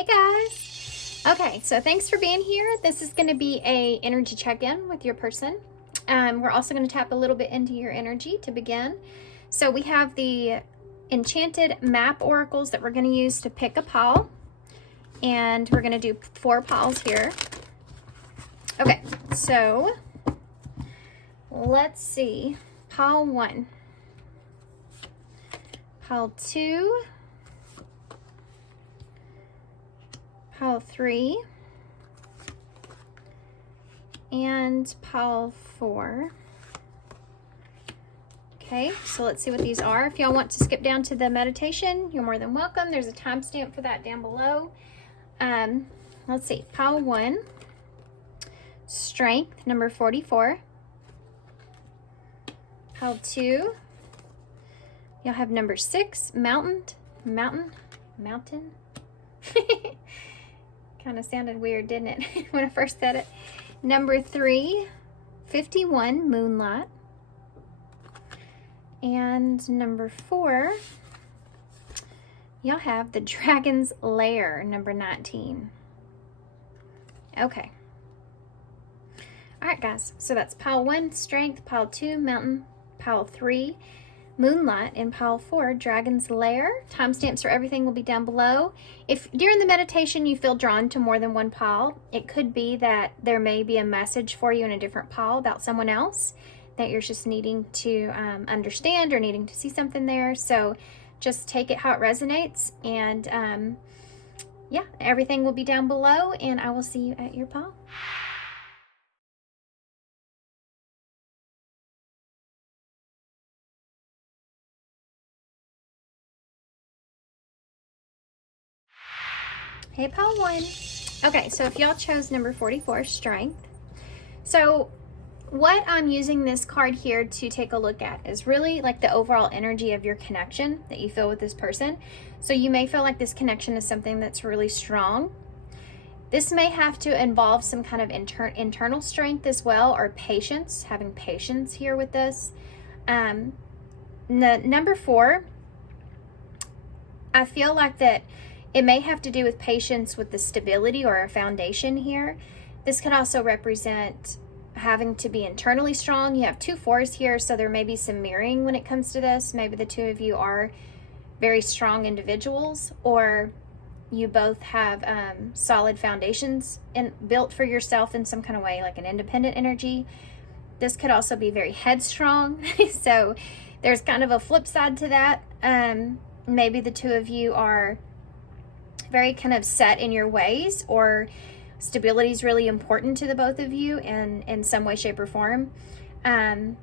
Hey guys. Okay, so thanks for being here. This is going to be a energy check-in with your person. We're also going to tap a little bit into your energy to begin. So we have the enchanted map oracles that we're going to use to pick a pile. And we're going to do 4 piles here. Okay, so let's see. Pile 1. Pile 2. Pile 3. And pile 4. Okay, so let's see what these are. If y'all want to skip down to the meditation, you're more than welcome. There's a timestamp for that down below. Let's see. Pile 1. Strength, number 44. Pile 2. Y'all have number 6. Mountain. Kind of sounded weird, didn't it, when I first said it? Number 3, 51, Moonlight. And number 4, y'all have the Dragon's Lair, number 19. Okay. All right, guys. So that's pile 1, Strength, pile 2, Mountain, pile 3, Moonlight, and pile 4, Dragon's Lair. Timestamps for everything will be down below. If during the meditation you feel drawn to more than one pile, it could be that there may be a message for you in a different pile about someone else that you're just needing to understand or needing to see something there. So just take it how it resonates. And yeah, everything will be down below, and I will see you at your pile. Hey, pile 1. Okay, so if y'all chose number 44, Strength. So what I'm using this card here to take a look at is really like the overall energy of your connection that you feel with this person. So you may feel like this connection is something that's really strong. This may have to involve some kind of internal strength as well, or patience, having patience here with this. The number 4, I feel like that it may have to do with patience with the stability or a foundation here. This could also represent having to be internally strong. You have 2 4s here, so there may be some mirroring when it comes to this. Maybe the 2 of you are very strong individuals, or you both have solid foundations built for yourself in some kind of way, like an independent energy. This could also be very headstrong. So there's kind of a flip side to that. Maybe the 2 of you are very kind of set in your ways, or stability is really important to the both of you in some way, shape, or form. I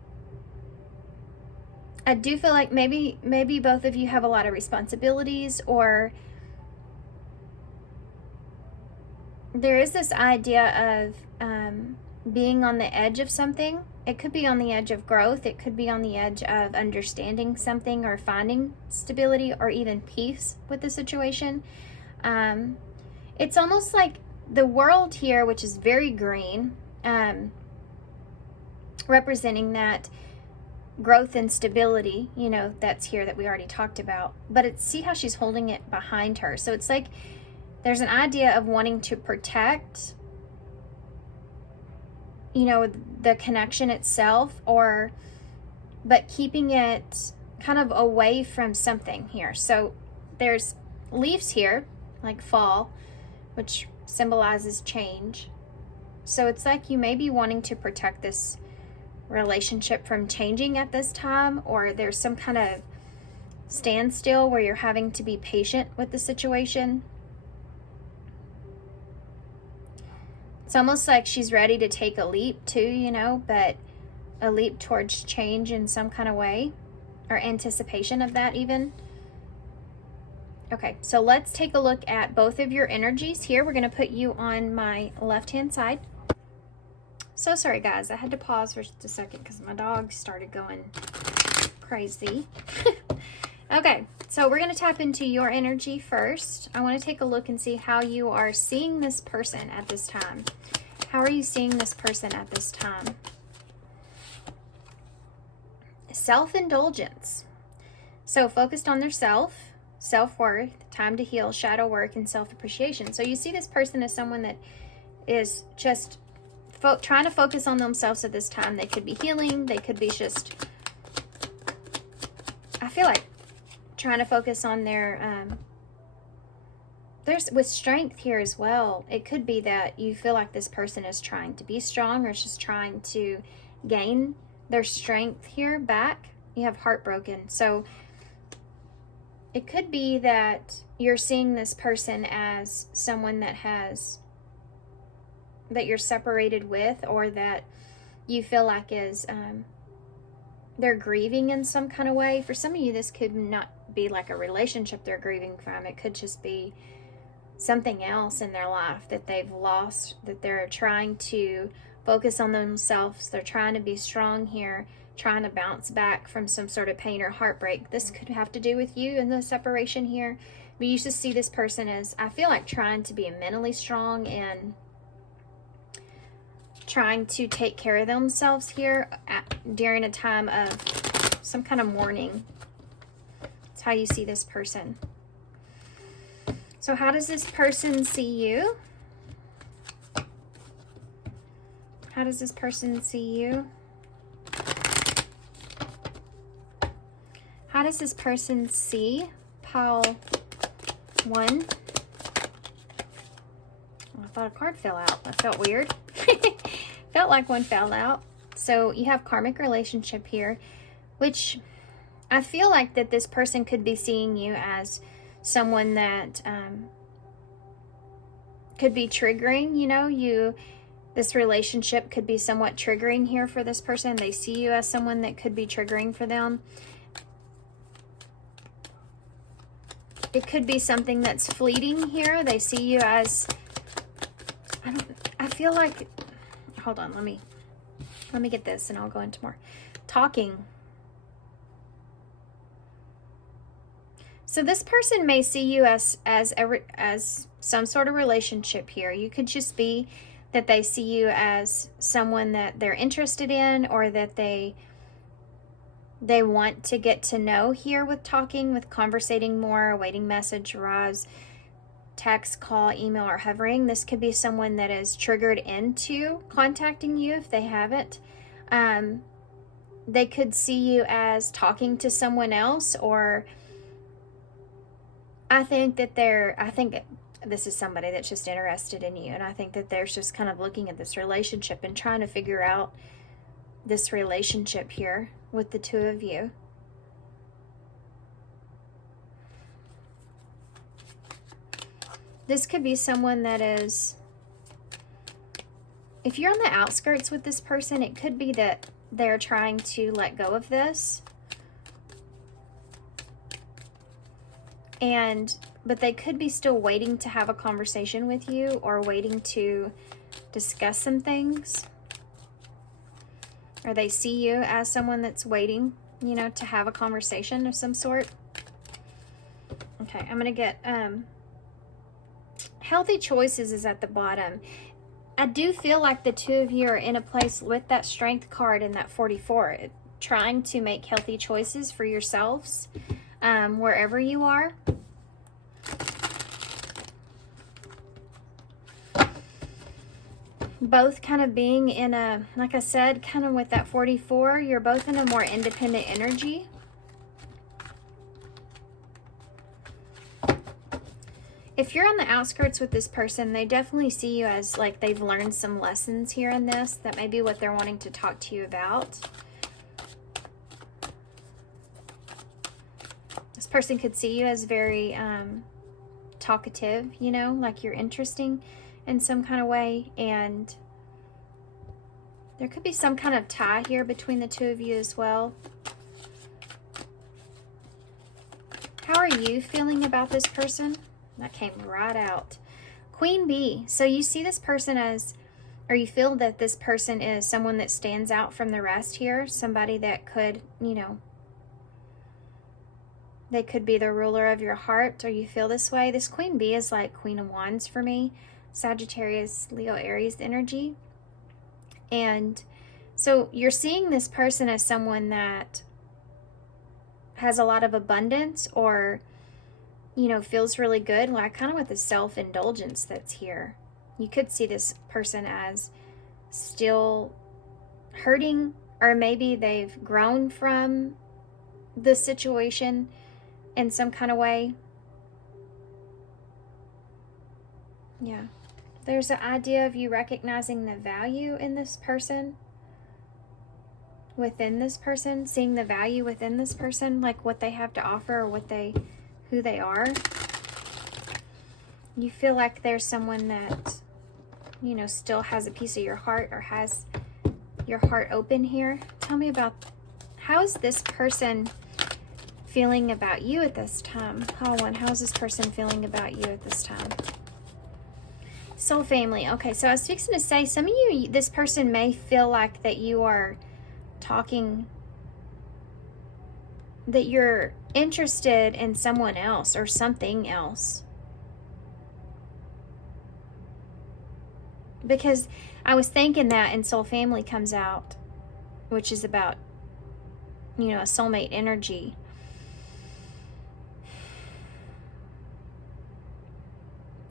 do feel like maybe both of you have a lot of responsibilities, or there is this idea of being on the edge of something. It could be on the edge of growth. It could be on the edge of understanding something or finding stability or even peace with the situation. It's almost like the world here, which is very green, representing that growth and stability, you know, that's here that we already talked about. But see how she's holding it behind her. So it's like there's an idea of wanting to protect, you know, the connection itself, but keeping it kind of away from something here. So there's leaves here, like fall, which symbolizes change. So it's like you may be wanting to protect this relationship from changing at this time, or there's some kind of standstill where you're having to be patient with the situation. It's almost like she's ready to take a leap too, you know, but a leap towards change in some kind of way, or anticipation of that even. Okay, so let's take a look at both of your energies here. We're going to put you on my left-hand side. So sorry, guys. I had to pause for just a second because my dog started going crazy. Okay, so we're going to tap into your energy first. I want to take a look and see how you are seeing this person at this time. How are you seeing this person at this time? Self-indulgence. So focused on their self-worth, time to heal, shadow work, and self-appreciation. So you see this person as someone that is just trying to focus on themselves at this time. They could be healing. They could be just, I feel like, trying to focus on their, there's with strength here as well. It could be that you feel like this person is trying to be strong or just trying to gain their strength here back. You have heartbroken. So it could be that you're seeing this person as someone that you're separated with, or that you feel like is, they're grieving in some kind of way. For some of you, this could not be like a relationship they're grieving from. It could just be something else in their life that they've lost, that they're trying to focus on themselves. They're trying to be strong here, trying to bounce back from some sort of pain or heartbreak. This could have to do with you and the separation here. But you should see this person as, I feel like, trying to be mentally strong and trying to take care of themselves here during a time of some kind of mourning. That's how you see this person. So how does this person see you? How does this person see you? How does this person see pile 1? Oh, I thought a card fell out. That felt weird. Felt like one fell out. So you have karmic relationship here, which I feel like that this person could be seeing you as someone that could be triggering. You know, this relationship could be somewhat triggering here for this person. They see you as someone that could be triggering for them. It could be something that's fleeting here. They see you as, I feel like, hold on, let me get this and I'll go into more. Talking. So this person may see you as some sort of relationship here. You could just be that they see you as someone that they're interested in, or that they want to get to know here with talking, with conversating more, awaiting message arrives, text, call, email, or hovering. This could be someone that is triggered into contacting you if they haven't. They could see you as talking to someone else, or I think this is somebody that's just interested in you, and I think that they're just kind of looking at this relationship and trying to figure out this relationship here with the two of you. This could be someone that is, if you're on the outskirts with this person, it could be that they're trying to let go of this. But they could be still waiting to have a conversation with you, or waiting to discuss some things. Or they see you as someone that's waiting, you know, to have a conversation of some sort. Okay, I'm going to get healthy choices is at the bottom. I do feel like the two of you are in a place with that strength card and that 44, trying to make healthy choices for yourselves wherever you are. Both kind of being in a, like I said, kind of with that 44, you're both in a more independent energy. If you're on the outskirts with this person, they definitely see you as like they've learned some lessons here in this. That may be what they're wanting to talk to you about. This person could see you as very talkative, you know, like you're interesting in some kind of way, and there could be some kind of tie here between the two of you as well. How are you feeling about this person? That came right out. Queen Bee. So you see this person as, or you feel that this person is someone that stands out from the rest here. Somebody that could, you know, they could be the ruler of your heart, or you feel this way. This Queen Bee is like Queen of Wands for me. Sagittarius, Leo, Aries energy. And so you're seeing this person as someone that has a lot of abundance, or you know, feels really good, like kind of with the self-indulgence that's here. You could see this person as still hurting, or maybe they've grown from the situation in some kind of way. Yeah. There's an idea of you recognizing the value in this person, within this person, seeing the value within this person, like what they have to offer or who they are. You feel like there's someone that, you know, still has a piece of your heart or has your heart open here. Tell me about, how is this person feeling about you at this time? How is this person feeling about you at this time? Soul family. Okay, so I was fixing to say, some of you, this person may feel like that you are talking, that you're interested in someone else or something else. Because I was thinking that, and soul family comes out, which is about, you know, a soulmate energy.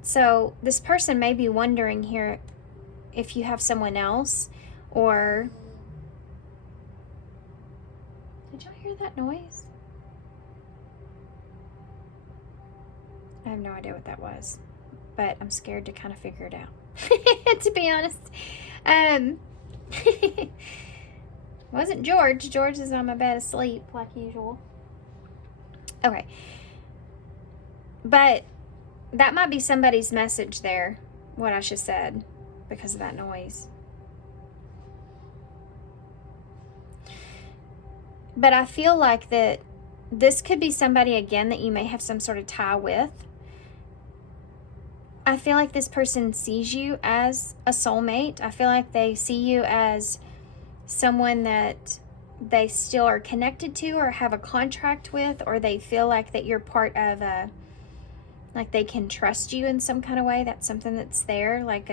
So this person may be wondering here if you have someone else, or... Did y'all hear that noise? I have no idea what that was, but I'm scared to kind of figure it out, to be honest. Wasn't George. George is on my bed asleep, like usual. Okay. But that might be somebody's message there, what I just said, because of that noise. But I feel like that this could be somebody, again, that you may have some sort of tie with. I feel like this person sees you as a soulmate. I feel like they see you as someone that they still are connected to or have a contract with, or they feel like that you're part of a, like they can trust you in some kind of way. That's something that's there, like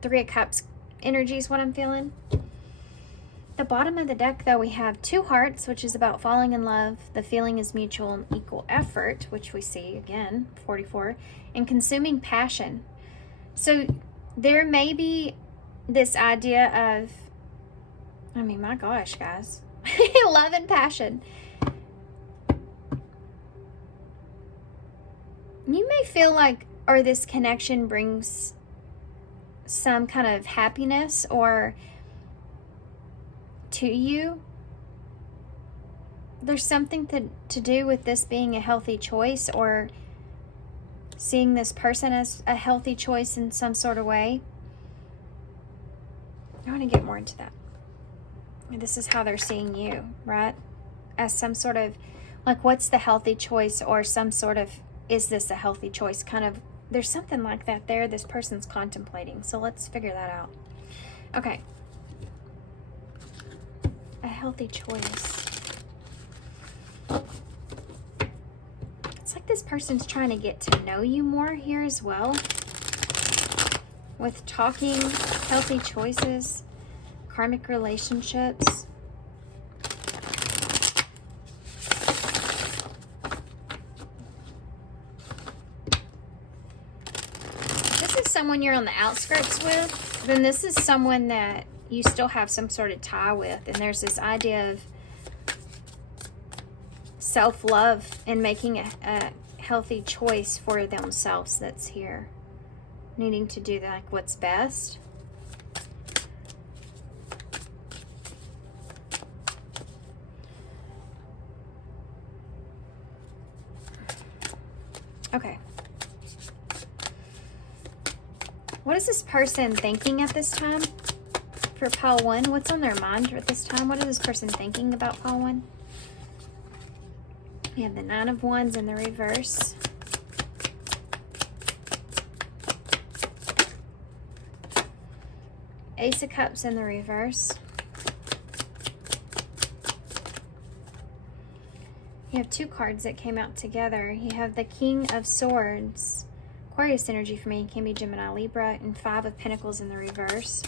Three of Cups energy is what I'm feeling. The bottom of the deck, though, we have two hearts, which is about falling in love. The feeling is mutual and equal effort, which we see, again, 44, and consuming passion. So there may be this idea of, I mean, my gosh, guys, love and passion. You may feel like, or this connection brings some kind of happiness or to you. There's something to do with this being a healthy choice, or seeing this person as a healthy choice in some sort of way. I want to get more into that. This is how they're seeing you, right? As some sort of, like, what's the healthy choice, or some sort of, is this a healthy choice? Kind of, there's something like that there this person's contemplating. So let's figure that out. Okay. A healthy choice. It's like this person's trying to get to know you more here as well. With talking, healthy choices, karmic relationships. If this is someone you're on the outskirts with, then this is someone that you still have some sort of tie with, and there's this idea of self-love and making a healthy choice for themselves that's here, needing to do like what's best. Okay, what is this person thinking at this time? For pile 1, what's on their mind at this time? What is this person thinking about pile 1? We have the 9 of Wands in the reverse. Ace of Cups in the reverse. You have two cards that came out together. You have the King of Swords. Aquarius energy for me. It can be Gemini, Libra. And 5 of Pentacles in the reverse.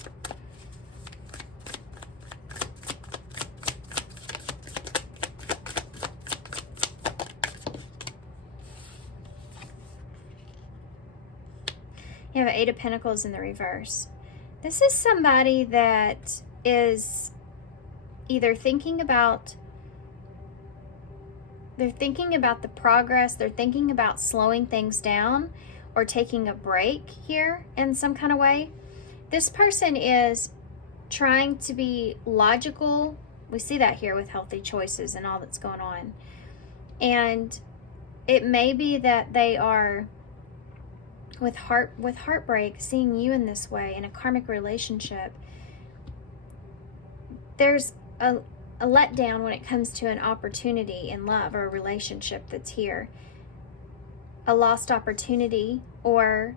have Eight of Pentacles in the reverse. This is somebody that is either thinking about, they're thinking about the progress, they're thinking about slowing things down or taking a break here in some kind of way. This person is trying to be logical. We see that here with healthy choices and all that's going on. And it may be that they are with heartbreak, seeing you in this way in a karmic relationship. There's a letdown when it comes to an opportunity in love or a relationship that's here. A lost opportunity or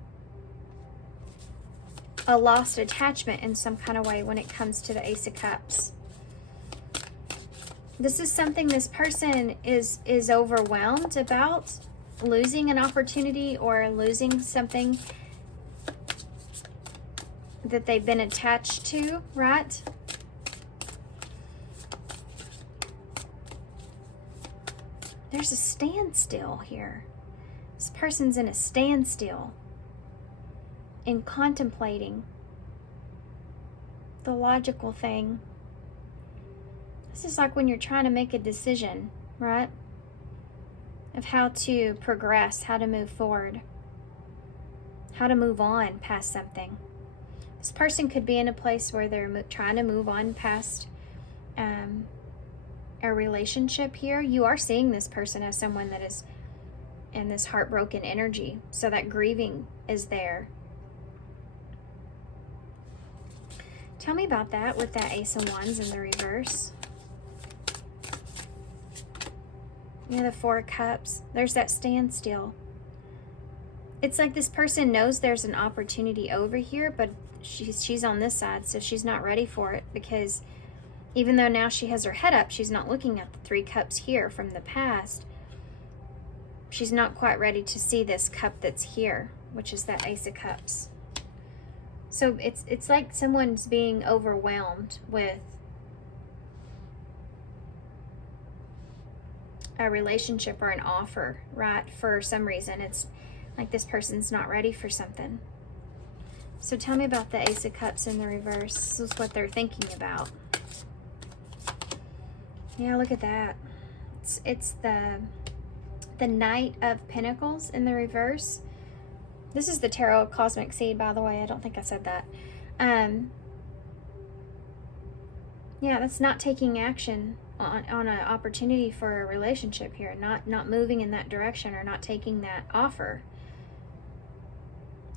a lost attachment in some kind of way when it comes to the Ace of Cups. This is something this person is overwhelmed about, losing an opportunity or losing something that they've been attached to, right? There's a standstill here. This person's in a standstill in contemplating the logical thing. This is like when you're trying to make a decision, right? Of how to progress, how to move forward, how to move on past something. This person could be in a place where they're trying to move on past a relationship here. You are seeing this person as someone that is in this heartbroken energy. So that grieving is there. Tell me about that with that Ace of Wands in the reverse. Yeah, the Four of Cups. There's that standstill. It's like this person knows there's an opportunity over here, but she's on this side, so she's not ready for it, because even though now she has her head up, she's not looking at the Three Cups here from the past. She's not quite ready to see this cup that's here, which is that Ace of Cups. So it's like someone's being overwhelmed with a relationship or an offer, right? For some reason, it's like this person's not ready for something. So tell me about the Ace of Cups in the reverse. This is what they're thinking about. Yeah, look at that. It's the Knight of Pentacles in the reverse. This is the Tarot Cosmic Seed, by the way. I don't think I said that. Yeah, that's not taking action on an opportunity for a relationship here. Not moving in that direction or not taking that offer.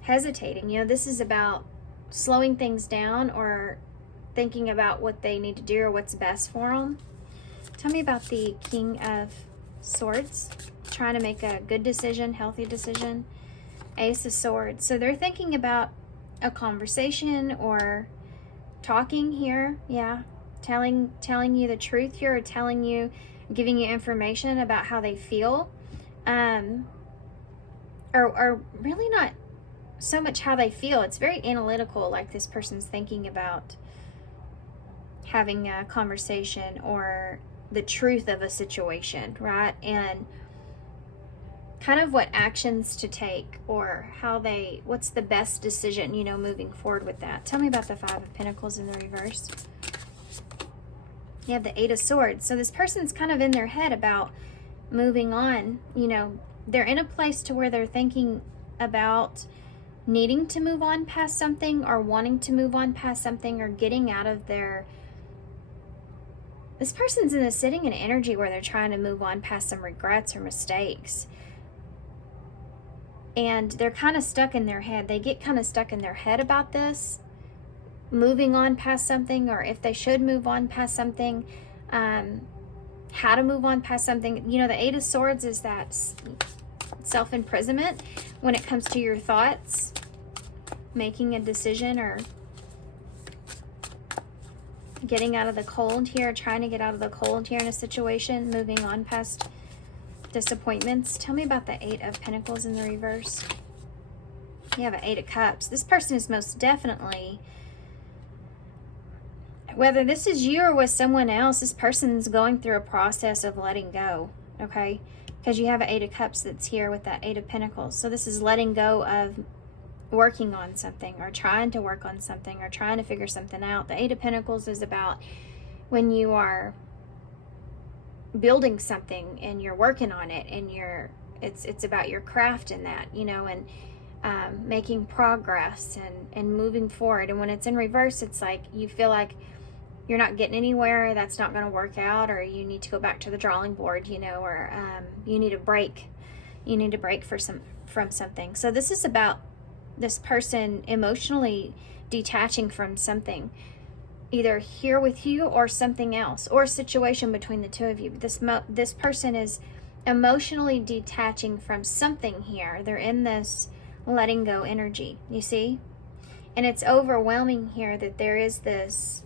Hesitating. You know, this is about slowing things down or thinking about what they need to do or what's best for them. Tell me about the King of Swords. Trying to make a good decision, healthy decision. Ace of Swords. So they're thinking about a conversation or talking here. Yeah. Telling you the truth here, or telling you, giving you information about how they feel. Or really not so much how they feel. It's very analytical, like this person's thinking about having a conversation or the truth of a situation, right? And kind of what actions to take or what's the best decision, you know, moving forward with that. Tell me about the Five of Pentacles in the reverse. You have the Eight of Swords. So this person's kind of in their head about moving on. You know, they're in a place to where they're thinking about needing to move on past something or wanting to move on past something or getting out of their... This person's sitting in energy where they're trying to move on past some regrets or mistakes. And they're kind of stuck in their head. They get kind of stuck in their head about this. Moving on past something, or if they should move on past something, how to move on past something. You know, the Eight of Swords is that self-imprisonment when it comes to your thoughts, making a decision or getting out of the cold here, trying to get out of the cold here in a situation, moving on past disappointments. Tell me about the Eight of Pentacles in the reverse. You have an Eight of Cups. This person is most definitely... Whether this is you or with someone else, this person's going through a process of letting go, okay? Because you have an Eight of Cups that's here with that Eight of Pentacles. So this is letting go of working on something, or trying to work on something, or trying to figure something out. The Eight of Pentacles is about when you are building something and you're working on it, and it's about your craft in that, you know, and making progress and moving forward. And when it's in reverse, it's like you feel like you're not getting anywhere, that's not going to work out, or you need to go back to the drawing board, you know, or you need a break. You need to break from something. So this is about this person emotionally detaching from something, either here with you or something else, or a situation between the two of you. This person is emotionally detaching from something here. They're in this letting go energy, you see? And it's overwhelming here that there is this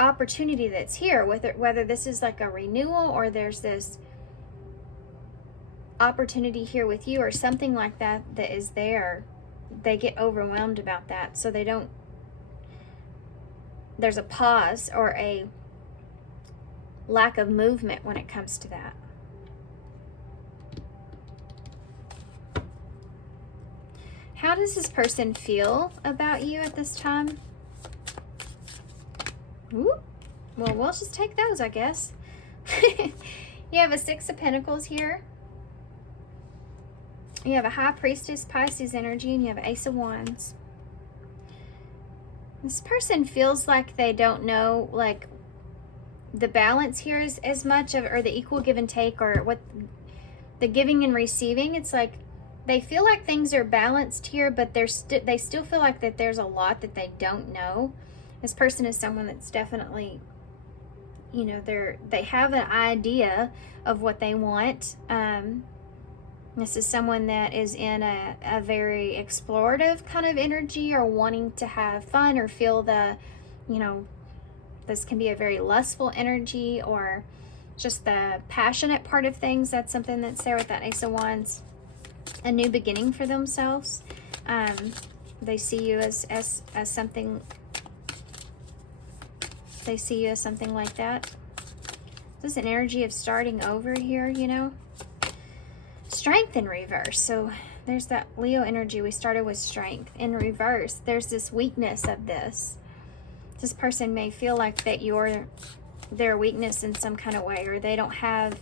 opportunity that's here, whether this is like a renewal, or there's this opportunity here with you, or something like that is there. They get overwhelmed about that, so there's a pause or a lack of movement when it comes to that. How does this person feel about you at this time? Ooh. Well, we'll just take those, I guess. You have a Six of Pentacles here. You have a High Priestess, Pisces energy, and you have an Ace of Wands. This person feels like they don't know, like, the balance here is as much of, or the equal give and take, or what the giving and receiving. It's like they feel like things are balanced here, but they still feel like that there's a lot that they don't know. This person is someone that's definitely, you know, they have an idea of what they want. This is someone that is in a very explorative kind of energy, or wanting to have fun, or feel the, you know, this can be a very lustful energy, or just the passionate part of things. That's something that's there with that Ace of Wands. A new beginning for themselves. They see you as something. They see you as something like that. There's an energy of starting over here, you know. Strength in reverse. So there's that Leo energy. We started with strength. In reverse, there's this weakness of this. This person may feel like that you're their weakness in some kind of way, or they don't have,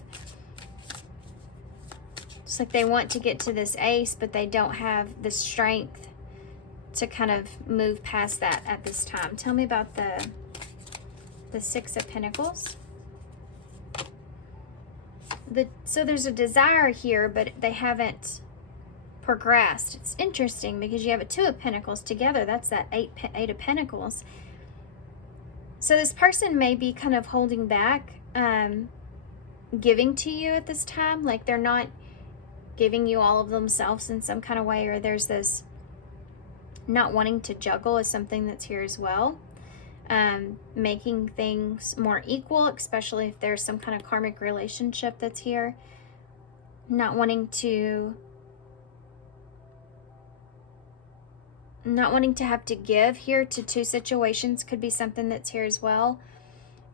it's like they want to get to this ace, but they don't have the strength to kind of move past that at this time. Tell me about the Six of Pentacles. So there's a desire here, but they haven't progressed. It's interesting because you have a Two of Pentacles together. That's that Eight of Pentacles. So this person may be kind of holding back giving to you at this time. Like they're not giving you all of themselves in some kind of way, or there's this not wanting to juggle is something that's here as well. Making things more equal, especially if there's some kind of karmic relationship that's here. Not wanting to have to give here to two situations could be something that's here as well.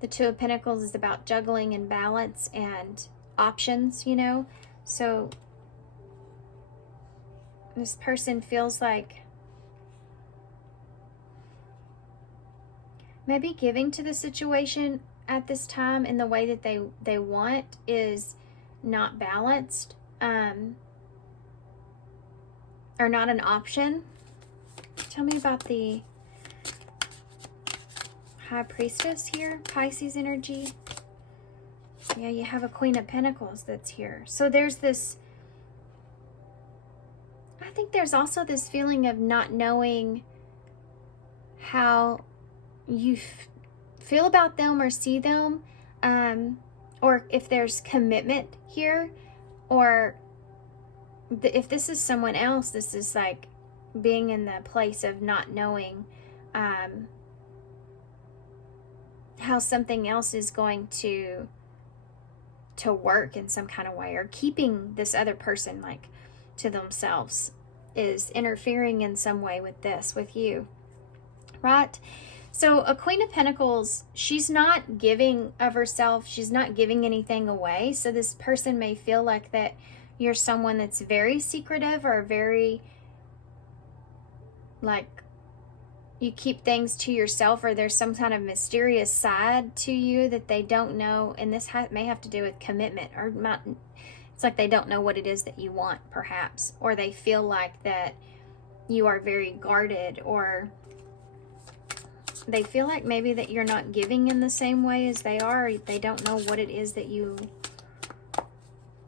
The Two of Pentacles is about juggling and balance and options, you know. So this person feels like maybe giving to the situation at this time in the way that they want is not balanced, or not an option. Tell me about the High Priestess here, Pisces energy. Yeah, you have a Queen of Pentacles that's here. So there's this, I think there's also this feeling of not knowing how you feel about them or see them, or if there's commitment here, or if this is someone else, this is like being in the place of not knowing how something else is going to work in some kind of way, or keeping this other person like to themselves is interfering in some way with this, with you, right? So a Queen of Pentacles, she's not giving of herself. She's not giving anything away. So this person may feel like that you're someone that's very secretive or very, like, you keep things to yourself, or there's some kind of mysterious side to you that they don't know. And this may have to do with commitment, or not. It's like they don't know what it is that you want, perhaps, or they feel like that you are very guarded, or they feel like maybe that you're not giving in the same way as they are. They don't know what it is that you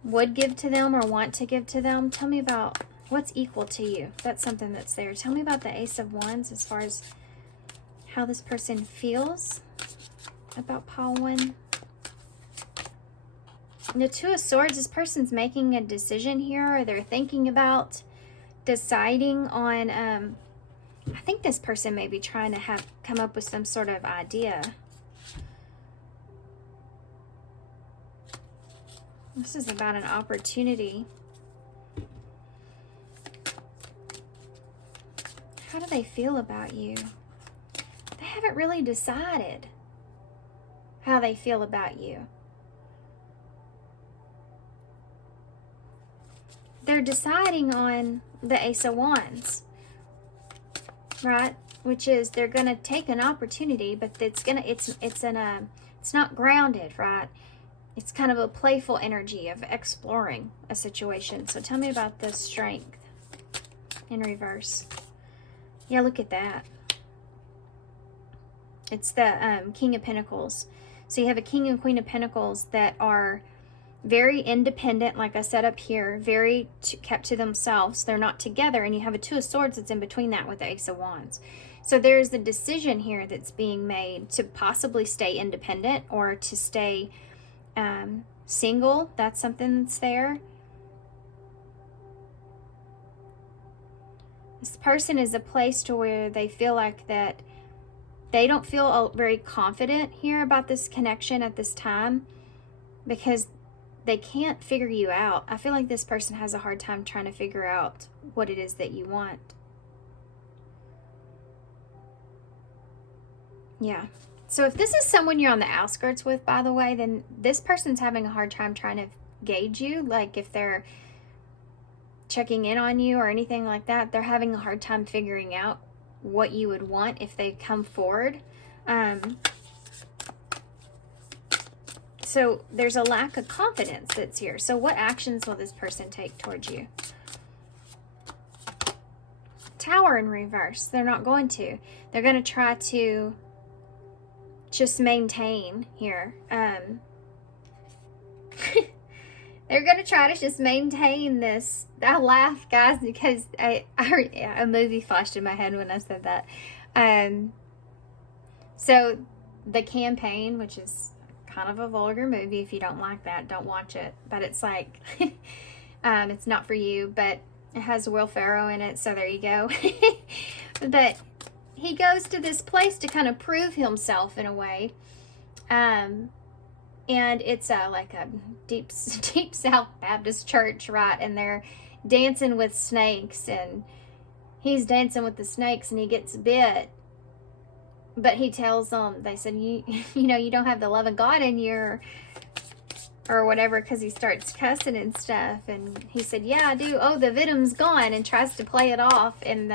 would give to them or want to give to them. Tell me about what's equal to you. That's something that's there. Tell me about the Ace of Wands as far as how this person feels about pile 1. The Two of Swords, this person's making a decision here, or they're thinking about deciding on, I think this person may be trying to come up with some sort of idea. This is about an opportunity. How do they feel about you? They haven't really decided how they feel about you. They're deciding on the Ace of Wands, right? Which is they're gonna take an opportunity, but it's not grounded, right? It's kind of a playful energy of exploring a situation. So tell me about the Strength in reverse. Yeah, look at that. It's the King of Pentacles. So you have a King and Queen of Pentacles that are very independent, like I said up here, very kept to themselves. They're not together, and you have a Two of Swords that's in between that with the Ace of Wands. So there's the decision here that's being made to possibly stay independent or to stay single. That's something that's there. This person is a place to where they feel like that they don't feel very confident here about this connection at this time, because they can't figure you out. I feel like this person has a hard time trying to figure out what it is that you want. Yeah. So if this is someone you're on the outskirts with, by the way, then this person's having a hard time trying to gauge you. Like if they're checking in on you or anything like that, they're having a hard time figuring out what you would want if they come forward. So there's a lack of confidence that's here. So what actions will this person take towards you? Tower in reverse. They're not going to. They're going to try to just maintain here. They're going to try to just maintain this. I laugh, guys, because a movie flashed in my head when I said that. So The Campaign, which is kind of a vulgar movie. If you don't like that, don't watch it. But it's like, it's not for you, but it has Will Ferrell in it, so there you go. But he goes to this place to kind of prove himself in a way. And it's like a deep South Baptist church, right? And they're dancing with snakes, and he's dancing with the snakes, and he gets bit. But he tells them, they said, you know, you don't have the love of God in you, or whatever, because he starts cussing and stuff. And he said, yeah, I do. Oh, the venom's gone, and tries to play it off. And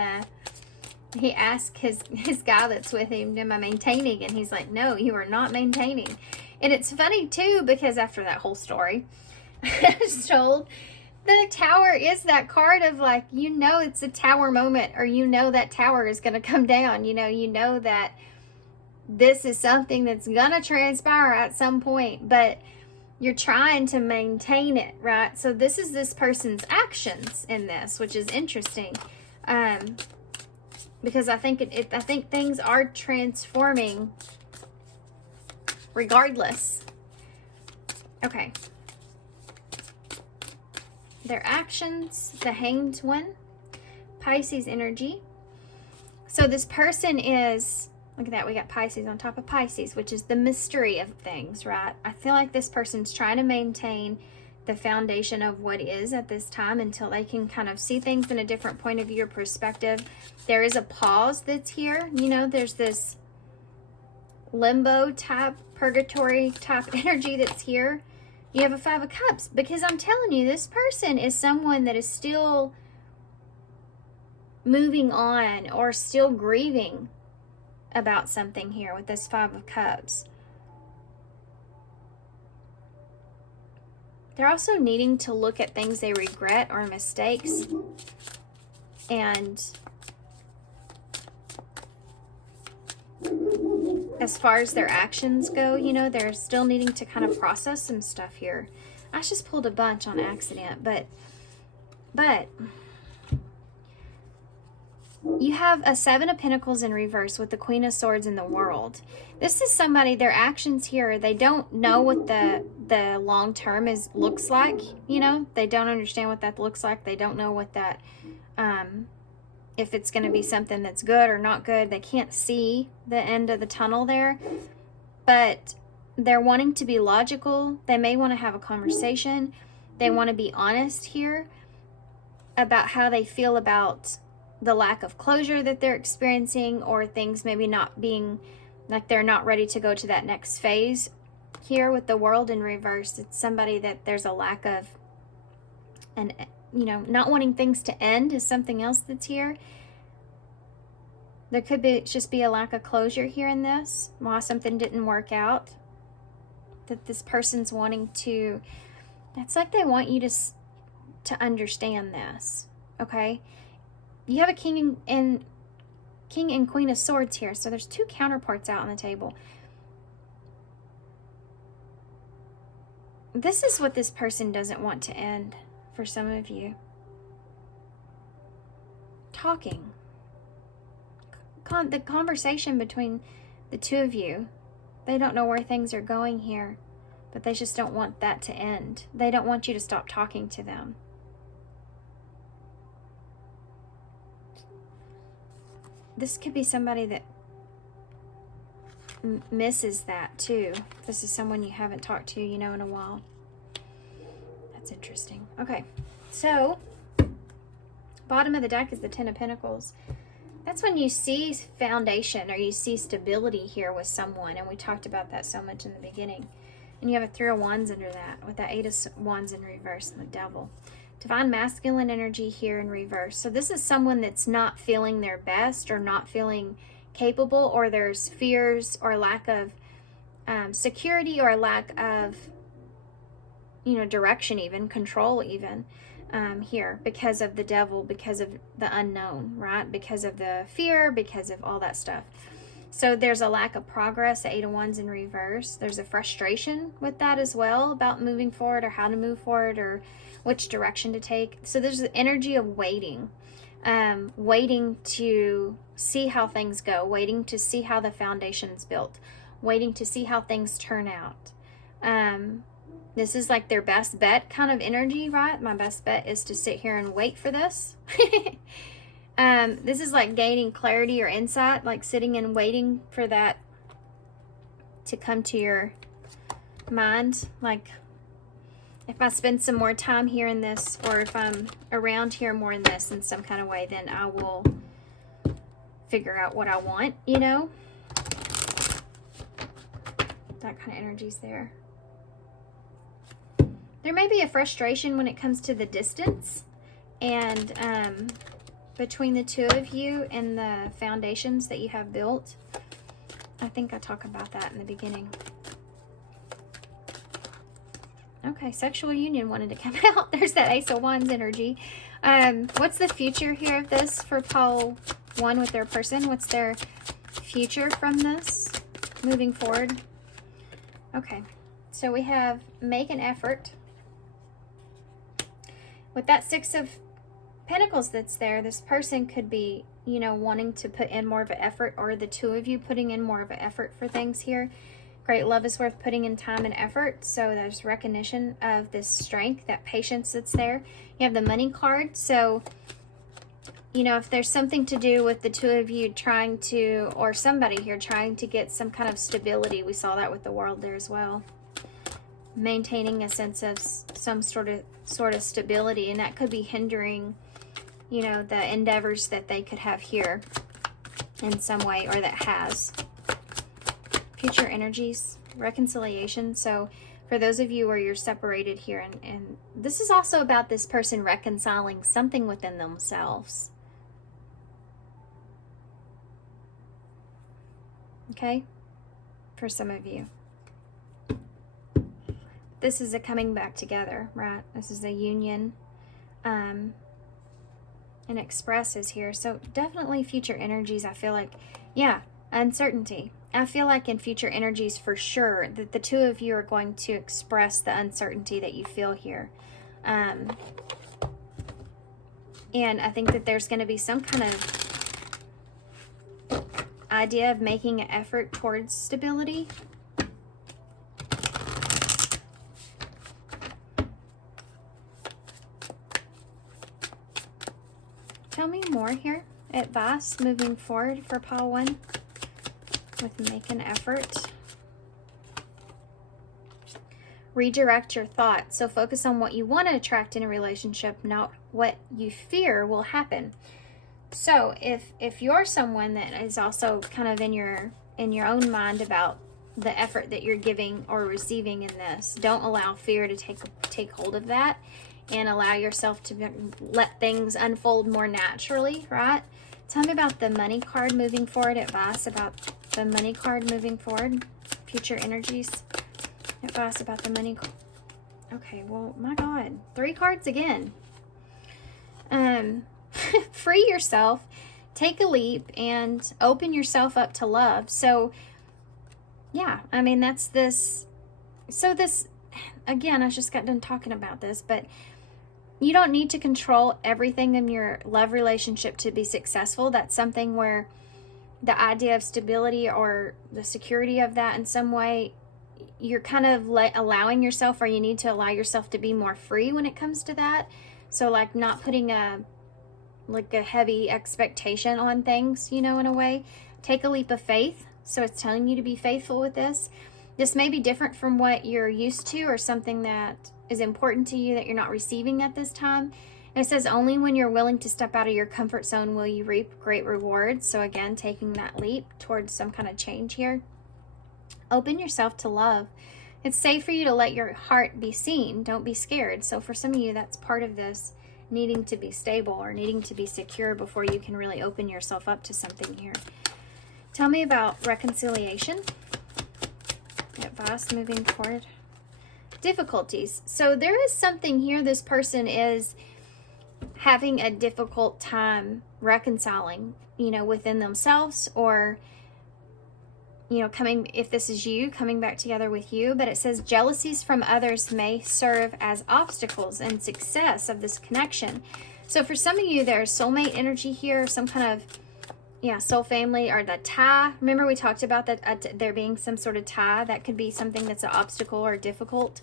he asked his guy that's with him, am I maintaining? And he's like, no, you are not maintaining. And it's funny too, because after that whole story is told, the tower is that card of like, you know, it's a tower moment, or you know that tower is going to come down. You know that this is something that's going to transpire at some point, but you're trying to maintain it, right? So this is this person's actions in this, which is interesting, because I think I think things are transforming regardless. Okay. Their actions, the Hanged One, Pisces energy. So this person is, look at that, we got Pisces on top of Pisces, which is the mystery of things, right? I feel like this person's trying to maintain the foundation of what is at this time until they can kind of see things in a different point of view or perspective. There is a pause that's here. You know, there's this limbo type, purgatory type energy that's here. You have a Five of Cups, because I'm telling you, this person is someone that is still moving on or still grieving about something here with this Five of Cups. They're also needing to look at things they regret or mistakes, and as far as their actions go, you know, they're still needing to kind of process some stuff here. I just pulled a bunch on accident, but you have a Seven of Pentacles in reverse with the Queen of Swords in the World. This is somebody, their actions here, they don't know what the long term looks like, you know? They don't understand what that looks like. They don't know what that, if it's going to be something that's good or not good. They can't see the end of the tunnel there, but they're wanting to be logical. They may want to have a conversation. They want to be honest here about how they feel about the lack of closure that they're experiencing, or things maybe not being, like they're not ready to go to that next phase. Here with the World in reverse, it's somebody that there's a lack of, and you know, not wanting things to end is something else that's here. There could be just be a lack of closure here in this, why something didn't work out, that this person's wanting to, it's like they want you to understand this, okay? You have a King and Queen of Swords here, so there's two counterparts out on the table. This is what this person doesn't want to end for some of you. Talking. The conversation between the two of you. They don't know where things are going here, but they just don't want that to end. They don't want you to stop talking to them. This could be somebody that misses that too. This is someone you haven't talked to, you know, in a while. That's interesting. Okay, so bottom of the deck is the Ten of Pentacles. That's when you see foundation, or you see stability here with someone, and we talked about that so much in the beginning. And you have a Three of Wands under that, with that Eight of Wands in reverse and the Devil. Divine Masculine energy here in reverse. So this is someone that's not feeling their best, or not feeling capable, or there's fears or lack of security, or lack of, you know, direction, even control, even here, because of the Devil, because of the unknown, right? Because of the fear, because of all that stuff. So there's a lack of progress, the Eight of Wands in reverse. There's a frustration with that as well, about moving forward, or how to move forward, or which direction to take. So there's the energy of waiting, waiting to see how things go, waiting to see how the foundation's built, waiting to see how things turn out. This is like their best bet kind of energy, right? My best bet is to sit here and wait for this. This is like gaining clarity or insight, like sitting and waiting for that to come to your mind. Like, if I spend some more time here in this, or if I'm around here more in this in some kind of way, then I will figure out what I want, you know? That kind of energy's there. There may be a frustration when it comes to the distance, and between the two of you and the foundations that you have built. I think I talked about that in the beginning. Okay, sexual union wanted to come out. There's that Ace of Wands energy. What's the future here of this for pole one with their person? What's their future from this moving forward? Okay, so we have make an effort. With that Six of Pentacles that's there, this person could be, you know, wanting to put in more of an effort, or the two of you putting in more of an effort for things here. Great love is worth putting in time and effort. So there's recognition of this strength, that patience that's there. You have the Money card. So, you know, if there's something to do with the two of you trying to, or somebody here trying to get some kind of stability, we saw that with the World there as well. Maintaining a sense of some sort of stability, and that could be hindering, you know, the endeavors that they could have here in some way, or that has. Future energies, reconciliation. So For those of you where you're separated here, and this is also about this person reconciling something within themselves. Okay? For some of you. This is a coming back together, right? This is a union. And Express is here. So definitely future energies, I feel like, yeah, uncertainty. I feel like in future energies for sure that the two of you are going to express the uncertainty that you feel here. And I think that there's going to be some kind of idea of making an effort towards stability. Tell me more here. Advice moving forward for pile 1 with make an effort. Redirect your thoughts. So focus on what you want to attract in a relationship, not what you fear will happen. So if you're someone that is also kind of in your own mind about the effort that you're giving or receiving in this, don't allow fear to take hold of that, and allow yourself to let things unfold more naturally, right? Tell me about the money card moving forward. Advice about the money card moving forward. Future energies. Advice about the money card. Okay, well, my God. 3 cards again. Free yourself. Take a leap and open yourself up to love. So, yeah, I mean, that's this. So this, again, I just got done talking about this, but you don't need to control everything in your love relationship to be successful. That's something where the idea of stability or the security of that in some way, you're kind of allowing yourself, or you need to allow yourself to be more free when it comes to that. So like not putting a heavy expectation on things, you know, in a way. Take a leap of faith. So it's telling you to be faithful with this. This may be different from what you're used to, or something that is important to you that you're not receiving at this time. And it says only when you're willing to step out of your comfort zone will you reap great rewards. So again, taking that leap towards some kind of change here. Open yourself to love. It's safe for you to let your heart be seen. Don't be scared. So for some of you, that's part of this needing to be stable or needing to be secure before you can really open yourself up to something here. Tell me about reconciliation. Advice moving forward. Difficulties. So there is something here, this person is having a difficult time reconciling, you know, within themselves, or, you know, if this is you, coming back together with you. But it says jealousies from others may serve as obstacles in success of this connection. So for some of you, there's soulmate energy here, some kind of, yeah, soul family, or the tie. Remember we talked about that there being some sort of tie. That could be something that's an obstacle or difficult.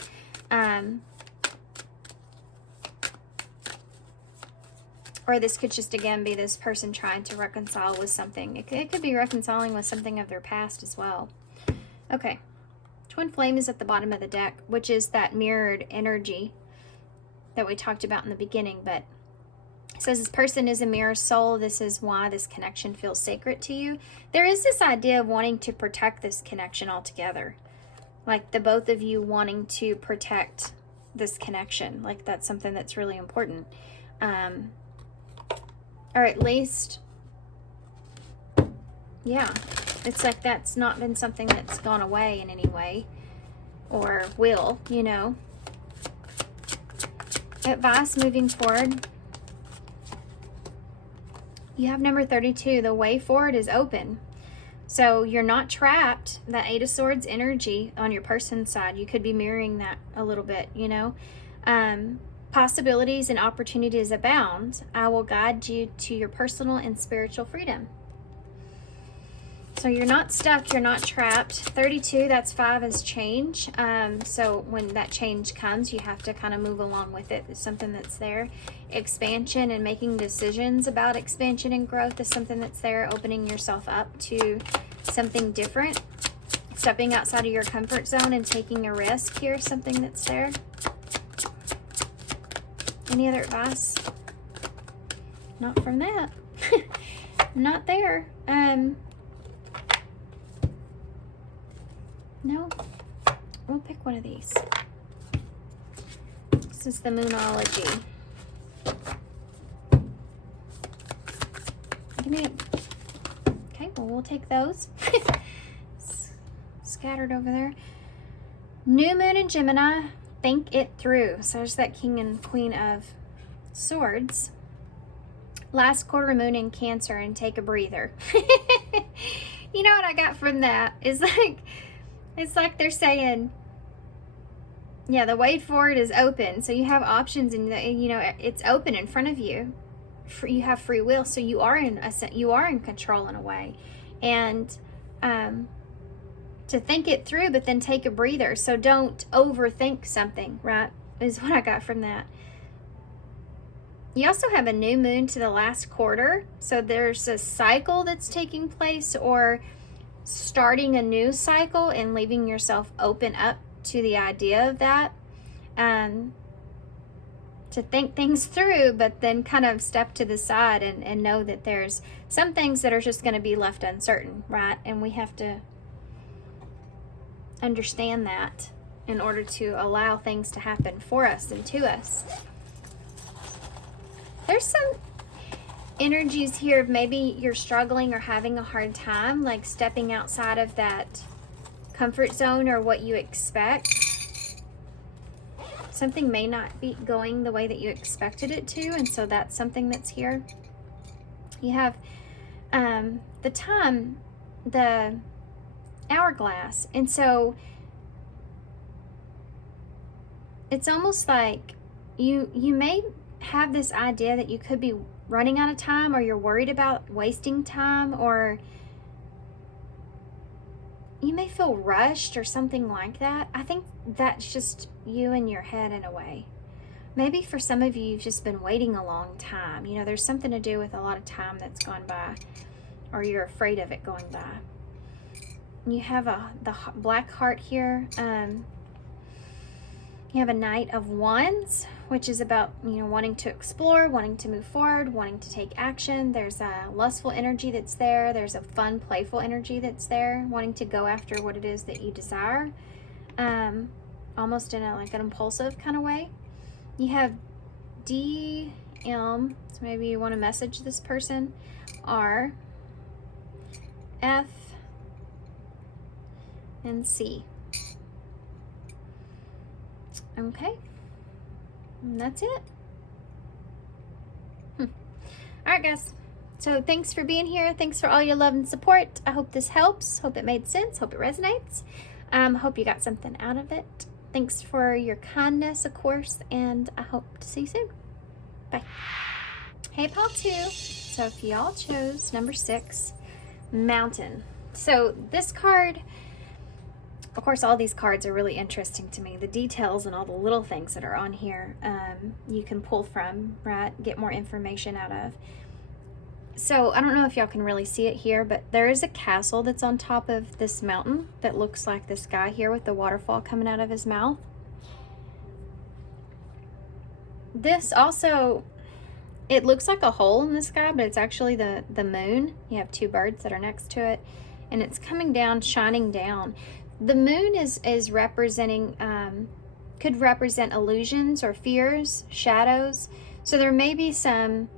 Or this could just, again, be this person trying to reconcile with something. It could be reconciling with something of their past as well. Okay. Twin Flame is at the bottom of the deck, which is that mirrored energy that we talked about in the beginning. But it says this person is a mirror soul. This is why this connection feels sacred to you. There is this idea of wanting to protect this connection altogether. Like the both of you wanting to protect this connection. Like that's something that's really important. Or at least, yeah, it's like that's not been something that's gone away in any way, or will, you know. Advice moving forward. You have number 32. The way forward is open. So you're not trapped. That 8 of Swords energy on your person's side, you could be mirroring that a little bit, you know. Possibilities and opportunities abound. I will guide you to your personal and spiritual freedom. So you're not stuck, you're not trapped. 32, that's 5 is change. So when that change comes, you have to kind of move along with it. It's something that's there. Expansion and making decisions about expansion and growth is something that's there. Opening yourself up to something different. Stepping outside of your comfort zone and taking a risk here, something that's there. Any other advice? Not from that. Not there. No. We'll pick one of these. This is the Moonology. Give me a... Okay, well, we'll take those. Scattered over there. New Moon in Gemini, think it through. So there's that King and Queen of Swords. Last quarter moon in Cancer, and take a breather. You know what I got from that? It's like they're saying, yeah, the way forward is open. So you have options, and you know it's open in front of you. You have free will, so you are in control in a way, and to think it through, but then take a breather. So don't overthink something, right? Is what I got from that. You also have a new moon to the last quarter. So there's a cycle that's taking place, or starting a new cycle and leaving yourself open up to the idea of that. To think things through, but then kind of step to the side and know that there's some things that are just going to be left uncertain, right? And we have to understand that in order to allow things to happen for us and to us. There's some energies here of maybe you're struggling or having a hard time, like stepping outside of that comfort zone or what you expect. Something may not be going the way that you expected it to, and so that's something that's here. You have the time, the hourglass, and so it's almost like you may have this idea that you could be running out of time, or you're worried about wasting time, or you may feel rushed or something like that. I think that's just you in your head in a way. Maybe for some of you, you've just been waiting a long time. You know, there's something to do with a lot of time that's gone by, or you're afraid of it going by. You have the Black Heart here. You have a Knight of Wands, which is about, you know, wanting to explore, wanting to move forward, wanting to take action. There's a lustful energy that's there. There's a fun, playful energy that's there, wanting to go after what it is that you desire, almost in like an impulsive kind of way. You have D, M, so maybe you want to message this person, R, F, and C. Okay, and that's it. All right, guys. So thanks for being here. Thanks for all your love and support. I hope this helps. Hope it made sense. Hope it resonates. Hope you got something out of it. Thanks for your kindness, of course, and I hope to see you soon. Bye. Hey, pile 2. So if y'all chose number 6, Mountain. So this card, of course, all these cards are really interesting to me. The details and all the little things that are on here, you can pull from, right? Get more information out of. So I don't know if y'all can really see it here, but there is a castle that's on top of this mountain that looks like this guy here with the waterfall coming out of his mouth. This also, it looks like a hole in the sky, but it's actually the moon. You have 2 birds that are next to it, and it's coming down, shining down. The moon is representing, could represent illusions or fears, shadows. So there may be some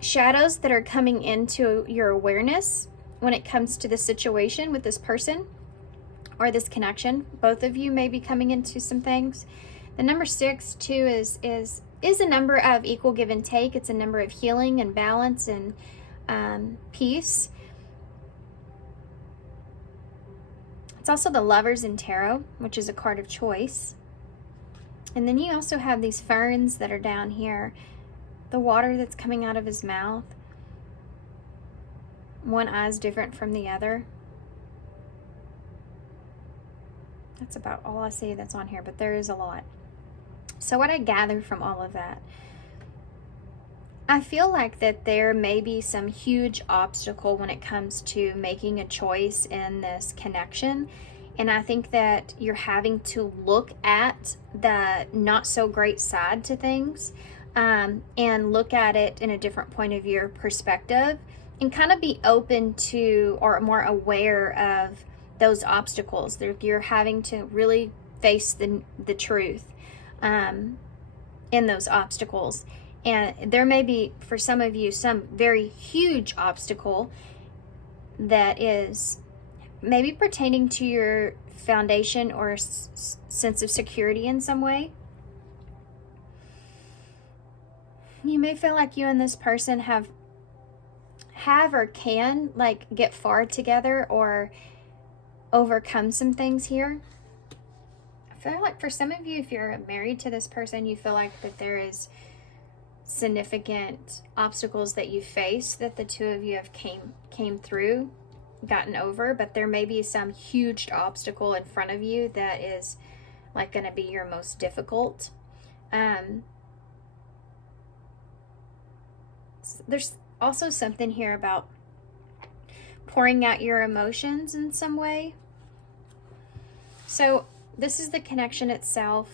shadows that are coming into your awareness when it comes to the situation with this person or this connection. Both of you may be coming into some things. The number 6 too is a number of equal give and take. It's a number of healing and balance and peace. It's also the Lovers in Tarot, which is a card of choice. And then you also have these ferns that are down here. The water that's coming out of his mouth. One eye's different from the other. That's about all I see that's on here, but there is a lot. So what I gather from all of that, I feel like that there may be some huge obstacle when it comes to making a choice in this connection. And I think that you're having to look at the not so great side to things, and look at it in a different point of view or perspective, and kind of be open to or more aware of those obstacles. You're having to really face the truth in those obstacles. And there may be, for some of you, some very huge obstacle that is maybe pertaining to your foundation or sense of security in some way. You may feel like you and this person have or can like get far together or overcome some things here. I feel like for some of you, if you're married to this person, you feel like that there is significant obstacles that you face that the two of you have came through, gotten over, but there may be some huge obstacle in front of you that is like going to be your most difficult. There's also something here about pouring out your emotions in some way. So this is the connection itself.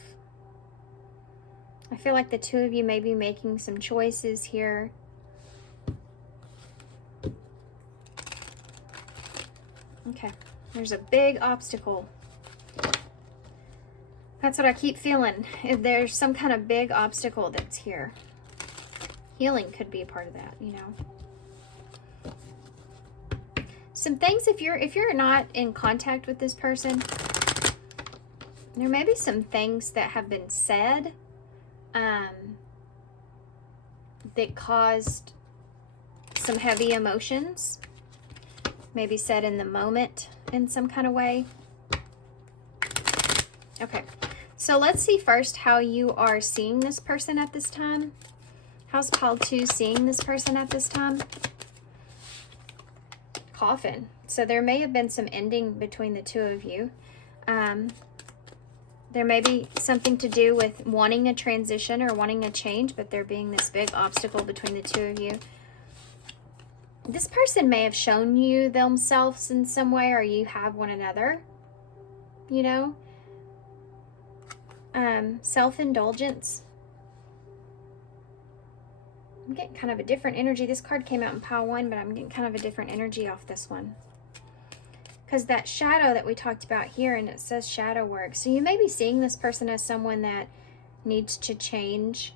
I feel like the two of you may be making some choices here. Okay, there's a big obstacle. That's what I keep feeling. There's some kind of big obstacle that's here. Healing could be a part of that, you know. Some things, if you're not in contact with this person, there may be some things that have been said that caused some heavy emotions, maybe said in the moment in some kind of way. Okay, so let's see first how you are seeing this person at this time. How's Pile 2 seeing this person at this time? Coffin. So there may have been some ending between the two of you. There may be something to do with wanting a transition or wanting a change, but there being this big obstacle between the two of you. This person may have shown you themselves in some way, or you have one another, you know. Self-indulgence. I'm getting kind of a different energy. This card came out in Pile 1, but I'm getting kind of a different energy off this one. Because that shadow that we talked about here, and it says shadow work. So you may be seeing this person as someone that needs to change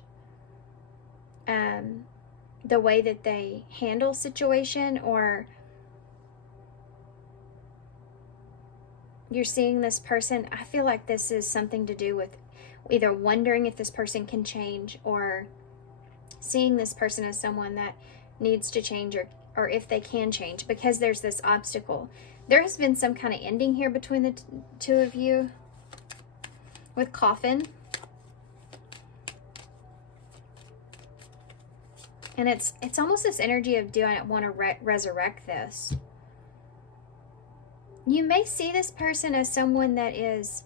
the way that they handle situation, or you're seeing this person. I feel like this is something to do with either wondering if this person can change, or seeing this person as someone that needs to change, or if they can change, because there's this obstacle. There has been some kind of ending here between the two of you with Coffin. And it's almost this energy of, do I want to resurrect this? You may see this person as someone that is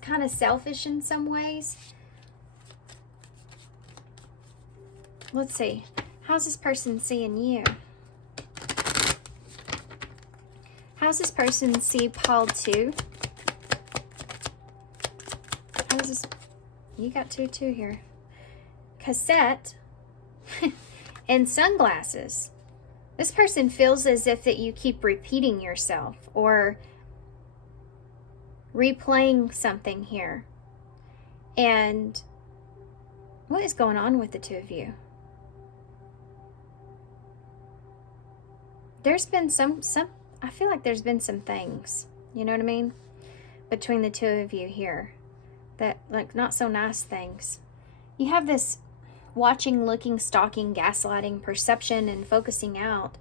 kind of selfish in some ways. Let's see. How's this person seeing you? How's this person see Pile 2? How's this? You got 2 here. Cassette and sunglasses. This person feels as if that you keep repeating yourself or replaying something here. And what is going on with the two of you? There's been some I feel like there's been some things, you know what I mean, between the two of you here, that like not so nice things. You have this watching, looking, stalking, gaslighting, perception, and focusing out.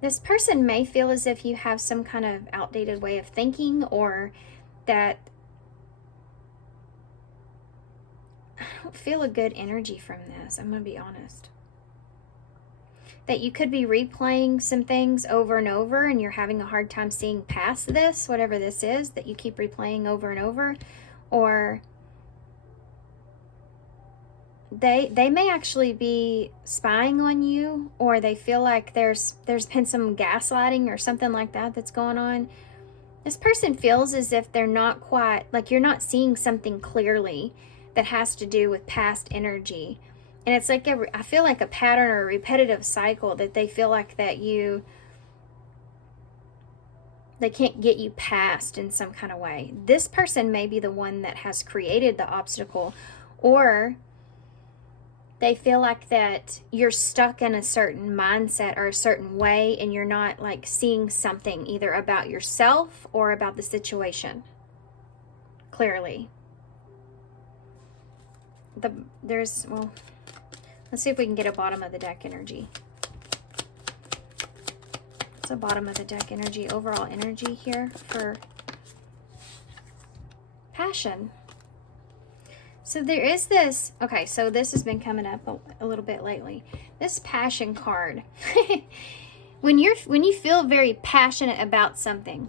This person may feel as if you have some kind of outdated way of thinking, or that I don't feel a good energy from this. I'm going to be honest. That you could be replaying some things over and over, and you're having a hard time seeing past this, whatever this is, that you keep replaying over and over. Or they may actually be spying on you, or they feel like there's been some gaslighting or something like that that's going on. This person feels as if they're not quite, like you're not seeing something clearly that has to do with past energy, And it's like I feel like a pattern or a repetitive cycle that they feel like that they can't get you past in some kind of way. This person may be the one that has created the obstacle, or they feel like that you're stuck in a certain mindset or a certain way, and you're not like seeing something either about yourself or about the situation clearly. Well, let's see if we can get a bottom of the deck energy. What's a bottom of the deck energy, overall energy here for passion? So there is this, okay, so this has been coming up a little bit lately. This passion card. When you feel very passionate about something,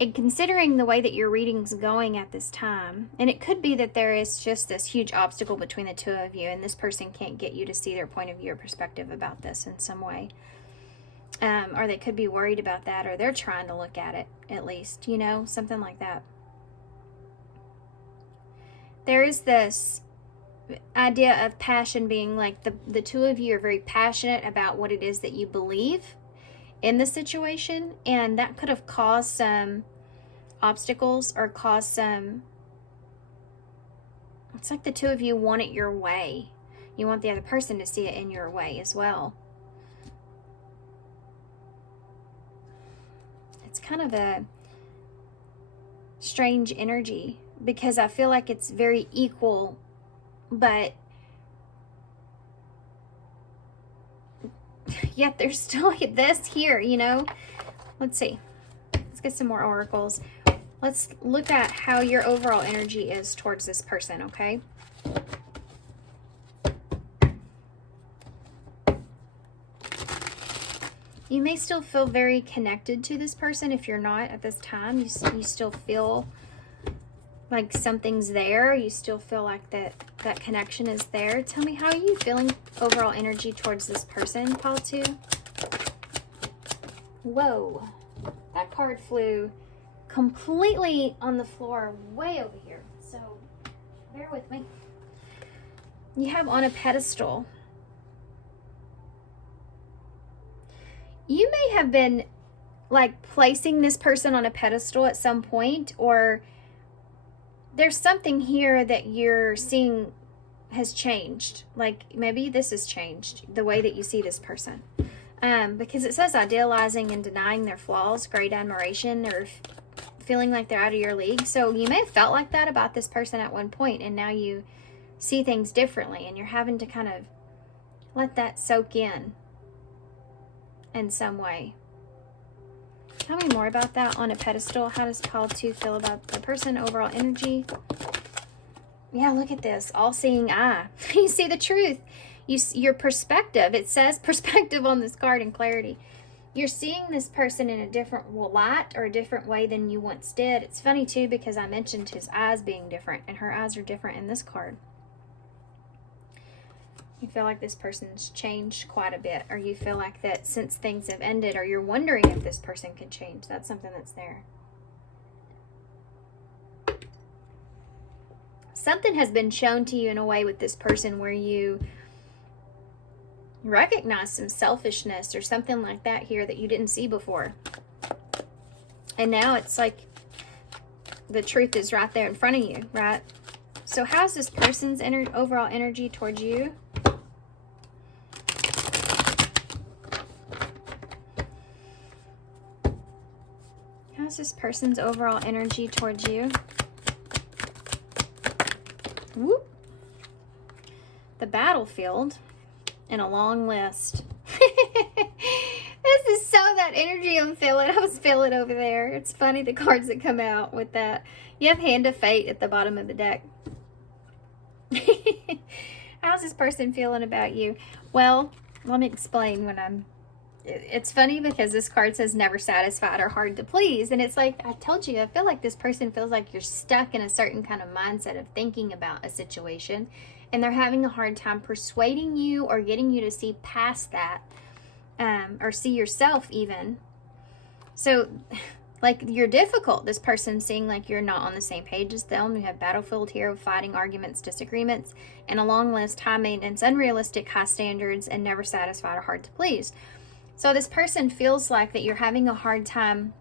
and considering the way that your reading's going at this time, and it could be that there is just this huge obstacle between the two of you, and this person can't get you to see their point of view or perspective about this in some way. Or they could be worried about that, or they're trying to look at it, at least, you know, something like that. There is this idea of passion being like the two of you are very passionate about what it is that you believe in the situation, and that could have caused some obstacles or caused some, it's like the two of you want it your way. You want the other person to see it in your way as well. It's kind of a strange energy because I feel like it's very equal, but yet there's still this here, you know. Let's see. Let's get some more oracles. Let's look at how your overall energy is towards this person, okay? You may still feel very connected to this person. If you're not at this time, you still feel like something's there. You still feel like that connection is there. Tell me, how are you feeling overall energy towards this person, Pile 2? Whoa, that card flew completely on the floor way over here. So bear with me. You have on a pedestal. You may have been like placing this person on a pedestal at some point, or there's something here that you're seeing has changed. Like maybe this has changed, the way that you see this person. Because it says idealizing and denying their flaws, great admiration, or feeling like they're out of your league. So you may have felt like that about this person at one point, and now you see things differently, and you're having to kind of let that soak in some way. Tell me more about that on a pedestal. How does Pile 2 feel about the person, overall energy? Yeah, look at this. All-seeing eye. You see the truth. Your perspective. It says perspective on this card in clarity. You're seeing this person in a different light or a different way than you once did. It's funny, too, because I mentioned his eyes being different, and her eyes are different in this card. You feel like this person's changed quite a bit, or you feel like that since things have ended, or you're wondering if this person could change. That's something that's there. Something has been shown to you in a way with this person where you recognize some selfishness or something like that here that you didn't see before. And now it's like the truth is right there in front of you, right? So how's this person's overall energy towards you? How's this person's overall energy towards you? Whoop. The battlefield and a long list. This is so that energy I'm feeling. I was feeling over there. It's funny the cards that come out with that. You have Hand of Fate at the bottom of the deck. How's this person feeling about you? Well, let me explain. It's funny because this card says never satisfied or hard to please. And it's like, I told you, I feel like this person feels like you're stuck in a certain kind of mindset of thinking about a situation. And they're having a hard time persuading you or getting you to see past that. Or see yourself even. So like you're difficult. This person's seeing like you're not on the same page as them. You have battlefield here of fighting, arguments, disagreements, and a long list, high maintenance, unrealistic, high standards, and never satisfied or hard to please. So this person feels like that you're having a hard time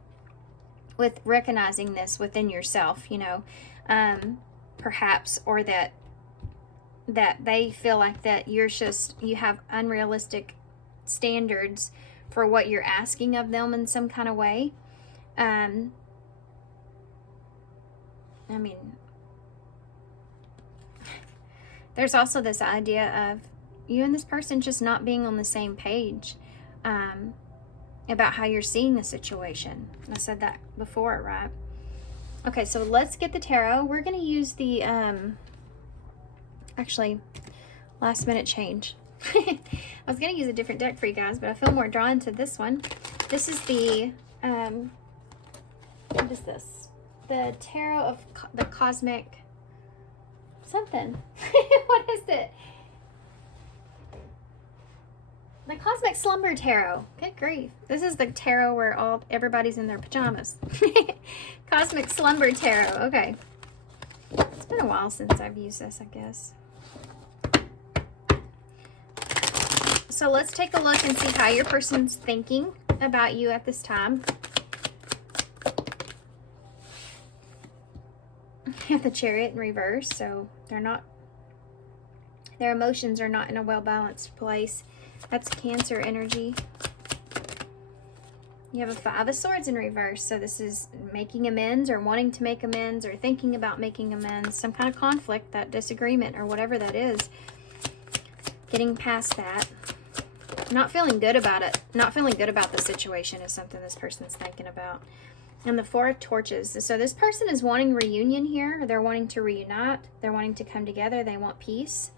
with recognizing this within yourself, you know, perhaps, or that they feel like that you have unrealistic standards for what you're asking of them in some kind of way. I mean, there's also this idea of you and this person just not being on the same page about how you're seeing the situation. I said that before, right? Okay, so let's get the tarot. We're going to use the, actually, last minute change. I was going to use a different deck for you guys, but I feel more drawn to this one. This is the, what is this? The Tarot of the Cosmic something. What is it? The Cosmic Slumber Tarot. Good grief. This is the tarot where everybody's in their pajamas. Cosmic Slumber Tarot. Okay. It's been a while since I've used this, I guess. So let's take a look and see how your person's thinking about you at this time. You have the Chariot in reverse, so their emotions are not in a well-balanced place. That's Cancer energy. You have a Five of Swords in reverse, so this is making amends or wanting to make amends or thinking about making amends, some kind of conflict, that disagreement or whatever that is. Getting past that. Not feeling good about it. Not feeling good about the situation is something this person's thinking about. And the Four of Torches. So this person is wanting reunion here. They're wanting to reunite. They're wanting to come together. They want peace.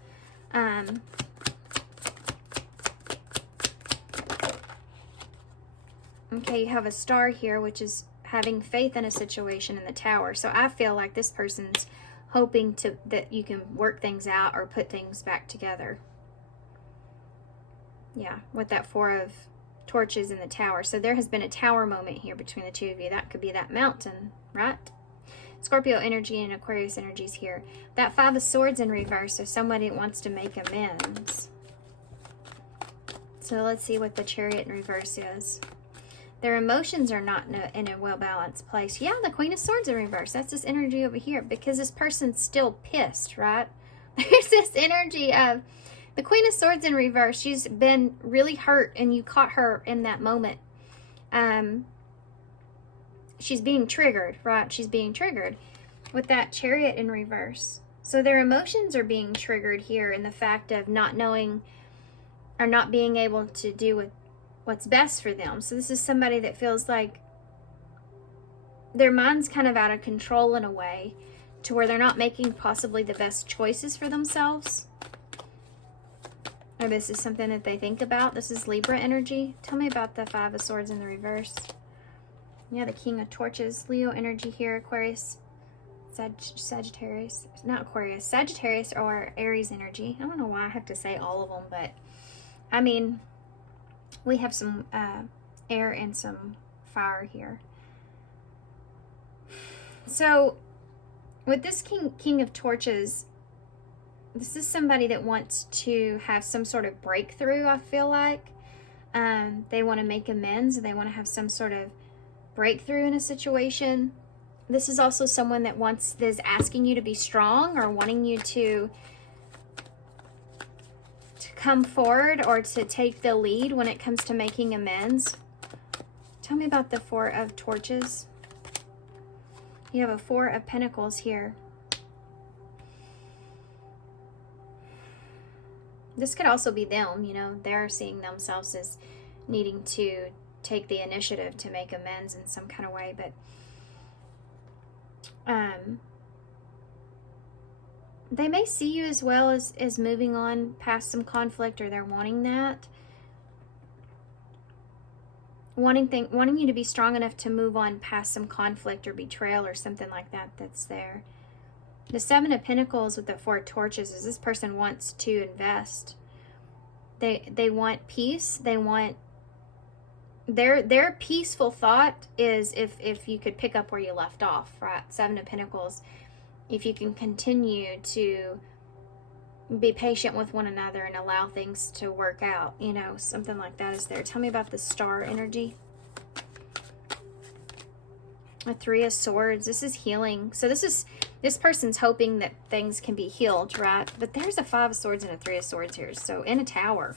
Okay, you have a Star here, which is having faith in a situation in the Tower. So I feel like this person's hoping that you can work things out or put things back together. Yeah, with that Four of Torches in the Tower. So there has been a tower moment here between the two of you. That could be that mountain, right? Scorpio energy and Aquarius energies here. That Five of Swords in reverse, so somebody wants to make amends. So let's see what the Chariot in reverse is. Their emotions are not in a well-balanced place. Yeah, the Queen of Swords in reverse. That's this energy over here because this person's still pissed, right? There's this energy of the Queen of Swords in reverse. She's been really hurt and you caught her in that moment. She's being triggered, right? She's being triggered with that Chariot in reverse. So their emotions are being triggered here in the fact of not knowing or not being able to do what's best for them. So this is somebody that feels like their mind's kind of out of control in a way to where they're not making possibly the best choices for themselves. Or this is something that they think about. This is Libra energy. Tell me about the Five of Swords in the reverse. Yeah, the King of Torches. Leo energy here. Aquarius, Sagittarius. Not Aquarius. Sagittarius or Aries energy. I don't know why I have to say all of them, but I mean, we have some air and some fire here. So with this King of Torches, this is somebody that wants to have some sort of breakthrough, I feel like. They want to make amends. They want to have some sort of breakthrough in a situation. This is also someone that is asking you to be strong or wanting you to come forward or to take the lead when it comes to making amends. Tell me about the Four of Torches. You have a Four of Pentacles here. This could also be them, you know, they're seeing themselves as needing to take the initiative to make amends in some kind of way, but they may see you as well as moving on past some conflict, or they're wanting that. Wanting you to be strong enough to move on past some conflict or betrayal or something like that that's there. The Seven of Pentacles with the Four of Torches is this person wants to invest. They want peace. They want their peaceful thought is, if you could pick up where you left off, right? Seven of Pentacles. If you can continue to be patient with one another and allow things to work out, you know, something like that is there. Tell me about the star energy. A Three of Swords. This is healing. So this person's hoping that things can be healed, right? But there's a Five of Swords and a Three of Swords here. So in a tower.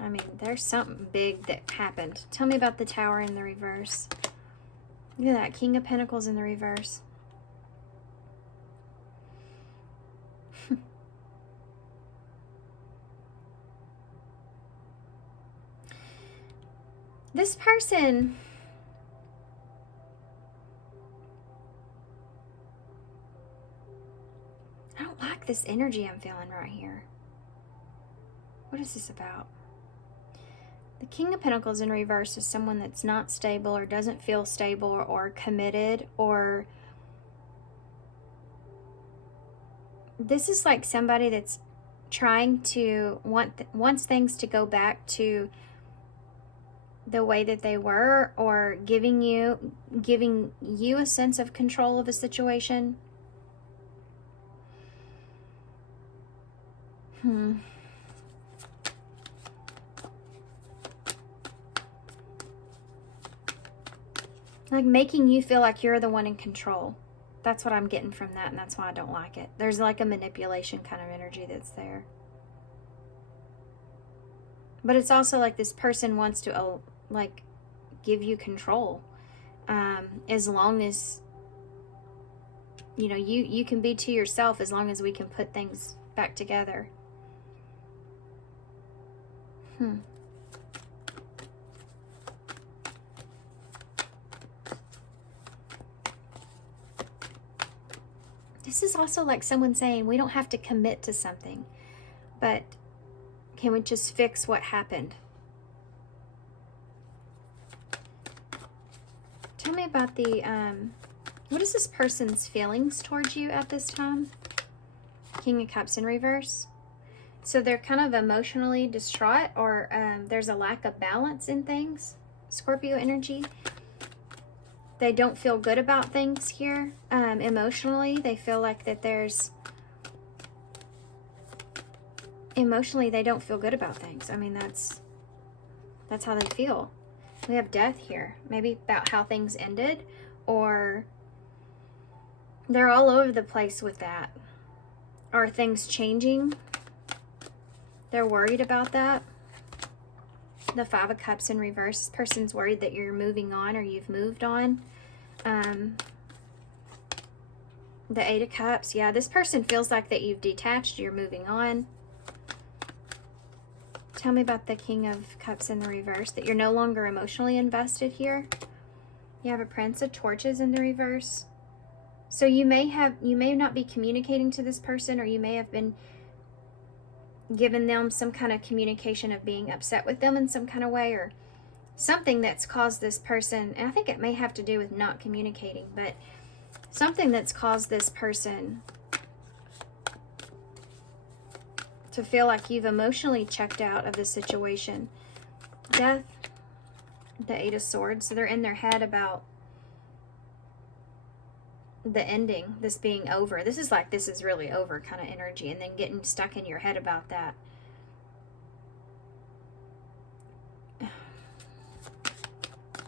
I mean, there's something big that happened. Tell me about the Tower in the reverse. Look at that. King of Pentacles in the reverse. This person... I don't like this energy I'm feeling right here. What is this about? The King of Pentacles in reverse is someone that's not stable or doesn't feel stable or committed, or this is like somebody that's trying to wants things to go back to the way that they were, or giving you a sense of control of a situation. Like making you feel like you're the one in control. That's what I'm getting from that, and that's why I don't like it. There's like a manipulation kind of energy that's there. But it's also like this person wants to like give you control. As long as, you know, you can be to yourself, as long as we can put things back together. This is also like someone saying, we don't have to commit to something, but can we just fix what happened? Tell me about the, what is this person's feelings towards you at this time? King of Cups in reverse. So they're kind of emotionally distraught, or there's a lack of balance in things. Scorpio energy. They don't feel good about things here. Emotionally, they feel like that there's... Emotionally, they don't feel good about things. I mean, that's how they feel. We have Death here. Maybe about how things ended, or they're all over the place with that. Are things changing? They're worried about that. The Five of Cups in reverse. This person's worried that you're moving on, or you've moved on. The Eight of Cups. Yeah, this person feels like that you've detached, you're moving on. Tell me about the King of Cups in the reverse, that you're no longer emotionally invested here. You have a Prince of Torches in the reverse. So you may not be communicating to this person, or you may have been giving them some kind of communication of being upset with them in some kind of way, or something that's caused this person, and I think it may have to do with not communicating, but something that's caused this person to feel like you've emotionally checked out of the situation. Death, the Eight of Swords. So they're in their head about the ending, this being over. This is like, this is really over kind of energy, and then getting stuck in your head about that.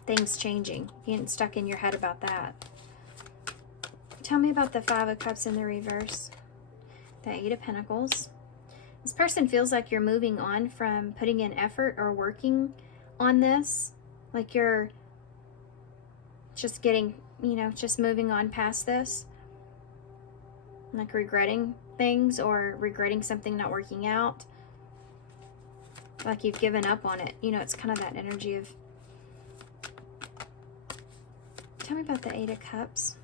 Things changing, getting stuck in your head about that. Tell me about the Five of Cups in the reverse. The Eight of Pentacles. This person feels like you're moving on from putting in effort or working on this. Like you're just getting, you know, just moving on past this. Like regretting things, or regretting something not working out. Like you've given up on it. You know, it's kind of that energy of... Tell me about the Eight of Cups.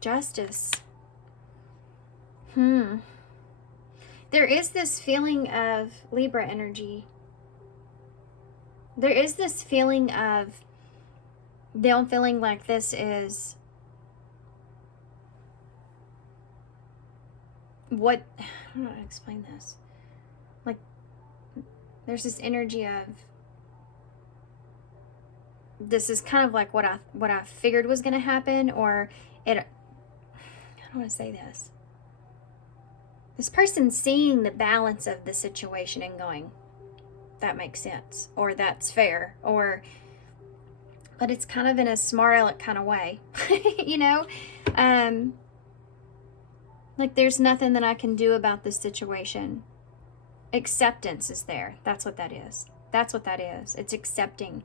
Justice. There is this feeling of Libra energy. There is this feeling of them feeling like this is what, I don't know how to explain this. Like There's this energy of, this is kind of like what I figured was going to happen, or it, I don't want to say this. This person's seeing the balance of the situation and going, that makes sense, or that's fair, or, but it's kind of in a smart aleck kind of way, you know? Like there's nothing that I can do about this situation. Acceptance is there. That's what that is. That's what that is. It's accepting,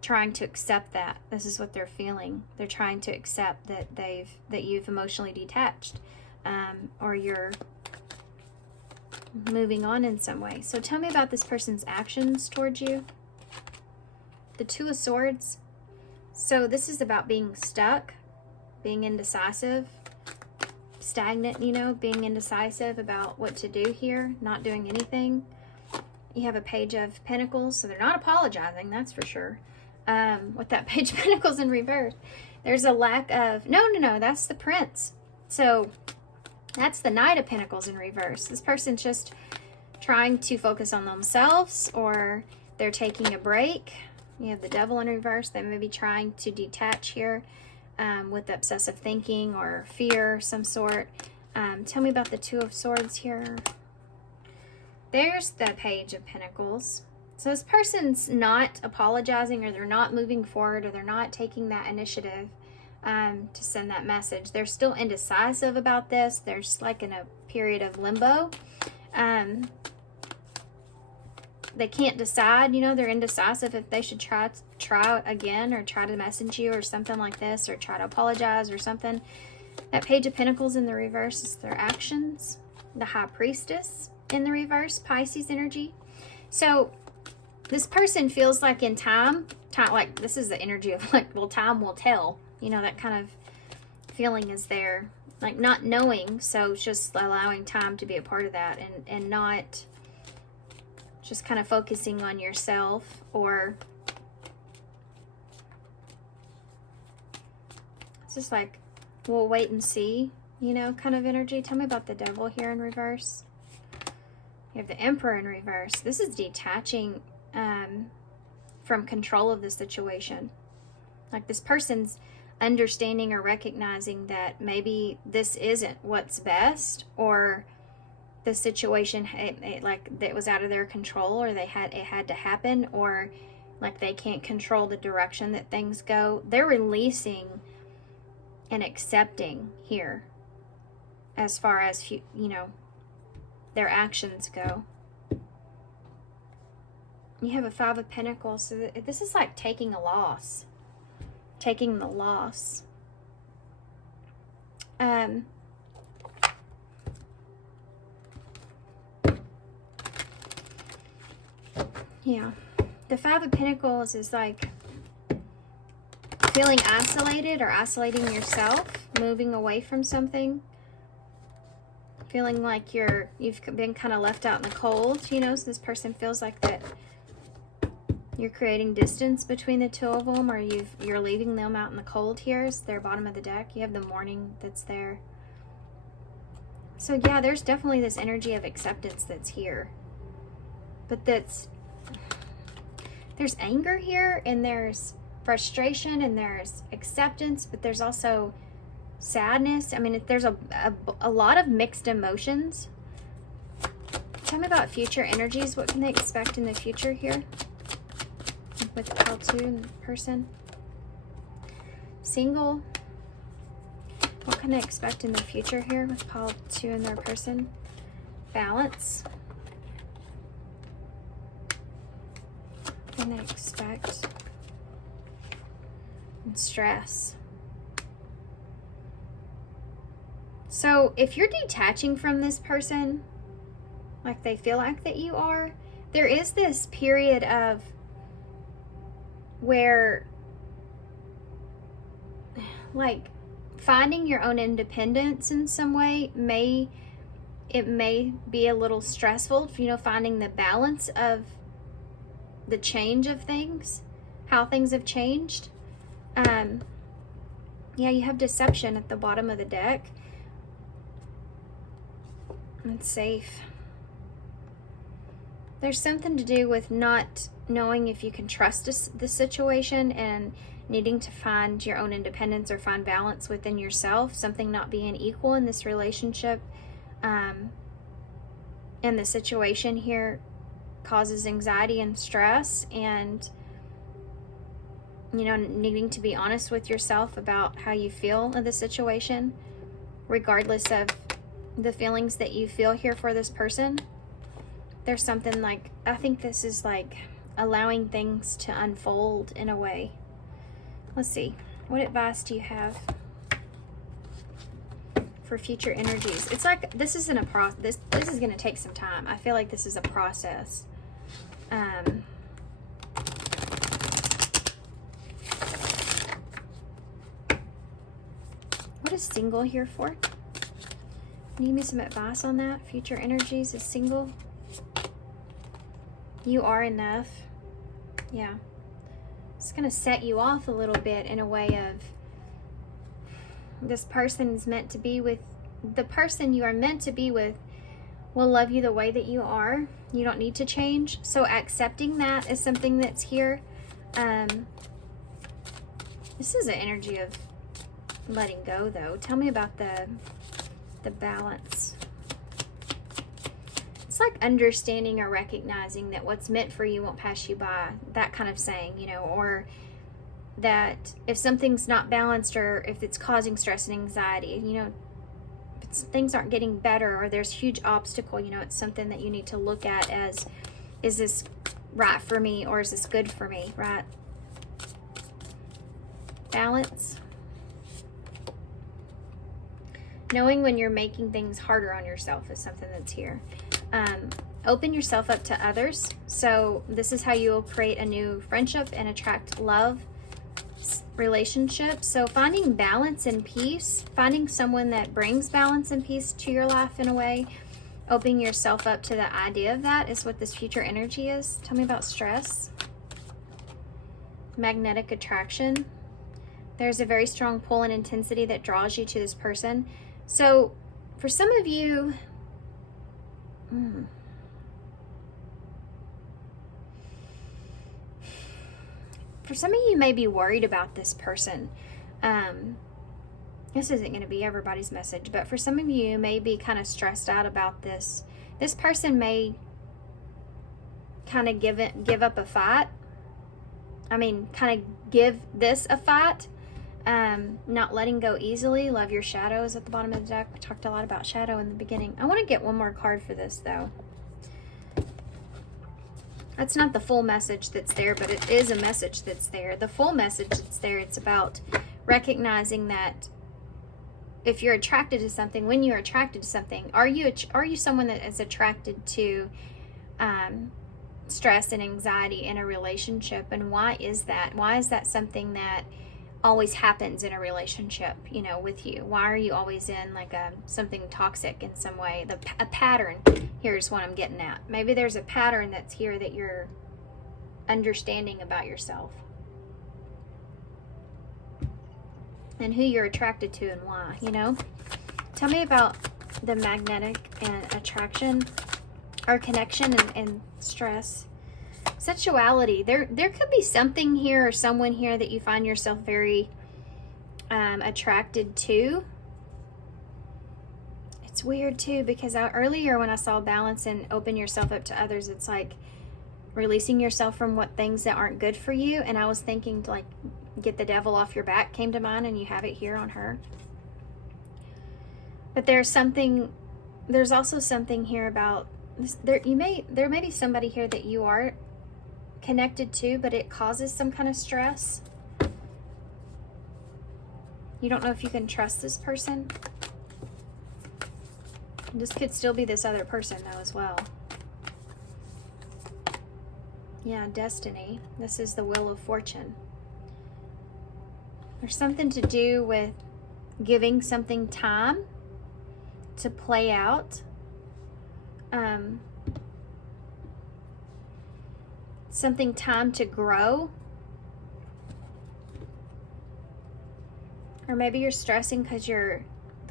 trying to accept that this is what they're feeling. They're trying to accept that you've emotionally detached, or you're moving on in some way. So tell me about this person's actions towards you. The Two of Swords. So this is about being stuck, being indecisive, stagnant, you know, being indecisive about what to do here, not doing anything. You have a Page of Pentacles, so they're not apologizing, that's for sure. With that Page of Pentacles in reverse, there's a lack of, no, that's the Prince. So that's the Knight of Pentacles in reverse. This person's just trying to focus on themselves, or they're taking a break. You have the Devil in reverse. They may be trying to detach here, with obsessive thinking or fear of some sort. Tell me about the Two of Swords here. There's the Page of Pentacles. So this person's not apologizing, or they're not moving forward, or they're not taking that initiative to send that message. They're still indecisive about this. They're just like in a period of limbo. They can't decide, you know, they're indecisive if they should try again, or try to message you or something like this, or try to apologize or something. That Page of Pentacles in the reverse is their actions. The High Priestess in the reverse, Pisces energy. So this person feels like in time, like this is the energy of like, well, time will tell, you know, that kind of feeling is there, like not knowing. So just allowing time to be a part of that, and not just kind of focusing on yourself, or it's just like, we'll wait and see, you know, kind of energy. Tell me about the Devil here in reverse. You have the Emperor in reverse. This is detaching from control of the situation. Like this person's understanding or recognizing that maybe this isn't what's best, or the situation, like it was out of their control, or it had to happen, or like they can't control the direction that things go. They're releasing and accepting here, as far as, you know, their actions go. You have a Five of Pentacles. So this is like taking a loss, taking the loss. Yeah, the Five of Pentacles is like feeling isolated, or isolating yourself, moving away from something, feeling like you've been kind of left out in the cold, you know. So this person feels like that you're creating distance between the two of them, or you're leaving them out in the cold here. Is their bottom of the deck. You have the Mourning that's there. So yeah, there's definitely this energy of acceptance that's here, but there's anger here, and there's frustration, and there's acceptance, but there's also sadness. I mean, there's a lot of mixed emotions. Tell me about future energies. What can they expect in the future here with Pile 2 in the person? Single. What can they expect in the future here with Pile 2 in their person? Balance. What can they expect? And stress. So if you're detaching from this person, like they feel like that you are, there is this period of where, like, finding your own independence in some way may be a little stressful, you know, finding the balance of the change of things, how things have changed. Yeah, you have deception at the bottom of the deck. And safe. There's something to do with not knowing if you can trust the situation and needing to find your own independence or find balance within yourself, something not being equal in this relationship. And the situation here causes anxiety and stress, and you know, needing to be honest with yourself about how you feel in the situation, regardless of the feelings that you feel here for this person. There's something like, I think this is like allowing things to unfold in a way. Let's see, what advice do you have for future energies? It's like this isn't a process. This is going to take some time. I feel like this is a process. What is single here for? Need me some advice on that? Future energies is single. You are enough. Yeah. It's going to set you off a little bit in a way of this person is meant to be with, the person you are meant to be with will love you the way that you are. You don't need to change. So accepting that is something that's here. This is an energy of letting go, though. Tell me about the balance. It's like understanding or recognizing that what's meant for you won't pass you by. That kind of saying, you know, or that if something's not balanced or if it's causing stress and anxiety, you know, if things aren't getting better or there's huge obstacle, you know, it's something that you need to look at as, is this right for me or is this good for me, right? Balance. Knowing when you're making things harder on yourself is something that's here. Open yourself up to others. So this is how you will create a new friendship and attract love relationship. So finding balance and peace, finding someone that brings balance and peace to your life in a way, opening yourself up to the idea of that is what this future energy is. Tell me about stress. Magnetic attraction. There's a very strong pull and intensity that draws you to this person. So for some of you, for some of you may be worried about this person. This isn't going to be everybody's message, but for some of you may be kind of stressed out about this. This person may kind of give up a fight. I mean, kind of give this a fight. Not letting go easily. Love your shadows at the bottom of the deck. We talked a lot about shadow in the beginning. I want to get one more card for this, though. That's not the full message that's there, but it is a message that's there. The full message that's there, it's about recognizing that if you're attracted to something, when you're attracted to something, are you someone that is attracted to stress and anxiety in a relationship? And why is that? Why is that something that always happens in a relationship, you know, with you? Why are you always in like something toxic in some way? A pattern. Here's what I'm getting at. Maybe there's a pattern that's here that you're understanding about yourself and who you're attracted to and why, you know? Tell me about the magnetic and attraction or connection and stress. Sexuality. There could be something here or someone here that you find yourself very attracted to. It's weird too, because earlier when I saw balance and open yourself up to others, it's like releasing yourself from what things that aren't good for you. And I was thinking to like get the devil off your back came to mind, and you have it here on her. But there's also something here about this, there may be somebody here that you are connected to, but it causes some kind of stress. You don't know if you can trust this person. This could still be this other person though as well. Yeah, destiny. This is the wheel of fortune. There's something to do with giving something time to play out. Something time to grow. Or maybe you're stressing because the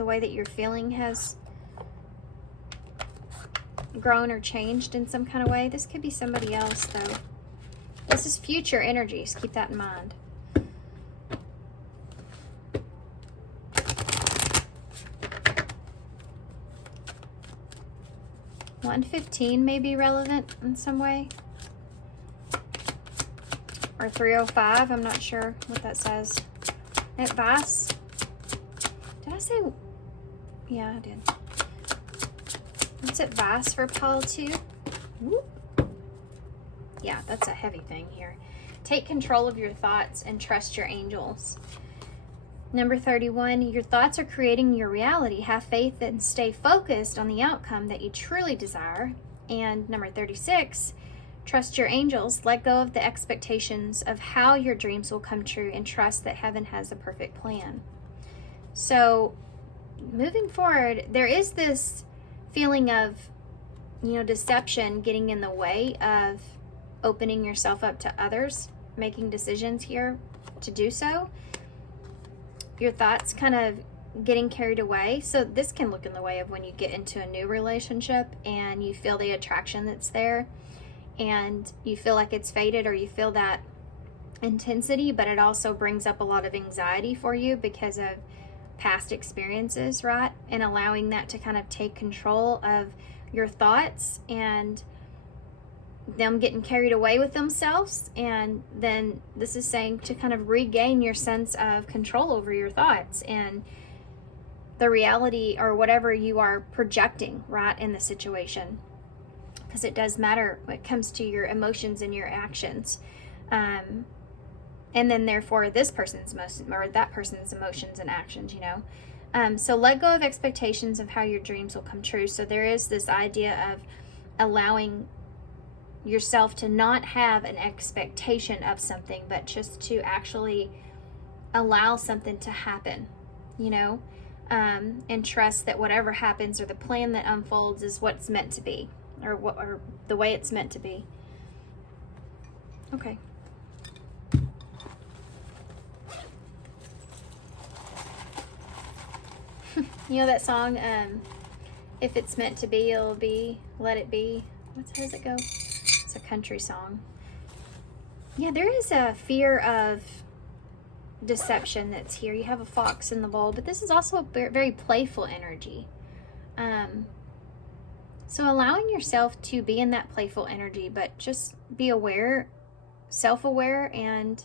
way that you're feeling has grown or changed in some kind of way. This could be somebody else, though. This is future energies. Keep that in mind. $115 may be relevant in some way. Or 305, I'm not sure what that says. Advice. Did I say? Yeah, I did. What's advice for pile 2? Whoop. Yeah, that's a heavy thing here. Take control of your thoughts and trust your angels. Number 31, your thoughts are creating your reality. Have faith and stay focused on the outcome that you truly desire. And number 36, trust your angels. Let go of the expectations of how your dreams will come true and trust that heaven has a perfect plan. So, moving forward, there is this feeling of, deception getting in the way of opening yourself up to others, making decisions here to do so. Your thoughts kind of getting carried away. So this can look in the way of when you get into a new relationship and you feel the attraction that's there and you feel like it's faded, or you feel that intensity, but it also brings up a lot of anxiety for you because of past experiences, right? And allowing that to kind of take control of your thoughts and them getting carried away with themselves. And then this is saying to kind of regain your sense of control over your thoughts and the reality or whatever you are projecting, right, in the situation, because it does matter when it comes to your emotions and your actions. And then therefore this person's emotions or that person's emotions and actions, so let go of expectations of how your dreams will come true. So there is this idea of allowing yourself to not have an expectation of something, but just to actually allow something to happen, and trust that whatever happens or the plan that unfolds is what's meant to be, or the way it's meant to be. Okay. You know that song, if it's meant to be, it'll be, let it be. How does it go? It's a country song. Yeah, there is a fear of deception that's here. You have a fox in the bowl, but this is also a very playful energy. So allowing yourself to be in that playful energy, but just be aware, self-aware, and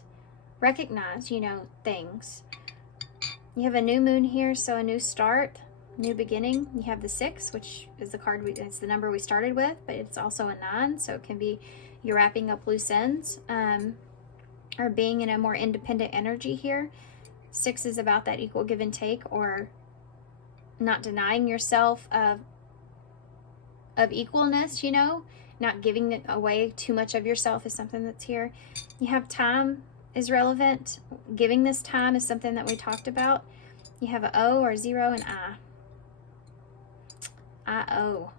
recognize, things. You have a new moon here, so a new start, new beginning. You have the 6, which is the card, it's the number we started with, but it's also a 9, so it can be you're wrapping up loose ends, or being in a more independent energy here. 6 is about that equal give and take, or not denying yourself of equalness, not giving away too much of yourself is something that's here. You have time is relevant. Giving this time is something that we talked about. You have a O or 0 and I-O.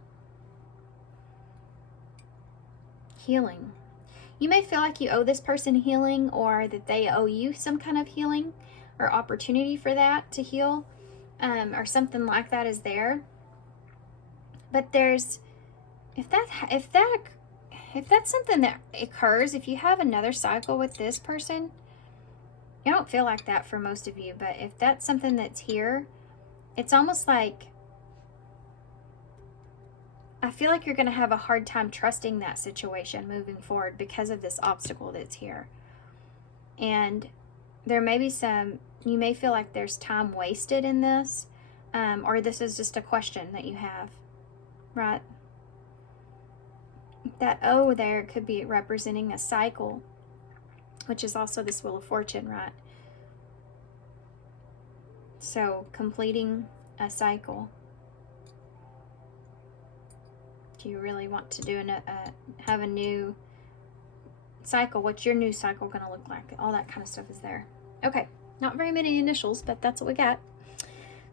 Healing. You may feel like you owe this person healing, or that they owe you some kind of healing or opportunity for that to heal, or something like that is there. But there's, if that's something that occurs, if you have another cycle with this person, I don't feel like that for most of you, but if that's something that's here, it's almost like I feel like you're going to have a hard time trusting that situation moving forward because of this obstacle that's here. And there may be you may feel like there's time wasted in this, or this is just a question that you have, right? That O there could be representing a cycle, which is also this Wheel of Fortune, right? So completing a cycle. Do you really want to do have a new cycle? What's your new cycle going to look like? All that kind of stuff is there. Okay, not very many initials, but that's what we got.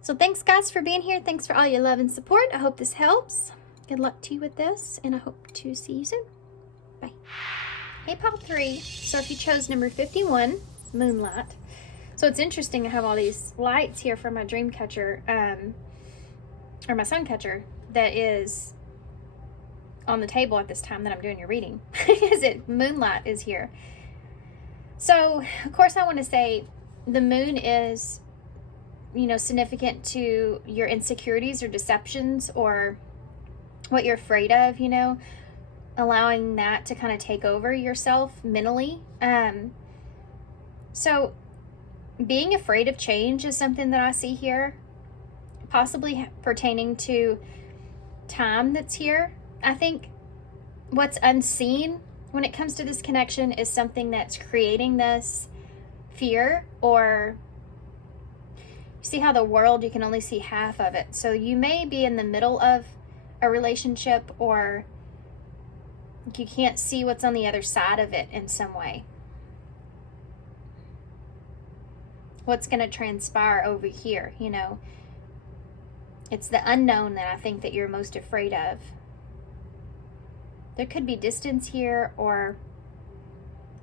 So thanks, guys, for being here. Thanks for all your love and support. I hope this helps. Good luck to you with this, and I hope to see you soon. Bye. Hey, pile 3. So if you chose number 51, Moonlight. So it's interesting, I have all these lights here for my dream catcher, or my sun catcher, that is on the table at this time that I'm doing your reading. Because Moonlight is here. So, of course, I want to say the moon is, you know, significant to your insecurities or deceptions or what you're afraid of, you know, allowing that to kind of take over yourself mentally. So being afraid of change is something that I see here, possibly pertaining to time that's here. I think what's unseen when it comes to this connection is something that's creating this fear, or you see how the world, you can only see half of it. So you may be in the middle of a relationship, or you can't see what's on the other side of it in some way. What's going to transpire over here, you know? It's the unknown that I think that you're most afraid of. There could be distance here, or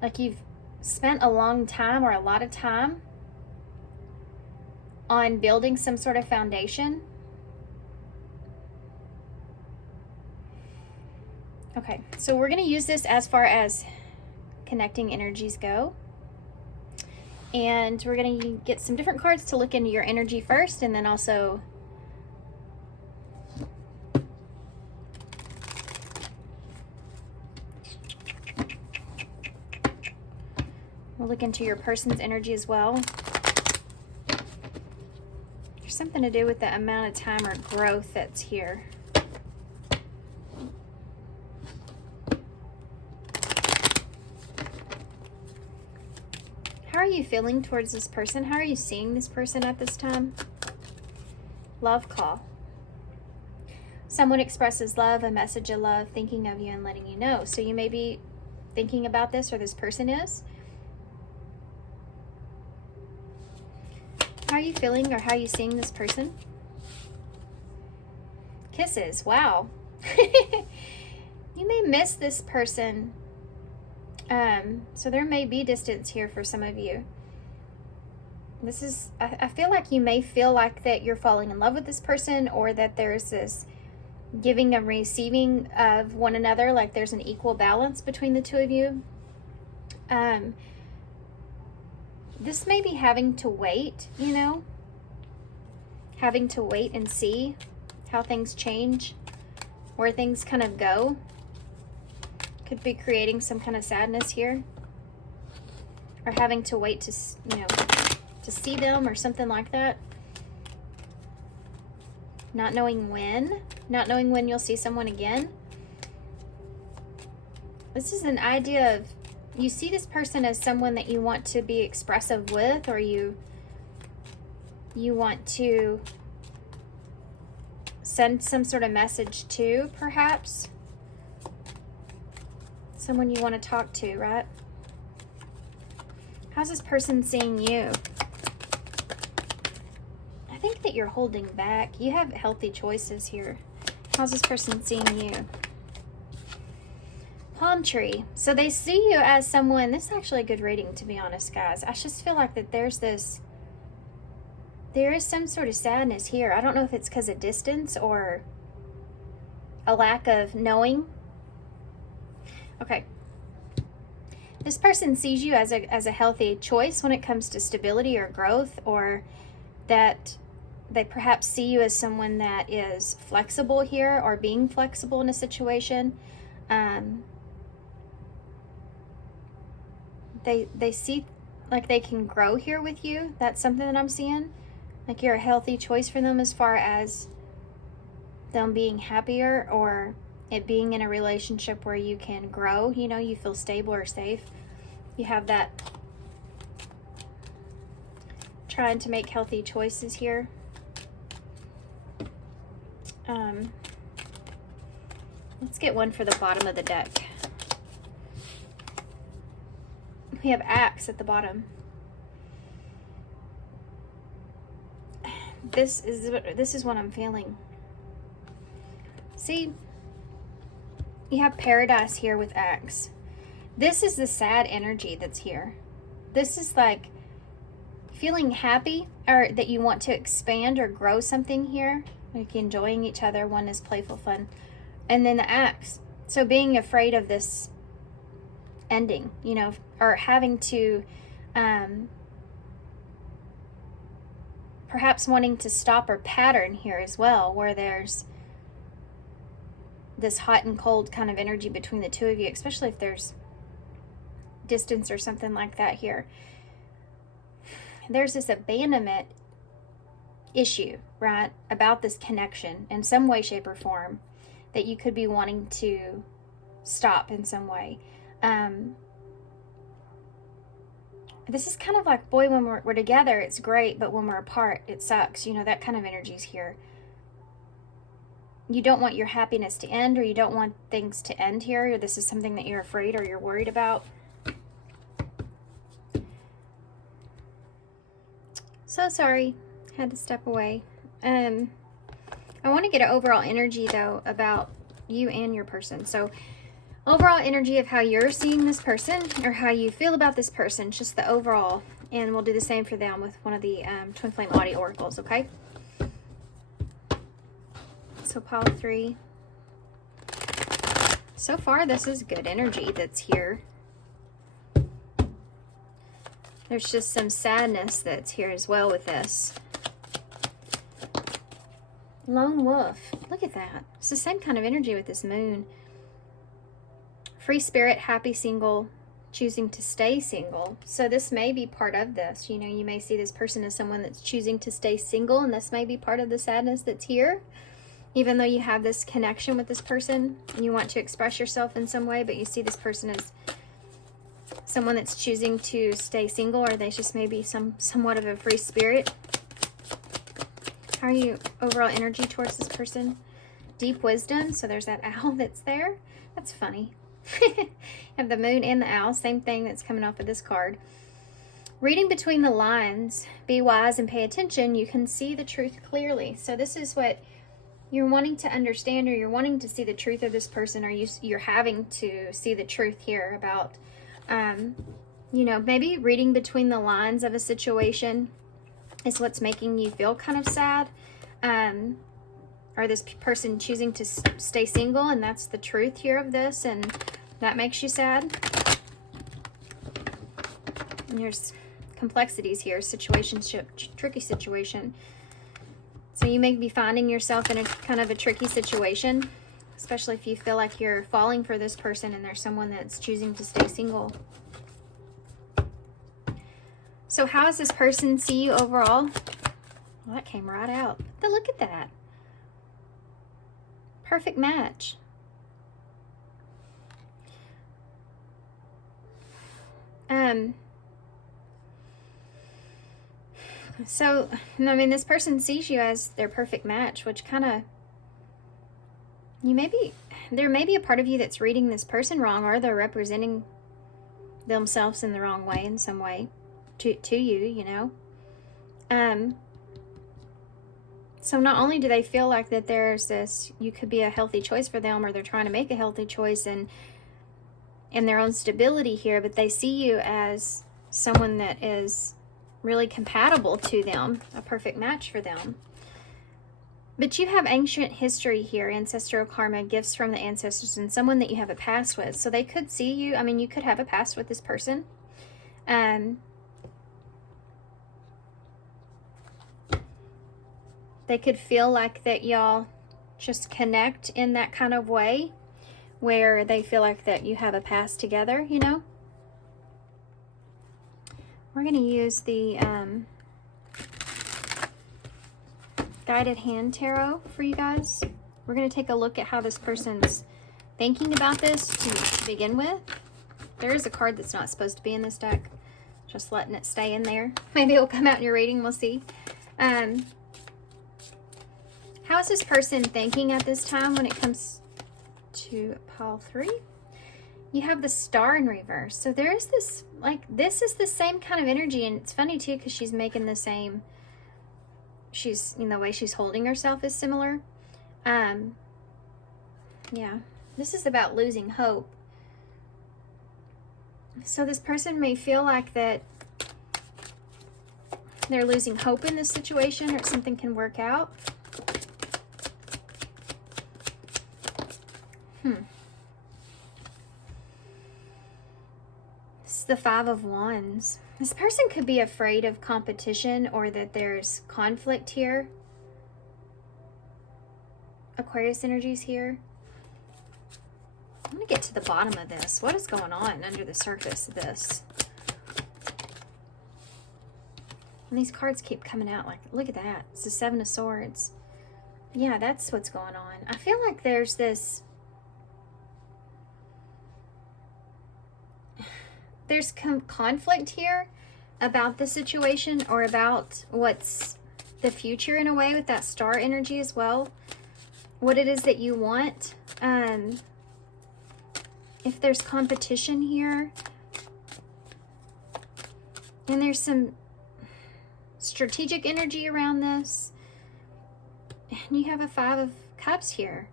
like you've spent a long time or a lot of time on building some sort of foundation. Okay, so we're going to use this as far as connecting energies go. And we're going to get some different cards to look into your energy first, and then also we'll look into your person's energy as well. There's something to do with the amount of time or growth that's here. How are you feeling towards this person? How are you seeing this person at this time? Love call. Someone expresses love, a message of love, thinking of you and letting you know. So you may be thinking about this, or this person is. How are you feeling, or how are you seeing this person? Kisses. Wow. You may miss this person. So there may be distance here for some of you. This is, I feel like you may feel like that you're falling in love with this person, or that there's this giving and receiving of one another, like there's an equal balance between the two of you. This may be having to wait, you know, having to wait and see how things change, where things kind of go. Could be creating some kind of sadness here, or having to wait to, you know, to see them or something like that. Not knowing when you'll see someone again. This is an idea of, you see this person as someone that you want to be expressive with, or you want to send some sort of message to, perhaps. Someone you want to talk to, right? How's this person seeing you? I think that you're holding back. You have healthy choices here. How's this person seeing you? Palm tree. So they see you as someone, this is actually a good reading, to be honest, guys. I just feel like that there is some sort of sadness here. I don't know if it's because of distance or a lack of knowing. Okay. This person sees you as a healthy choice when it comes to stability or growth, or that they perhaps see you as someone that is flexible here, or being flexible in a situation. They see like they can grow here with you. That's something that I'm seeing. Like you're a healthy choice for them as far as them being happier, or it being in a relationship where you can grow, you know, you feel stable or safe. You have that trying to make healthy choices here. Let's get one for the bottom of the deck. We have Axe at the bottom. This is what I'm feeling. See? You have Paradise here with Axe. This is the sad energy that's here. This is like feeling happy, or that you want to expand or grow something here. Like enjoying each other. One is playful fun. And then the Axe. So being afraid of this ending, you know, or having to, perhaps wanting to stop or pattern here as well, where there's this hot and cold kind of energy between the two of you, especially if there's distance or something like that here. There's this abandonment issue, right, about this connection in some way, shape, or form that you could be wanting to stop in some way. This is kind of like, boy, when we're together, it's great, but when we're apart, it sucks. You know, that kind of energy's here. You don't want your happiness to end, or you don't want things to end here, or this is something that you're afraid or you're worried about. So sorry, had to step away. I want to get an overall energy, though, about you and your person. So overall energy of how you're seeing this person, or how you feel about this person, just the overall. And we'll do the same for them with one of the Twin Flame Audio Oracles, okay? So pile 3. So far, this is good energy that's here. There's just some sadness that's here as well with this. Lone Wolf. Look at that. It's the same kind of energy with this moon. Free spirit, happy single, choosing to stay single. So this may be part of this. You know, you may see this person as someone that's choosing to stay single, and this may be part of the sadness that's here. Even though you have this connection with this person and you want to express yourself in some way, but you see this person as someone that's choosing to stay single, or they just may be somewhat of a free spirit. How are you overall energy towards this person? Deep wisdom. So there's that owl that's there. That's funny. Have the moon and the owl, same thing that's coming off of this card. Reading between the lines, be wise and pay attention. You can see the truth clearly. So this is what you're wanting to understand, or you're wanting to see the truth of this person, or you're having to see the truth here about, you know, maybe reading between the lines of a situation is what's making you feel kind of sad. Or this person choosing to stay single, and that's the truth here of this, and that makes you sad. And there's complexities here, situationship, tricky situation. So you may be finding yourself in a kind of a tricky situation, especially if you feel like you're falling for this person and there's someone that's choosing to stay single. So how does this person see you overall? Well, that came right out. But look at that. Perfect match. So, I mean, this person sees you as their perfect match, which kind of, there may be a part of you that's reading this person wrong, or they're representing themselves in the wrong way in some way to you, you know. So not only do they feel like that there's this, you could be a healthy choice for them, or they're trying to make a healthy choice and in their own stability here, but they see you as someone that is really compatible to them, a perfect match for them. But you have ancient history here, ancestral karma, gifts from the ancestors, and someone that you have a past with. So they could see you, I mean, you could have a past with this person. They could feel like that y'all just connect in that kind of way, where they feel like that you have a past together, you know. We're going to use the Guided Hand Tarot for you guys. We're going to take a look at how this person's thinking about this to begin with. There is a card that's not supposed to be in this deck. Just letting it stay in there. Maybe it'll come out in your reading. We'll see. How is this person thinking at this time when it comes to pile 3? You have the Star in reverse. So there is this, like, this is the same kind of energy. And it's funny, too, because she's making the same, she's, you know, the way she's holding herself is similar. Yeah. This is about losing hope. So this person may feel like that they're losing hope in this situation, or something can work out. It's the Five of Wands. This person could be afraid of competition or that there's conflict here. Aquarius energies here. I'm going to get to the bottom of this. What is going on under the surface of this? And these cards keep coming out. Like, look at that. It's the Seven of Swords. Yeah, that's what's going on. I feel like there's this... There's conflict here about the situation or about what's the future in a way with that star energy as well. What it is that you want. If there's competition here. And there's some strategic energy around this. And you have a Five of Cups here.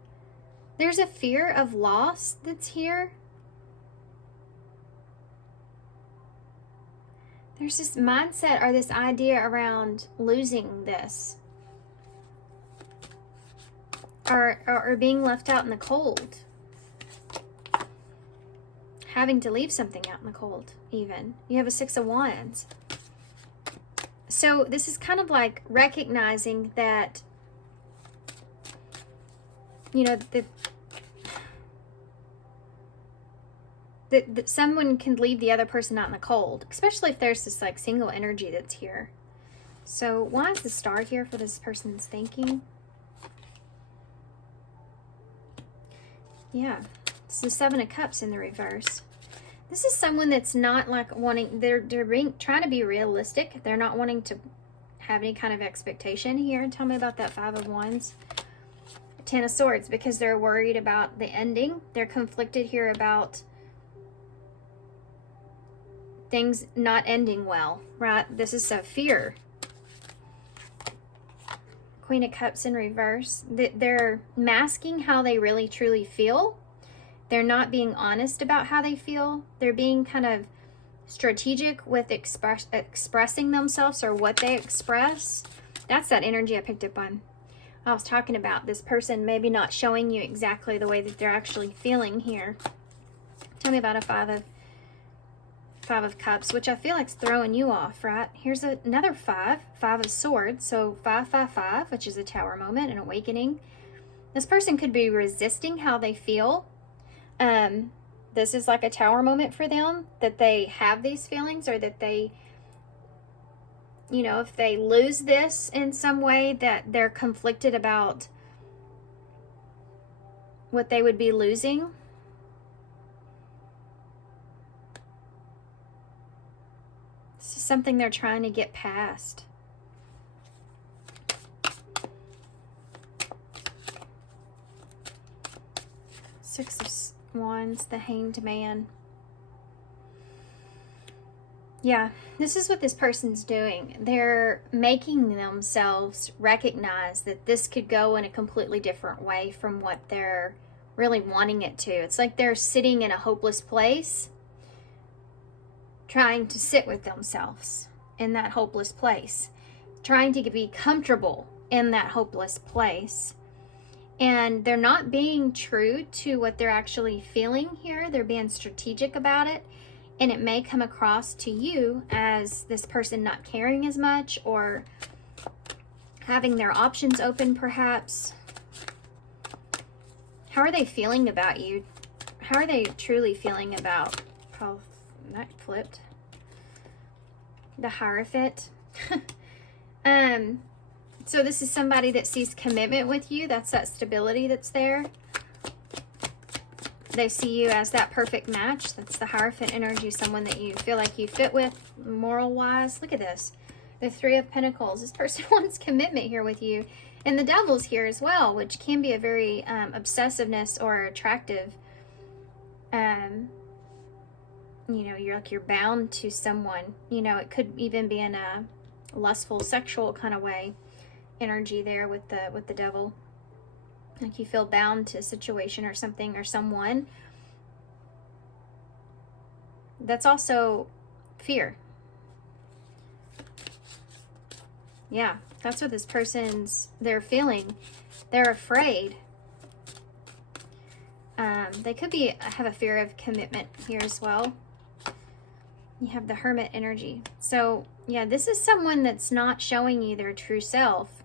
There's a fear of loss that's here. There's this mindset or this idea around losing this. Or being left out in the cold. Having to leave something out in the cold, even. You have a Six of Wands. So this is kind of like recognizing that, you know, that someone can leave the other person out in the cold, especially if there's this like single energy that's here. So why is the Star here for this person's thinking? Yeah, it's the Seven of Cups in the reverse. This is someone that's not like wanting, they're trying to be realistic. They're not wanting to have any kind of expectation here. Tell me about that Five of Wands. Ten of Swords, because they're worried about the ending. They're conflicted here about things not ending well, right? This is a fear. Queen of Cups in reverse. They're masking how they really truly feel. They're not being honest about how they feel. They're being kind of strategic with expressing themselves or what they express. That's that energy I picked up on. I was talking about this person maybe not showing you exactly the way that they're actually feeling here. Tell me about a Five of Cups, which I feel like is throwing you off, right? Here's another Five of Swords. So 555, which is a Tower moment, an awakening. This person could be resisting how they feel. This is like a Tower moment for them, that they have these feelings, or that they, you know, if they lose this in some way, that they're conflicted about what they would be losing. This is something they're trying to get past. Six of Wands, the Hanged Man. Yeah, this is what this person's doing. They're making themselves recognize that this could go in a completely different way from what they're really wanting it to. It's like they're sitting in a hopeless place, trying to sit with themselves in that hopeless place, trying to be comfortable in that hopeless place. And they're not being true to what they're actually feeling here. They're being strategic about it. And it may come across to you as this person not caring as much, or having their options open perhaps. How are they feeling about you? How are they truly feeling about, oh, that flipped. The Hierophant. So this is somebody that sees commitment with you. That's that stability that's there. They see you as that perfect match. That's the Hierophant energy, someone that you feel like you fit with moral-wise. Look at this. The Three of Pentacles. This person wants commitment here with you. And the Devil's here as well, which can be a very obsessiveness or attractive. You know, you're bound to someone. You know, it could even be in a lustful, sexual kind of way. Energy there with the Devil. Like you feel bound to a situation or something or someone. That's also fear. Yeah, that's what this they're feeling. They're afraid. They could have a fear of commitment here as well. You have the Hermit energy. So, yeah, this is someone that's not showing you their true self.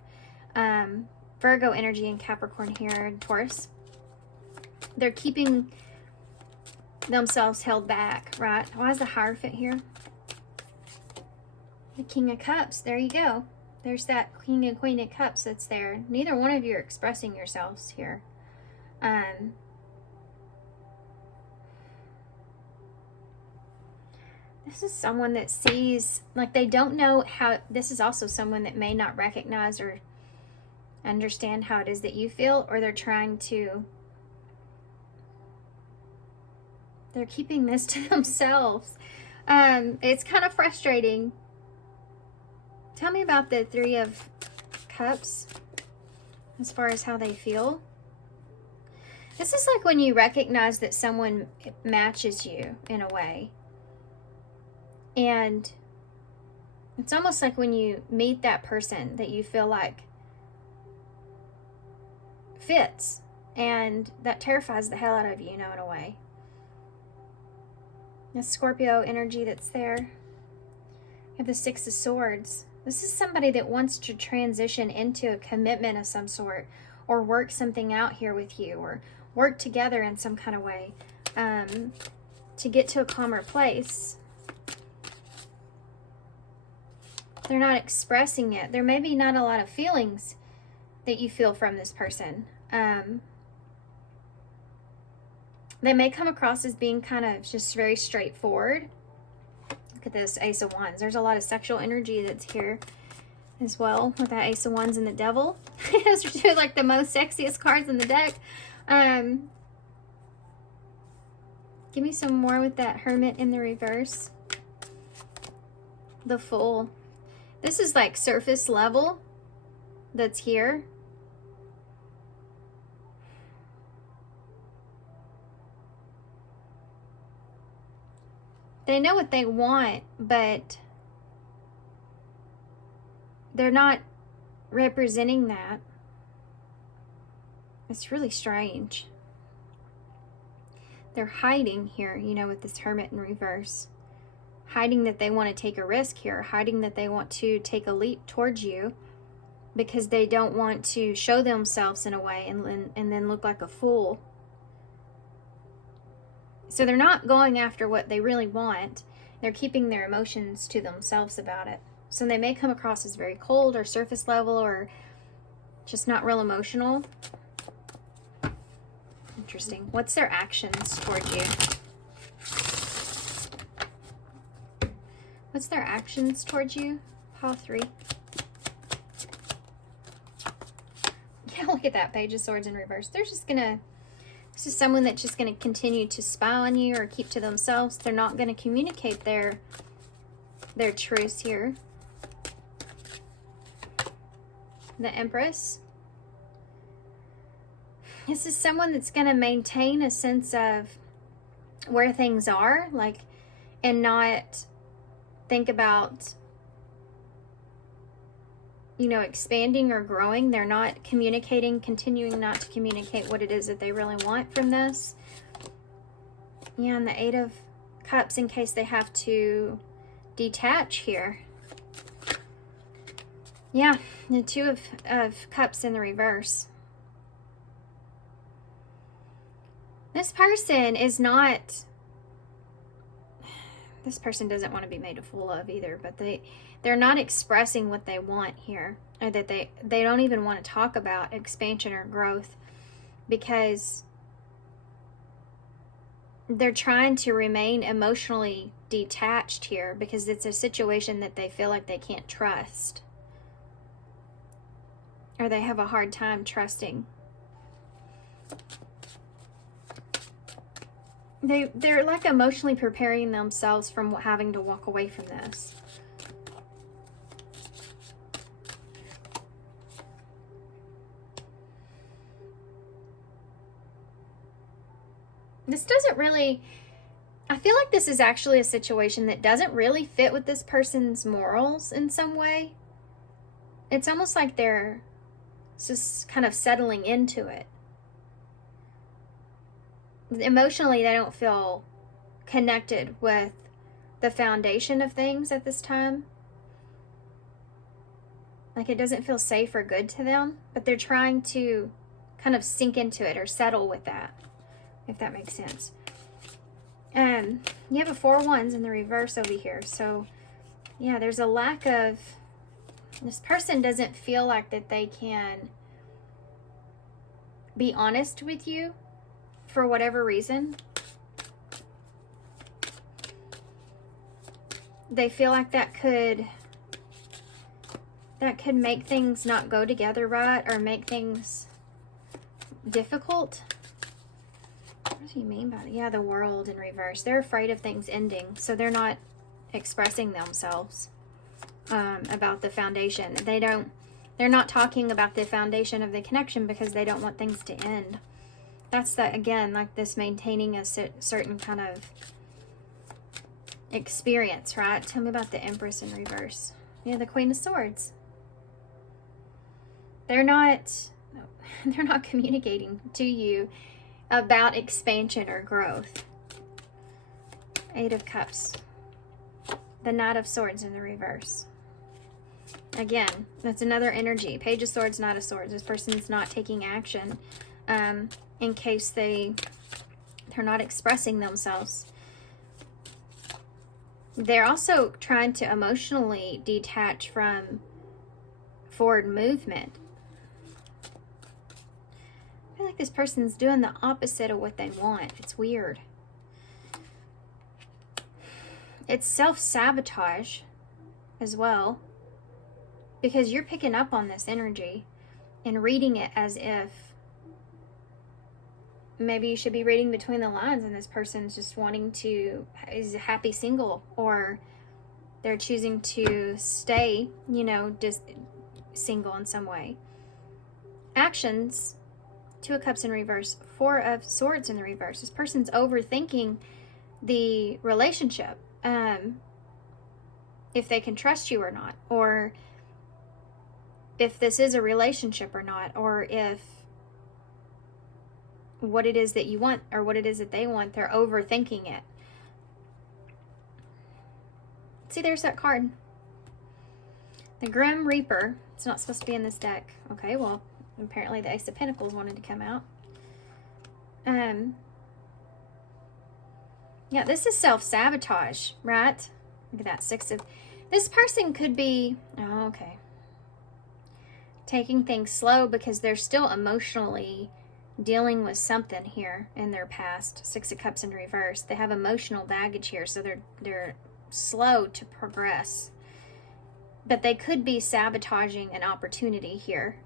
Virgo energy and Capricorn here, and Taurus. They're keeping themselves held back, right? Why is the Hierophant here? The King of Cups. There you go. There's that King and Queen of Cups that's there. Neither one of you are expressing yourselves here. This is someone that sees, like they don't know how, this is also someone that may not recognize or understand how it is that you feel, or they're trying to, they're keeping this to themselves. It's kind of frustrating. Tell me about the Three of Cups as far as how they feel. This is like when you recognize that someone matches you in a way. And it's almost like when you meet that person that you feel like fits, and that terrifies the hell out of you, you know, in a way. The Scorpio energy that's there. You have the Six of Swords. This is somebody that wants to transition into a commitment of some sort, or work something out here with you, or work together in some kind of way to get to a calmer place. They're not expressing it. There may be not a lot of feelings that you feel from this person. They may come across as being kind of just very straightforward. Look at this Ace of Wands. There's a lot of sexual energy that's here as well with that Ace of Wands and the Devil. Those are two like the most sexiest cards in the deck. Give me some more with that Hermit in the reverse. The Fool. This is like surface level that's here. They know what they want, but they're not representing that. It's really strange. They're hiding here, you know, with this Hermit in reverse. Hiding that they want to take a risk here. Hiding that they want to take a leap towards you because they don't want to show themselves in a way and then look like a fool. So they're not going after what they really want. They're keeping their emotions to themselves about it. So they may come across as very cold or surface level or just not real emotional. Interesting. What's their actions toward you? What's their actions towards you? Pile 3. Yeah, look at that Page of Swords in reverse. They're just gonna, this is someone that's just gonna continue to spy on you or keep to themselves. They're not gonna communicate their truths here. The Empress. This is someone that's gonna maintain a sense of where things are, like, and not think about, you know, expanding or growing. They're not communicating, continuing not to communicate what it is that they really want from this. Yeah, and the Eight of Cups in case they have to detach here. Yeah, the Two of Cups in the reverse. This person is not, this person doesn't want to be made a fool of either, but they're not expressing what they want here, or that they don't even want to talk about expansion or growth because they're trying to remain emotionally detached here because it's a situation that they feel like they can't trust, or they have a hard time trusting. They're like emotionally preparing themselves from having to walk away from this. This doesn't really, I feel like this is actually a situation that doesn't really fit with this person's morals in some way. It's almost like they're just kind of settling into it. Emotionally, they don't feel connected with the foundation of things at this time. Like it doesn't feel safe or good to them, but they're trying to kind of sink into it or settle with that, if that makes sense. You have a 4 wands in the reverse over here. So yeah, there's a lack of, this person doesn't feel like that they can be honest with you for whatever reason. They feel like that could make things not go together right, or make things difficult. What do you mean by that? Yeah, the World in reverse. They're afraid of things ending, so they're not expressing themselves about the foundation. They're not talking about the foundation of the connection because they don't want things to end. That's that, again, like this maintaining a certain kind of experience, right? Tell me about the Empress in reverse. Yeah, the Queen of Swords. They're not communicating to you about expansion or growth. 8 of Cups. The Knight of Swords in the reverse. Again, that's another energy. Page of Swords, Knight of Swords. This person's not taking action in case they're not expressing themselves. They're also trying to emotionally detach from forward movement. I feel like this person's doing the opposite of what they want. It's weird. It's self-sabotage as well, because you're picking up on this energy and reading it as if maybe you should be reading between the lines and this person's just is a happy single, or they're choosing to stay, just single in some way. Actions, 2 of Cups in reverse, 4 of Swords in the reverse. This person's overthinking the relationship. If they can trust you or not, or if this is a relationship or not, or if what it is that you want or what it is that they want, they're overthinking it. See, there's that card. The Grim Reaper. It's not supposed to be in this deck. Okay, well, apparently the Ace of Pentacles wanted to come out. Yeah, this is self-sabotage, right? Look at that, 6 of... This person could be... Oh, okay. Taking things slow because they're still emotionally dealing with something here in their past. 6 of Cups in reverse. They have emotional baggage here, so they're slow to progress. But they could be sabotaging an opportunity here,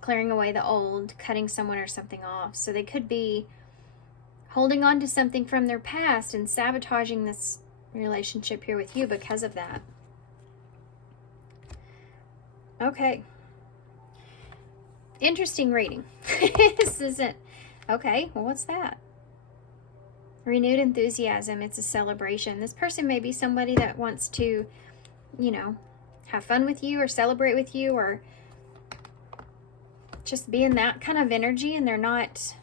clearing away the old, cutting someone or something off. So they could be holding on to something from their past and sabotaging this relationship here with you because of that. Okay. Interesting reading. This isn't... Okay, well, what's that? Renewed enthusiasm. It's a celebration. This person may be somebody that wants to, have fun with you or celebrate with you, or just be in that kind of energy, and they're not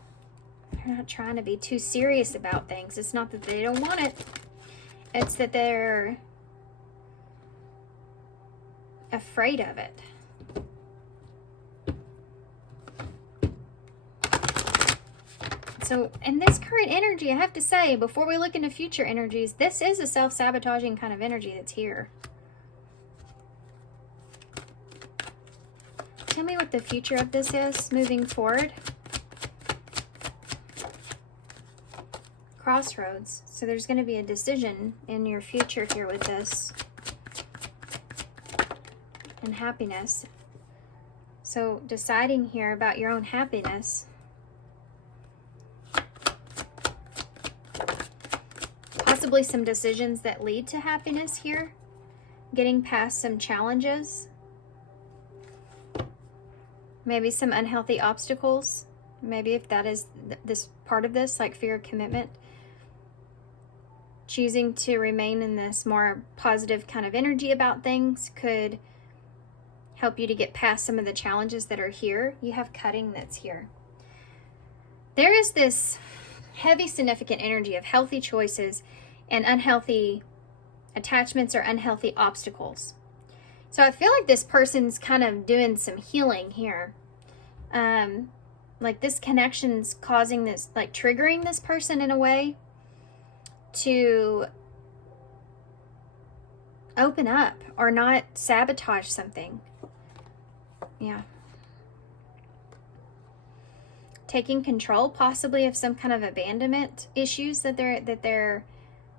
trying to be too serious about things. It's not that they don't want it. It's that they're afraid of it. So in this current energy, I have to say, before we look into future energies, this is a self-sabotaging kind of energy that's here. Tell me what the future of this is moving forward. Crossroads. So there's going to be a decision in your future here with this. And happiness. So deciding here about your own happiness. Possibly some decisions that lead to happiness here. Getting past some challenges. Maybe some unhealthy obstacles. Maybe if that is this part of this, like fear of commitment. Choosing to remain in this more positive kind of energy about things could help you to get past some of the challenges that are here. You have cutting that's here. There is this heavy significant energy of healthy choices and unhealthy attachments or unhealthy obstacles. So I feel like this person's kind of doing some healing here. Like this connection's causing this, like triggering this person in a way to open up or not sabotage something. Yeah. Taking control possibly of some kind of abandonment issues that they're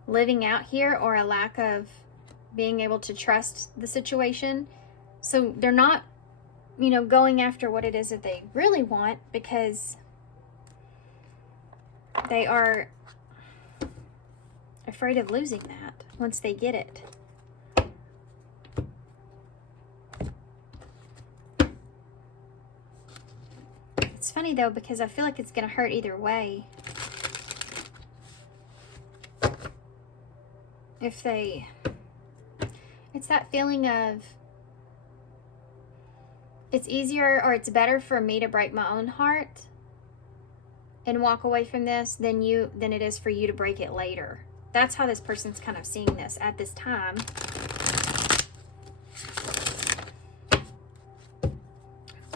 living out here, or a lack of being able to trust the situation. So they're not, you know, going after what it is that they really want, because they are afraid of losing that once they get it. It's funny though, because I feel like it's going to hurt either way. If they, it's that feeling of, it's easier or it's better for me to break my own heart and walk away from this than it is for you to break it later. That's how this person's kind of seeing this at this time.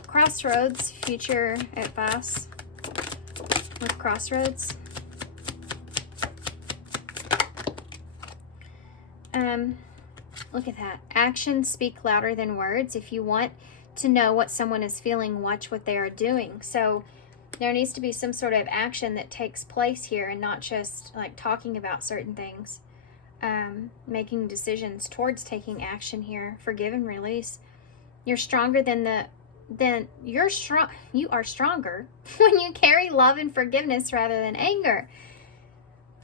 Crossroads, future advice with Crossroads. Look at that. Actions speak louder than words. If you want to know what someone is feeling, watch what they are doing. So there needs to be some sort of action that takes place here, and not just like talking about certain things. Making decisions towards taking action here. Forgive and release. You're stronger you are stronger when you carry love and forgiveness rather than anger.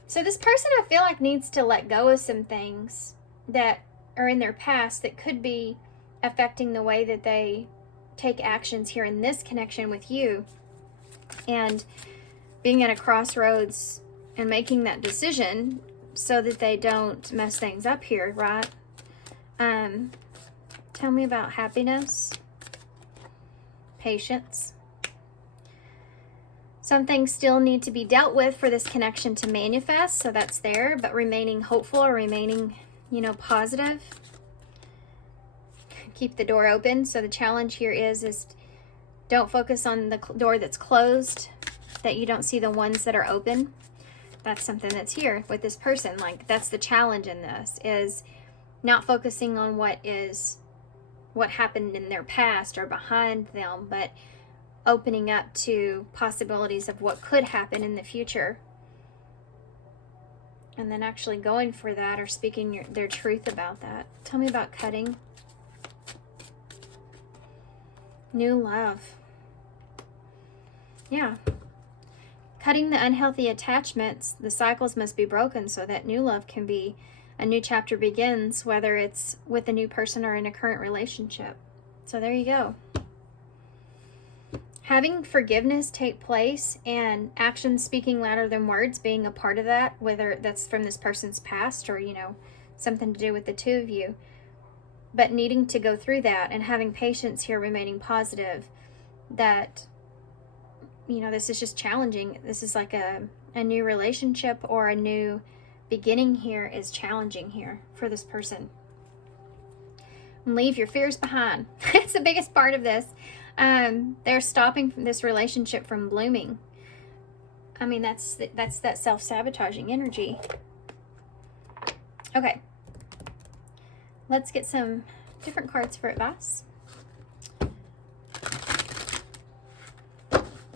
So this person, I feel like, needs to let go of some things that are in their past that could be affecting the way that they take actions here in this connection with you, and being at a crossroads and making that decision so that they don't mess things up here, right? Tell me about happiness, patience. Some things still need to be dealt with for this connection to manifest, so that's there, but remaining hopeful or remaining, you know, positive. Keep the door open. So the challenge here is don't focus on the door that's closed, that you don't see the ones that are open. That's something that's here with this person. Like, that's the challenge in this, is not focusing on what happened in their past or behind them, but opening up to possibilities of what could happen in the future, and then actually going for that or speaking their truth about that. Tell me about cutting. New love. Yeah. Cutting the unhealthy attachments. The cycles must be broken so that new love can be, a new chapter begins, whether it's with a new person or in a current relationship. So there you go. Having forgiveness take place and actions speaking louder than words being a part of that, whether that's from this person's past or, you know, something to do with the two of you. But needing to go through that and having patience here, remaining positive, that, you know, this is just challenging. This is like a new relationship or a new beginning here is challenging here for this person. Leave your fears behind. It's the biggest part of this. They're stopping this relationship from blooming. I mean, that's that self-sabotaging energy. Okay. Let's get some different cards for advice.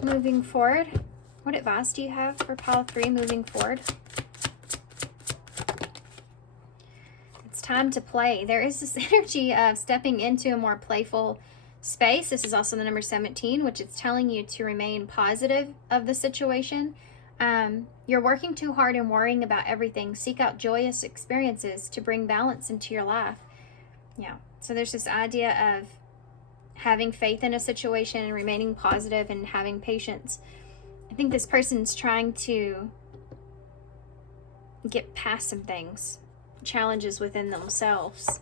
Moving forward. What advice do you have for pile 3 moving forward? It's time to play. There is this energy of stepping into a more playful space. This is also the number 17, which is telling you to remain positive of the situation. You're working too hard and worrying about everything. Seek out joyous experiences to bring balance into your life. Yeah. So there's this idea of having faith in a situation and remaining positive and having patience. I think this person's trying to get past some things, challenges within themselves.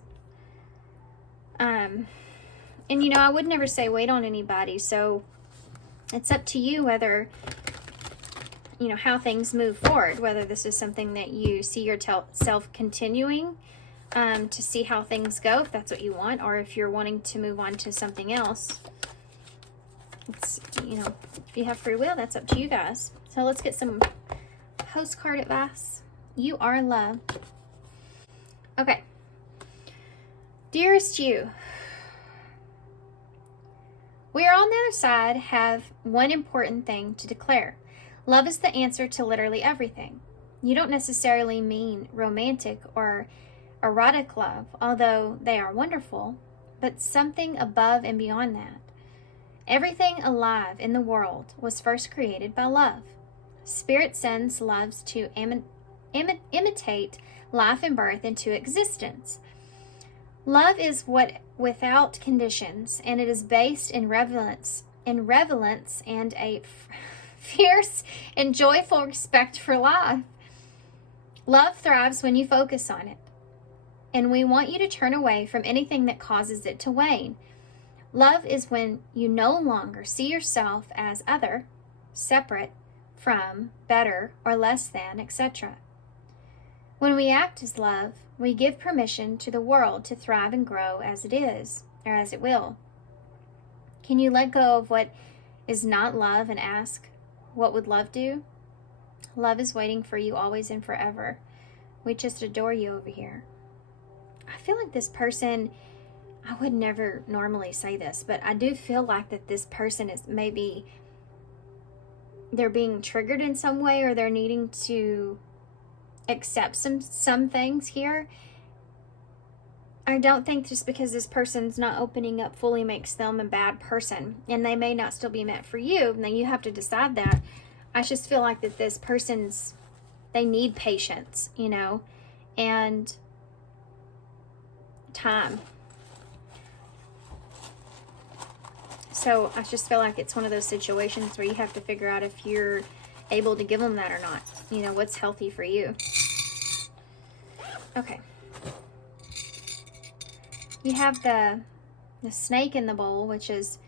And, you know, I would never say wait on anybody, so it's up to you whether you know, how things move forward, whether this is something that you see yourself continuing to see how things go, if that's what you want, or if you're wanting to move on to something else. It's, you know, if you have free will, that's up to you guys. So let's get some postcard advice. You are loved. Okay. Dearest you, we are on the other side have one important thing to declare. Love is the answer to literally everything. You don't necessarily mean romantic or erotic love, although they are wonderful, but something above and beyond that. Everything alive in the world was first created by love. Spirit sends loves to imitate life and birth into existence. Love is what without conditions, and it is based in reverence and a fierce and joyful respect for life. Love thrives when you focus on it, and we want you to turn away from anything that causes it to wane. Love is when you no longer see yourself as other, separate from, better or less than, etc. When we act as love, we give permission to the world to thrive and grow as it is, or as it will. Can you let go of what is not love and ask, what would love do? Love is waiting for you always and forever. We just adore you over here. I feel like this person, I would never normally say this, but I do feel like that this person is maybe, they're being triggered in some way, or they're needing to accept some things here. I don't think just because this person's not opening up fully makes them a bad person, and they may not still be meant for you. Now you have to decide that. I just feel like that this person's, they need patience, you know, and time. So I just feel like it's one of those situations where you have to figure out if you're able to give them that or not. You know, what's healthy for you. Okay. You have the snake in the bowl, which is,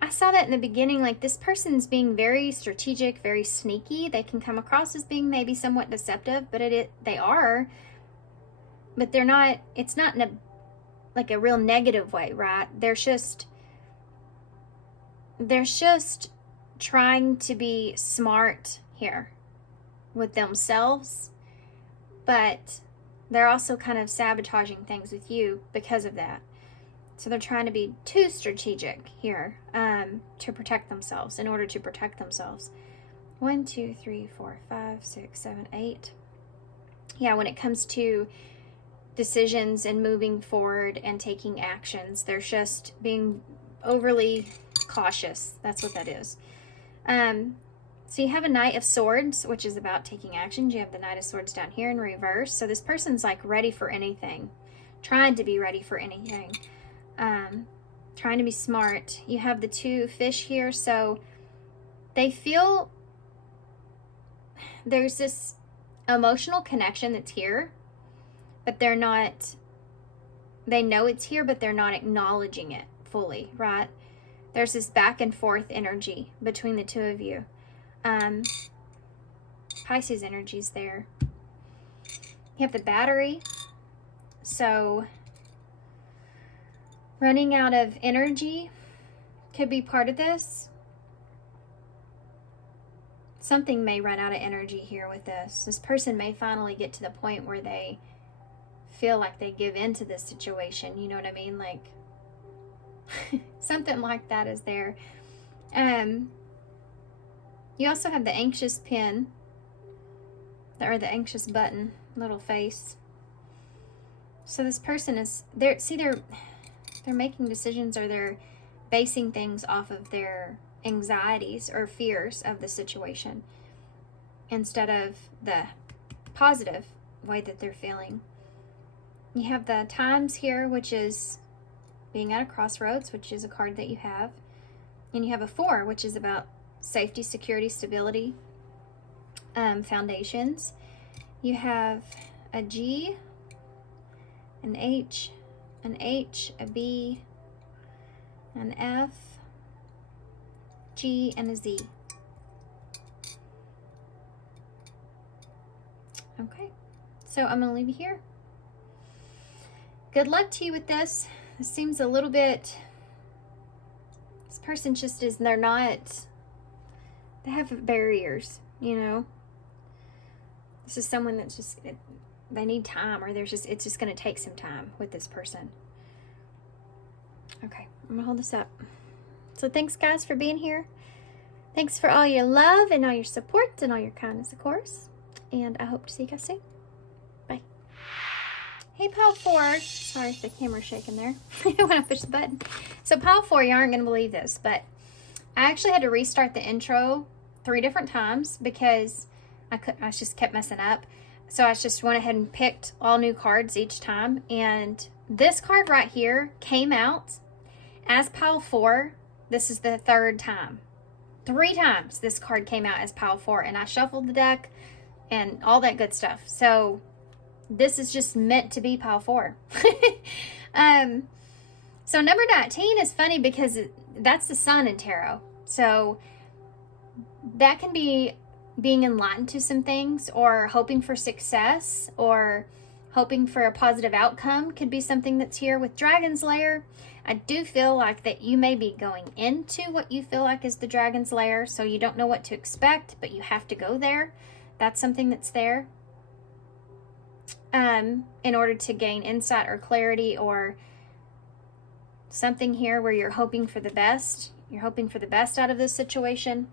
I saw that in the beginning, like this person's being very strategic, very sneaky. They can come across as being maybe somewhat deceptive, but they are. But they're not, it's not in a, like a real negative way, right? They're just trying to be smart here with themselves, but they're also kind of sabotaging things with you because of that. So they're trying to be too strategic here to protect themselves, in order to protect themselves. 1, 2, 3, 4, 5, 6, 7, 8. Yeah, when it comes to decisions and moving forward and taking actions, they're just being overly cautious. That's what that is. So you have a Knight of Swords, which is about taking actions. You have the Knight of Swords down here in reverse. So this person's like ready for anything, trying to be ready for anything, trying to be smart. You have the 2 fish here. So they feel there's this emotional connection that's here, but they're not, they know it's here, but they're not acknowledging it fully, right? There's this back and forth energy between the two of you. Pisces energy's there. You have the battery. So running out of energy could be part of this. Something may run out of energy here with this. This person may finally get to the point where they feel like they give in to this situation. You know what I mean? Like something like that is there. You also have the anxious pin, or the anxious button, little face. So this person is, they're making decisions, or they're basing things off of their anxieties or fears of the situation, instead of the positive way that they're feeling. You have the Times here, which is being at a crossroads, which is a card that you have. And you have a 4, which is about safety, security, stability, foundations. You have a G, an H, a B, an F, G, and a Z. Okay, so I'm going to leave you here. Good luck to you with this. This seems a little bit, this person just is, they're not, they have barriers, you know. This is someone that's just, they need time, or there's just, it's just going to take some time with this person. Okay, I'm going to hold this up. So thanks, guys, for being here. Thanks for all your love and all your support and all your kindness, of course. And I hope to see you guys soon. Bye. Hey, Pile 4. Sorry if the camera's shaking there when I push the button. So Pile 4, you aren't going to believe this, but I actually had to restart the intro 3 different times because I just kept messing up. So I just went ahead and picked all new cards each time. And this card right here came out as Pile 4. This is the 3rd time. 3 times this card came out as Pile 4. And I shuffled the deck and all that good stuff. So this is just meant to be Pile 4. So number 19 is funny because that's the sun in tarot. So that can be being enlightened to some things, or hoping for success, or hoping for a positive outcome could be something that's here with Dragon's Lair. I do feel like that you may be going into what you feel like is the Dragon's Lair, so you don't know what to expect, but you have to go there. That's something that's there. In order to gain insight or clarity, or something here where you're hoping for the best. You're hoping for the best out of this situation.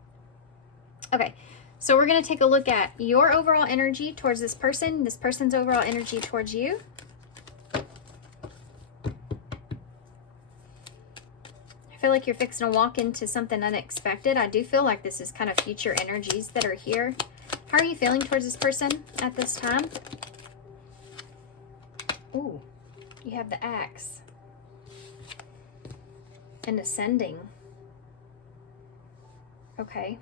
Okay, so we're going to take a look at your overall energy towards this person's overall energy towards you. I feel like you're fixing to walk into something unexpected. I do feel like this is kind of future energies that are here. How are you feeling towards this person at this time? Ooh, you have the Axe. And Ascending. Okay.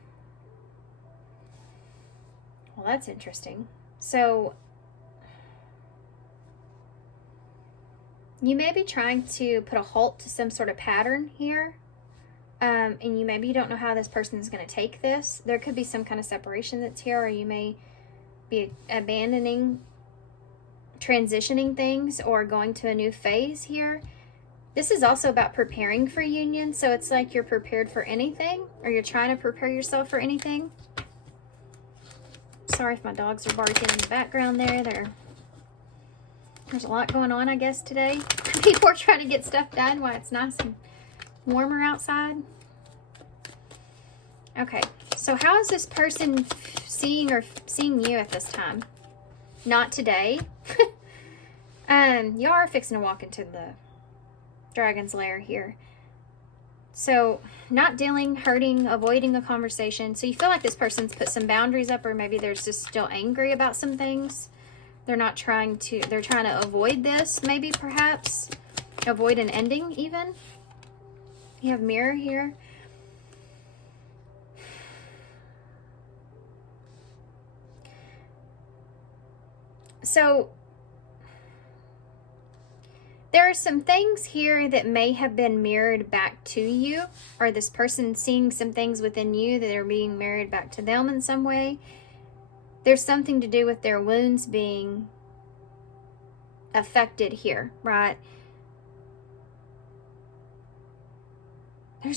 Well, that's interesting. So, you may be trying to put a halt to some sort of pattern here. And you maybe don't know how this person is going to take this. There could be some kind of separation that's here, or you may be abandoning, transitioning things, or going to a new phase here. This is also about preparing for union, so it's like you're prepared for anything, or you're trying to prepare yourself for anything. Sorry if my dogs are barking in the background there. There's a lot going on, I guess, today. People are trying to get stuff done while it's nice and warmer outside. Okay, so how is this person seeing you at this time? Not today. You are fixing to walk into the Dragon's Lair here. So not dealing, hurting, avoiding a conversation. So you feel like this person's put some boundaries up, or maybe they're just still angry about some things. They're trying to avoid this, maybe, perhaps. Avoid an ending, even. You have Mirror here. So there are some things here that may have been mirrored back to you, or this person seeing some things within you that are being mirrored back to them in some way. There's something to do with their wounds being affected here, right?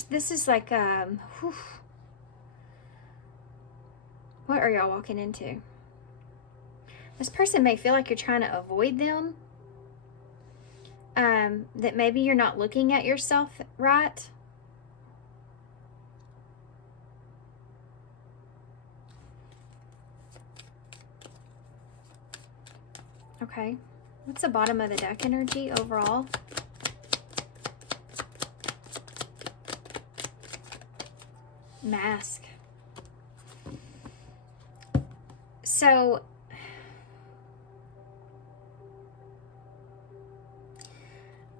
This is like, whew. What are y'all walking into? This person may feel like you're trying to avoid them. That maybe you're not looking at yourself right. Okay. What's the bottom of the deck energy overall? Mask. So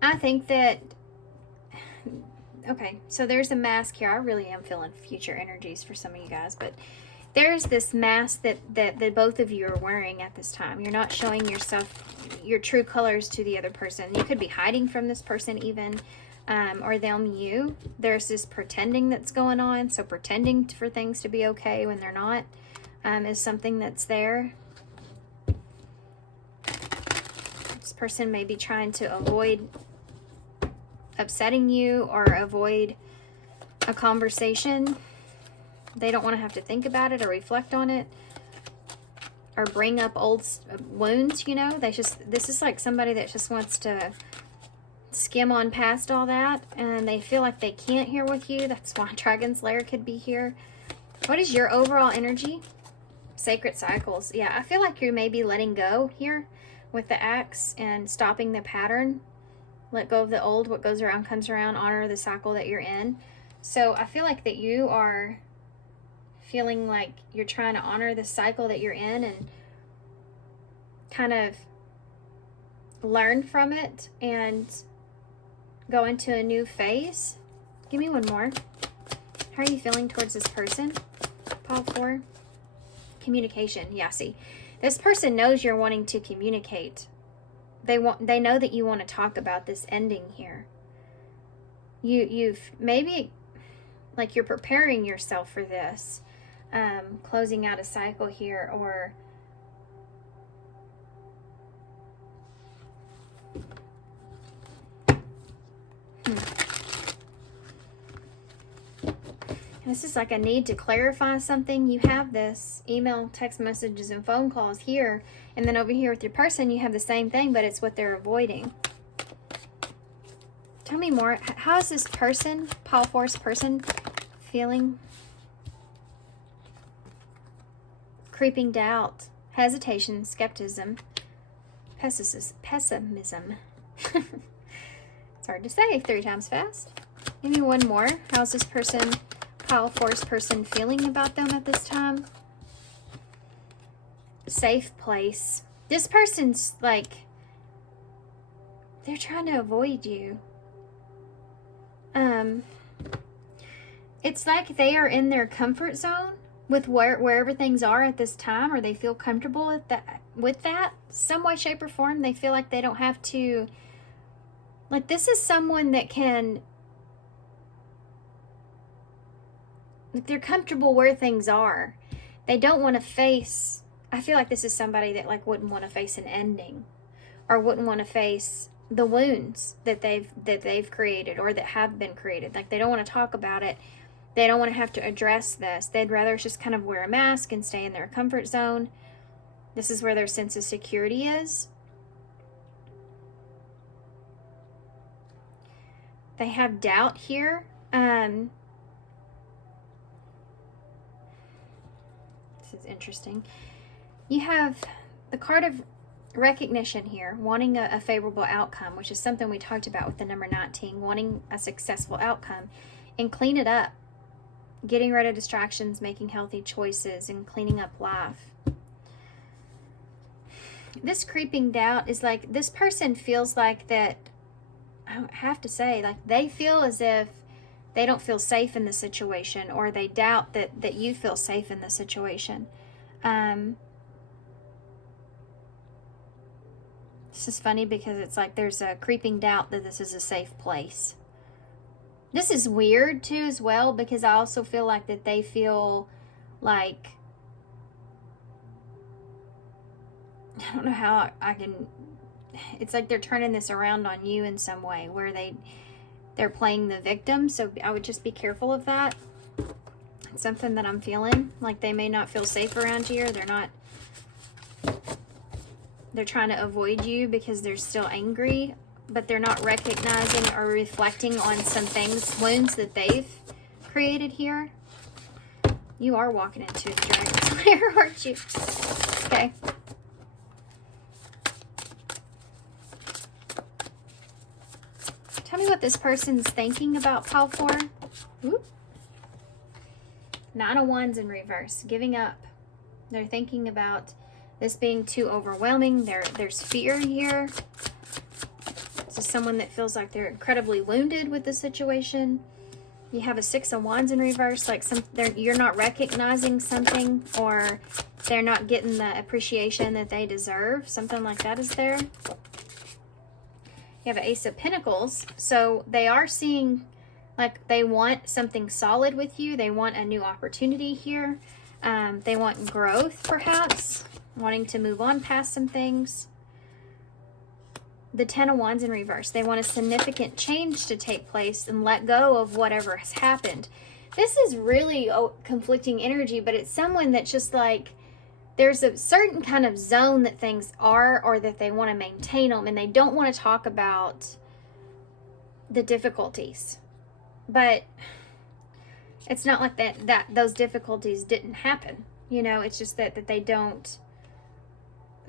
I think that, okay, so there's a mask here. I really am feeling future energies for some of you guys, but there's this mask that both of you are wearing at this time. You're not showing yourself, your true colors to the other person. You could be hiding from this person even, or them you. There's this pretending that's going on. So pretending for things to be okay when they're not is something that's there. This person may be trying to avoid upsetting you or avoid a conversation. They don't want to have to think about it or reflect on it or bring up old wounds, you know. This is like somebody that just wants to skim on past all that, and they feel like they can't hear with you. That's why Dragon's Lair could be here. What is your overall energy? Sacred cycles. Yeah, I feel like you may be letting go here with the axe and stopping the pattern. Let go of the old. What goes around comes around. Honor the cycle that you're in. So I feel like that you are feeling like you're trying to honor the cycle that you're in and kind of learn from it and go into a new phase. Give me one more. How are you feeling towards this person? Pile 4. Communication. Yeah, see. This person knows you're wanting to communicate. They know that you want to talk about this ending here. You've maybe like you're preparing yourself for this. Closing out a cycle here, or this is like a need to clarify something. You have this email, text messages, and phone calls here. And then over here with your person, you have the same thing, but it's what they're avoiding. Tell me more. How is this person, Pile 4's person, feeling? Creeping doubt, hesitation, skepticism, pessimism. It's hard to say 3 times fast. Give me one more. How's this person, Pile 4's person, feeling about them at this time? Safe place. This person's like, they're trying to avoid you. It's like they are in their comfort zone with wherever things are at this time, or they feel comfortable with that some way, shape, or form. They feel like they don't have to, like, this is someone that can, like, they're comfortable where things are. They don't want to face, I feel like this is somebody that like wouldn't want to face an ending, or wouldn't want to face the wounds that they've created or that have been created. Like, they don't want to talk about it. They don't want to have to address this. They'd rather just kind of wear a mask and stay in their comfort zone. This is where their sense of security is. They have doubt here. This is interesting. You have the card of recognition here, wanting a favorable outcome, which is something we talked about with the number 19, wanting a successful outcome, and clean it up. Getting rid of distractions, making healthy choices, and cleaning up life. This creeping doubt is like, this person feels like that, I have to say, like they feel as if they don't feel safe in the situation, or they doubt that you feel safe in the situation. This is funny because it's like there's a creeping doubt that this is a safe place. This is weird too as well, because I also feel like that they feel like, I don't know how I can, it's like they're turning this around on you in some way, where they're playing the victim. So I would just be careful of that. It's something that I'm feeling, like they may not feel safe around you, or they're trying to avoid you because they're still angry, but they're not recognizing or reflecting on some things, wounds that they've created here. You are walking into the Dragon's Lair, aren't you? Okay. Tell me what this person's thinking about Pile 4. Ooh. 9 of Wands in reverse, giving up. They're thinking about this being too overwhelming. There's fear here. This is someone that feels like they're incredibly wounded with the situation. You have a 6 of Wands in reverse, like you're not recognizing something, or they're not getting the appreciation that they deserve. Something like that is there. You have an Ace of Pentacles, so they are seeing like they want something solid with you. They want a new opportunity here. They want growth, perhaps, wanting to move on past some things. the Ten of Wands in reverse. They want a significant change to take place and let go of whatever has happened. This is really conflicting energy, but it's someone that's just like, there's a certain kind of zone that things are, or that they want to maintain them, and they don't want to talk about the difficulties. But it's not like that those difficulties didn't happen. You know, it's just that they don't,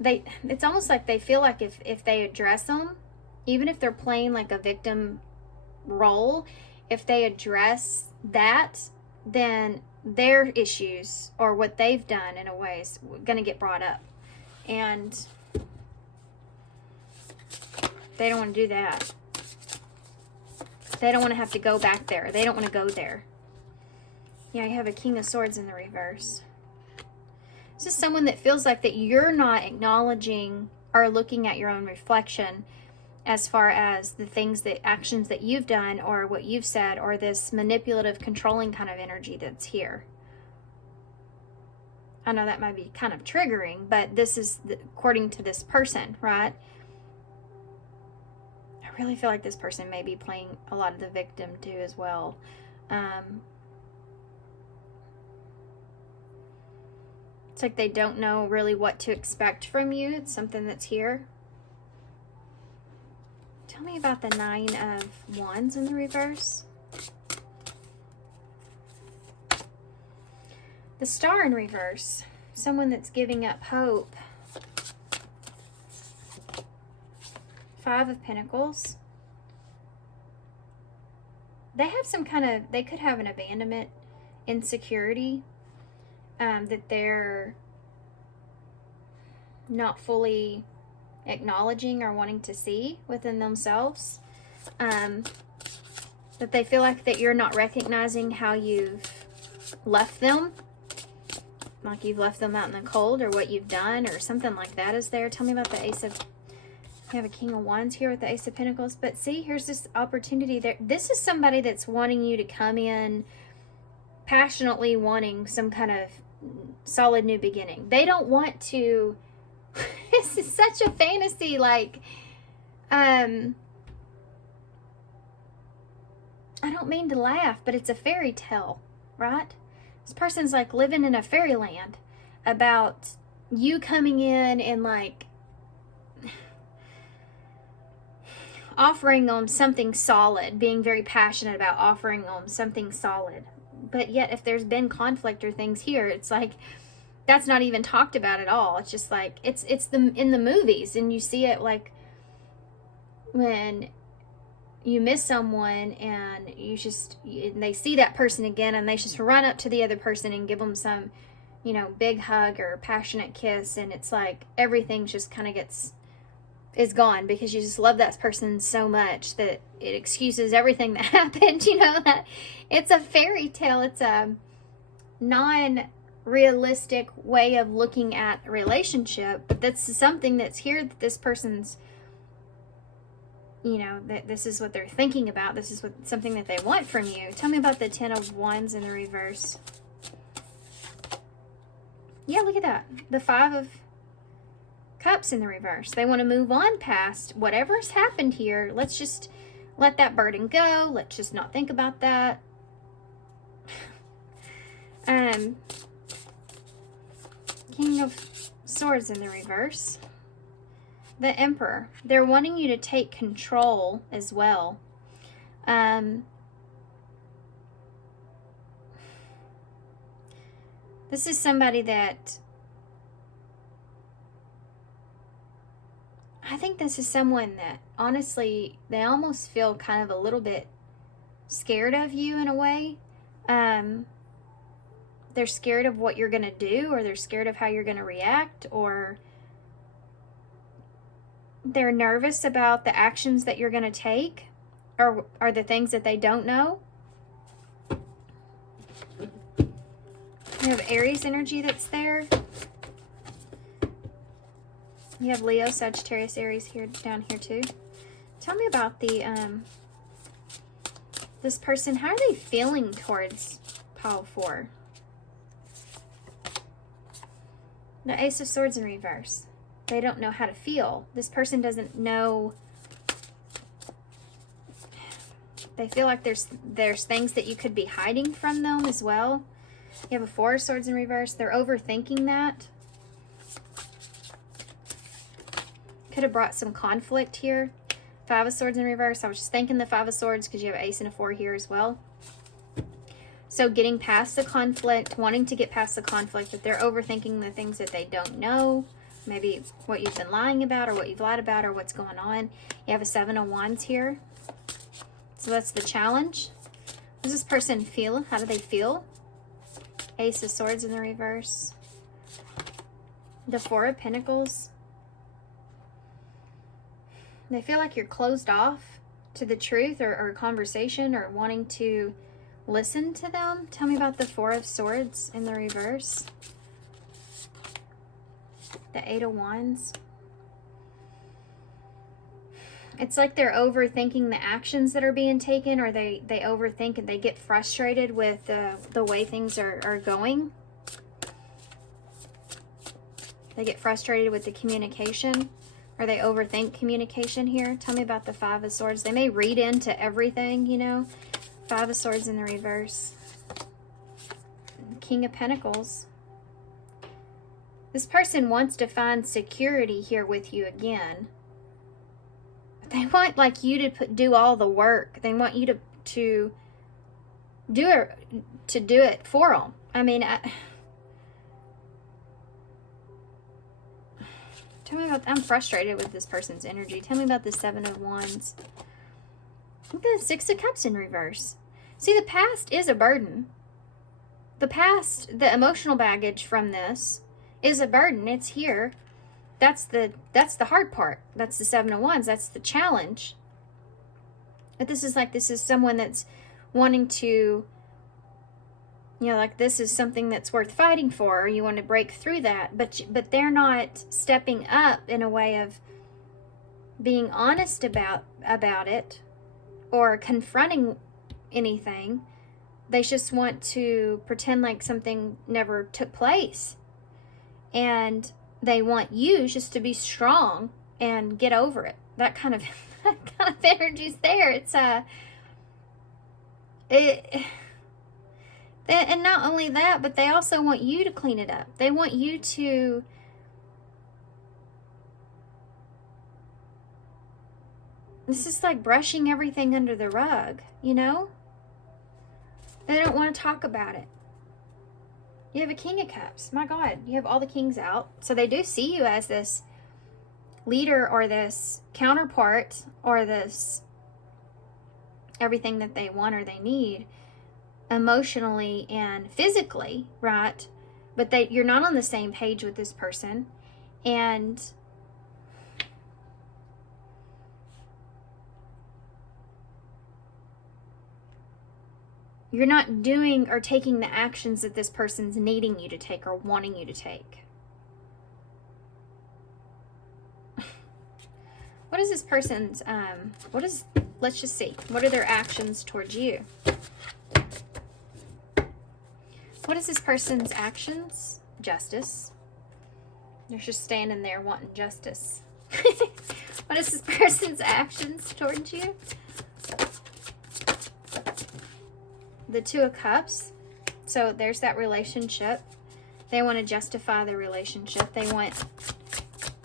it's almost like they feel like if they address them, even if they're playing like a victim role, if they address that, then their issues or what they've done in a way is going to get brought up. And they don't want to do that. They don't want to have to go back there. They don't want to go there. Yeah, you have a King of Swords in the reverse. This is someone that feels like that you're not acknowledging or looking at your own reflection as far as the things, the actions that you've done or what you've said, or this manipulative, controlling kind of energy that's here. I know that might be kind of triggering, but this is according to this person, right? I really feel like this person may be playing a lot of the victim too as well. It's like they don't know really what to expect from you. It's something that's here. Tell me about the Nine of Wands in the reverse. The Star in reverse. Someone that's giving up hope. Five of Pentacles. They have some kind of, they could have an abandonment, insecurity, that they're not fully acknowledging or wanting to see within themselves. That they feel like that you're not recognizing how you've left them. Like you've left them out in the cold, or what you've done, or something like that is there. Tell me about the Ace of... You have a King of Wands here with the Ace of Pentacles. But see, here's this opportunity there. This is somebody that's wanting you to come in passionately, wanting some kind of solid new beginning. They don't want to... This is such a fantasy, like, I don't mean to laugh, but it's a fairy tale, right? This person's like living in a fairyland about you coming in and like offering them something solid, being very passionate about offering them something solid. But yet if there's been conflict or things here, it's like, that's not even talked about at all. It's just like, it's in the movies, and you see it like when you miss someone and they see that person again, and they just run up to the other person and give them some, you know, big hug or passionate kiss, and it's like everything just kind of is gone because you just love that person so much that it excuses everything that happened. You know, that it's a fairy tale. It's a non-realistic way of looking at a relationship, but that's something that's here, that this person's, you know, that this is what they're thinking about. This is something that they want from you. Tell me about the Ten of Wands in the reverse. Yeah, look at that. The Five of Cups in the reverse. They want to move on past whatever's happened here. Let's just let that burden go. Let's just not think about that. King of Swords in the reverse. The Emperor. They're wanting you to take control as well. This is somebody that... I think this is someone that, honestly, they almost feel kind of a little bit scared of you in a way. They're scared of what you're going to do, or they're scared of how you're going to react, or they're nervous about the actions that you're going to take, or the things that they don't know. You have Aries energy that's there. You have Leo, Sagittarius, Aries here, down here too. Tell me about the this person. How are they feeling towards pile 4? The Ace of Swords in reverse. They don't know how to feel. This person doesn't know They feel like there's things that you could be hiding from them as well. You have a Four of Swords in reverse. They're overthinking that. Could have brought some conflict here. Five of Swords in reverse. I was just thinking the Five of Swords because you have an Ace and a Four here as well. So getting past the conflict, wanting to get past the conflict, but they're overthinking the things that they don't know. Maybe what you've been lying about, or what you've lied about, or what's going on. You have a Seven of Wands here. So that's the challenge. What does this person feel? How do they feel? Ace of Swords in the reverse. The Four of Pentacles. They feel like you're closed off to the truth or conversation, or wanting to listen to them. Tell me about the Four of Swords in the reverse. The Eight of Wands. It's like they're overthinking the actions that are being taken, or they overthink and they get frustrated with the way things are going. They get frustrated with the communication, or they overthink communication here. Tell me about the Five of Swords. They may read into everything, you know. Five of Swords in the reverse. King of Pentacles. This person wants to find security here with you again. They want like you to do all the work. They want you to do it for them. I mean, tell me about. I'm frustrated with this person's energy. Tell me about the Seven of Wands. Look at the Six of Cups in reverse. See, the past is a burden. The past, the emotional baggage from this is a burden. It's here. That's the hard part. That's the Seven of Wands. That's the challenge. But this is someone that's wanting to, you know, like this is something that's worth fighting for, or you want to break through that. But they're not stepping up in a way of being honest about it, or confronting anything. They just want to pretend like something never took place. And they want you just to be strong and get over it. That kind of energy's there. It's and not only that, but they also want you to clean it up. They want you to this is like brushing everything under the rug, you know? They don't want to talk about it. You have a King of Cups. My God, you have all the kings out. So they do see you as this leader, or this counterpart, or this everything that they want or they need emotionally and physically, right? But you're not on the same page with this person. And you're not doing or taking the actions that this person's needing you to take or wanting you to take. What is this person's, let's just see. What are their actions towards you? What is this person's actions? Justice. They're just standing there wanting justice. What is this person's actions towards you? The Two of Cups. So there's that relationship. They want to justify the relationship. They want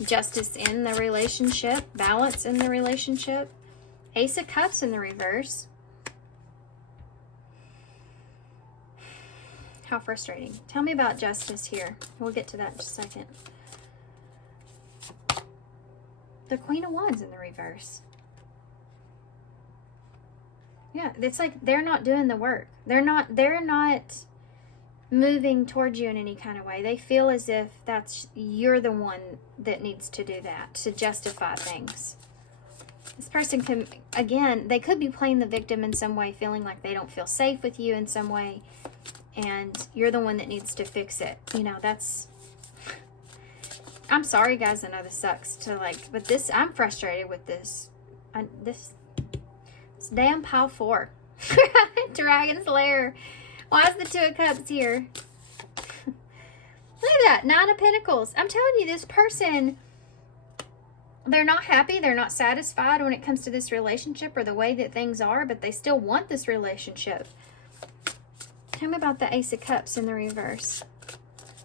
justice in the relationship, balance in the relationship. Ace of Cups in the reverse. How frustrating. Tell me about justice here. We'll get to that in just a second. The Queen of Wands in the reverse. Yeah, it's like they're not doing the work. They're not moving towards you in any kind of way. They feel as if you're the one that needs to do that, to justify things. This person can, again, they could be playing the victim in some way, feeling like they don't feel safe with you in some way, and you're the one that needs to fix it. You know, I'm sorry, guys, I know this sucks but I'm frustrated with this. This damn pile 4. Dragon's Lair. Why is the Two of Cups here? Look at that. Nine of Pentacles. I'm telling you, this person they're not happy, they're not satisfied when it comes to this relationship or the way that things are, but they still want this relationship. Tell me about the Ace of Cups in the reverse.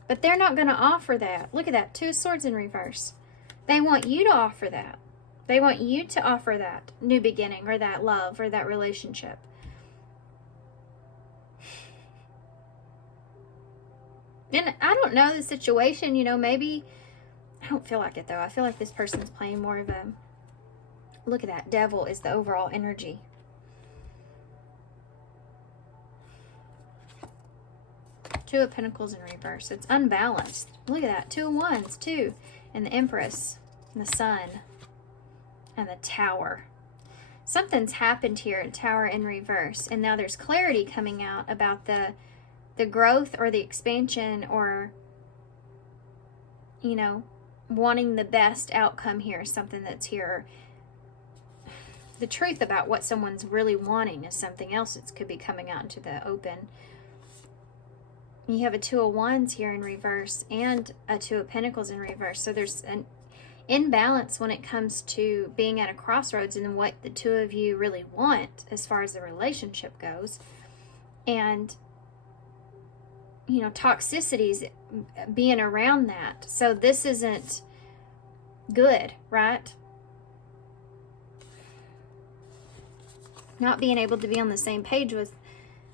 But they're not going to offer that. Look at that, 2 of Swords in reverse. They want you to offer that. They want you to offer that new beginning or that love or that relationship. And I don't know the situation, you know, maybe, I don't feel like it though. I feel like this person's playing more of a, look at that, Devil is the overall energy. Two of Pentacles in reverse. It's unbalanced. Look at that, 2 of Wands too. And the Empress and the Sun and the Tower. Something's happened here at Tower in reverse. And now there's clarity coming out about the growth or the expansion or, you know, wanting the best outcome here is something that's here. The truth about what someone's really wanting is something else that could be coming out into the open. You have a 2 of Wands here in reverse and a 2 of Pentacles in reverse. So there's an imbalance when it comes to being at a crossroads and what the two of you really want as far as the relationship goes. And, you know, toxicities being around that. So this isn't good, right? Not being able to be on the same page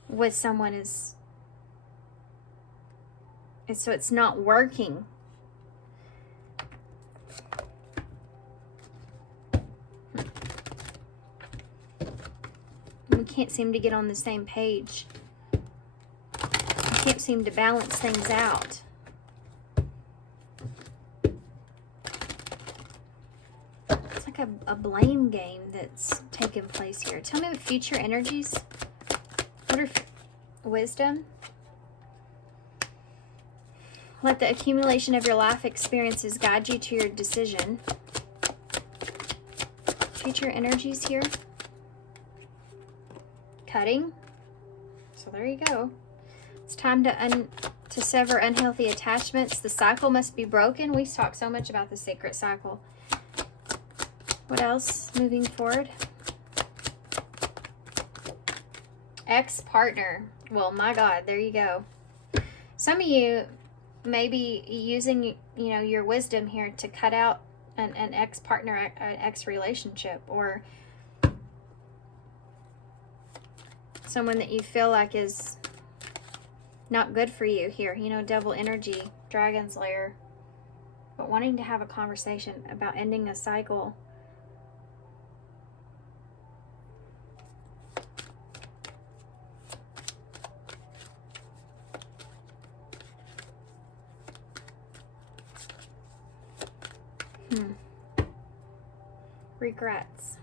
with someone is so it's not working. We can't seem to get on the same page. We can't seem to balance things out. It's like a blame game that's taking place here. Tell me the future energies. What are wisdom? Let the accumulation of your life experiences guide you to your decision. Future energies here. Cutting. So there you go. It's time to sever unhealthy attachments. The cycle must be broken. We talk so much about the sacred cycle. What else moving forward? Ex-partner. Well, my God, there you go. Some of you may be using, you know, your wisdom here to cut out an ex-partner, an ex-relationship, or someone that you feel like is not good for you here. You know, Devil energy, Dragon's Lair. But wanting to have a conversation about ending a cycle. Regrets.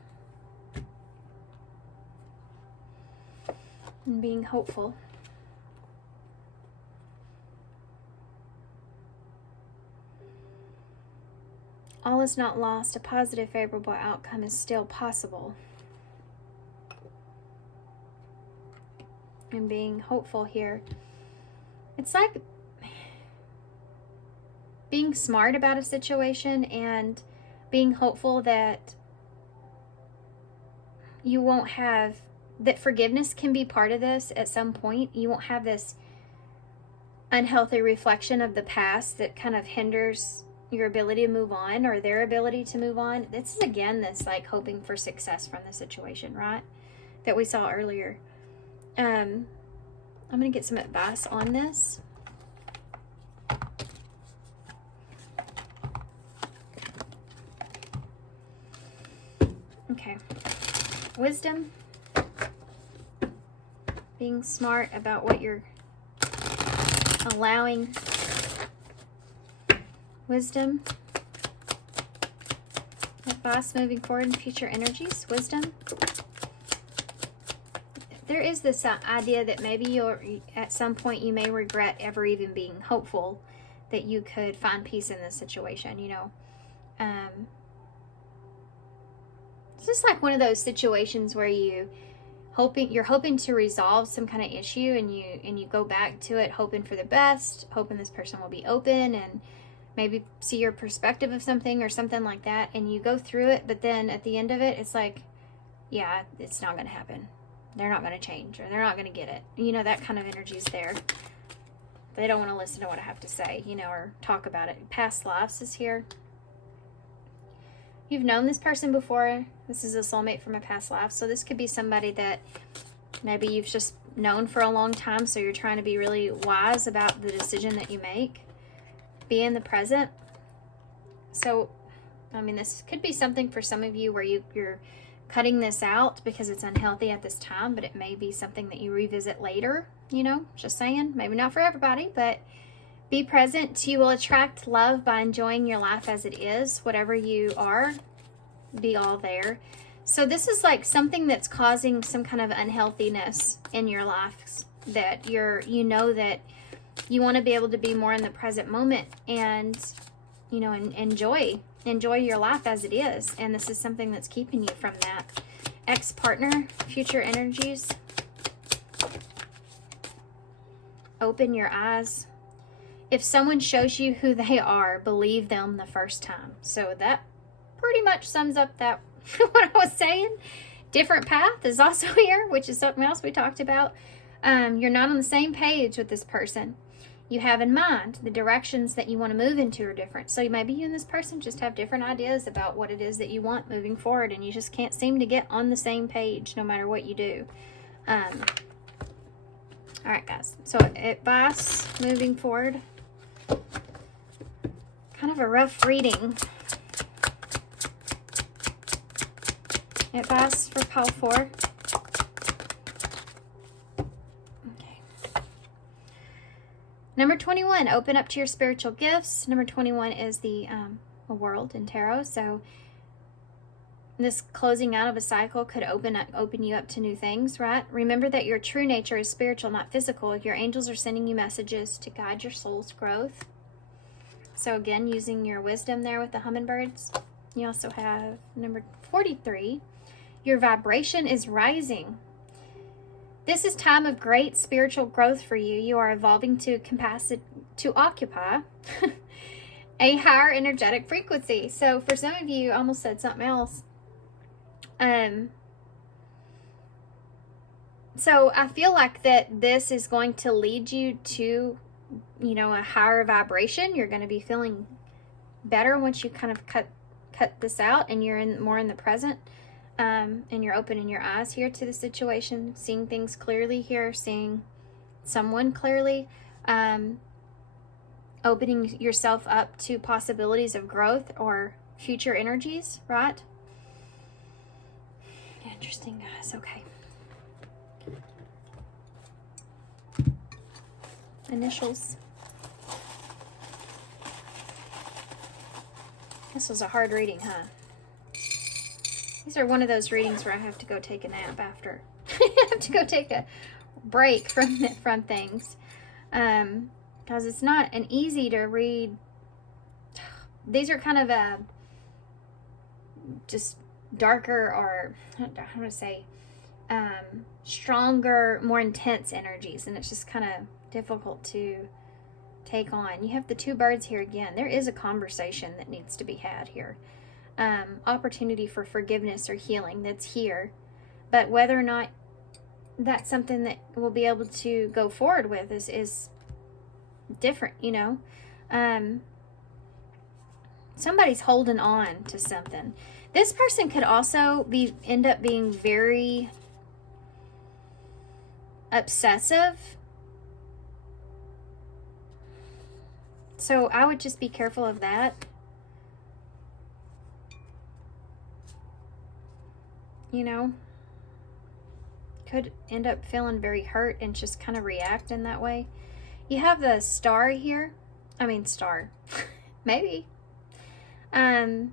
And being hopeful. All is not lost. A positive, favorable outcome is still possible. And being hopeful here. It's like being smart about a situation and being hopeful that you won't have, that forgiveness can be part of this at some point. You won't have this unhealthy reflection of the past that kind of hinders your ability to move on or their ability to move on. This is again this like hoping for success from the situation, right? That we saw earlier. I'm going to get some advice on this. Okay. Wisdom. Being smart about what you're allowing. Wisdom. Advice moving forward in future energies. Wisdom. There is this idea that maybe at some point you may regret ever even being hopeful that you could find peace in this situation, you know. It's just like one of those situations where you're hoping to resolve some kind of issue, and you go back to it hoping for the best, hoping this person will be open, and maybe see your perspective of something or something like that, and you go through it, but then at the end of it, it's like, yeah, it's not going to happen. They're not going to change, or they're not going to get it. You know, that kind of energy is there. They don't want to listen to what I have to say, you know, or talk about it. Past lives is here. You've known this person before. This is a soulmate from a past life. So this could be somebody that maybe you've just known for a long time. So you're trying to be really wise about the decision that you make. Be in the present. So, I mean, this could be something for some of you where you're cutting this out because it's unhealthy at this time, but it may be something that you revisit later, you know, just saying. Maybe not for everybody, but be present. You will attract love by enjoying your life as it is. Whatever you are, be all there. So this is like something that's causing some kind of unhealthiness in your life, that you know that you want to be able to be more in the present moment and, you know, and enjoy your life as it is. And this is something that's keeping you from that. Ex-partner, future energies. Open your eyes. If someone shows you who they are, believe them the first time. So that pretty much sums up that what I was saying. Different path is also here, which is something else we talked about. You're not on the same page with this person. You have in mind the directions that you want to move into are different. So maybe you and this person just have different ideas about what it is that you want moving forward, and you just can't seem to get on the same page no matter what you do. All right, guys. So advice moving forward. Kind of a rough reading. Advice for pile 4. Number 21, open up to your spiritual gifts. Number 21 is the world in tarot. So this closing out of a cycle could open you up to new things, right? Remember that your true nature is spiritual, not physical. Your angels are sending you messages to guide your soul's growth. So again, using your wisdom there with the hummingbirds. You also have number 43, your vibration is rising. This is time of great spiritual growth for you. You are evolving to occupy a higher energetic frequency. So for some of you, I almost said something else. So I feel like that this is going to lead you to, you know, a higher vibration. You're going to be feeling better once you kind of cut this out and you're more in the present. And you're opening your eyes here to the situation, seeing things clearly here, seeing someone clearly, opening yourself up to possibilities of growth or future energies, right? Interesting, guys. Okay. Initials. This was a hard reading, huh? These are one of those readings where I have to go take a nap after. I have to go take a break from things. Because it's not an easy to read. These are kind of just darker, or how do I say, stronger, more intense energies. And it's just kind of difficult to take on. You have the 2 birds here again. There is a conversation that needs to be had here. Opportunity for forgiveness or healing that's here, but whether or not that's something that we'll be able to go forward with is different, you know. Somebody's holding on to something. This person could also end up being very obsessive. So I would just be careful of that. You know, could end up feeling very hurt and just kind of react in that way. You have the star here. I mean, star. Maybe. You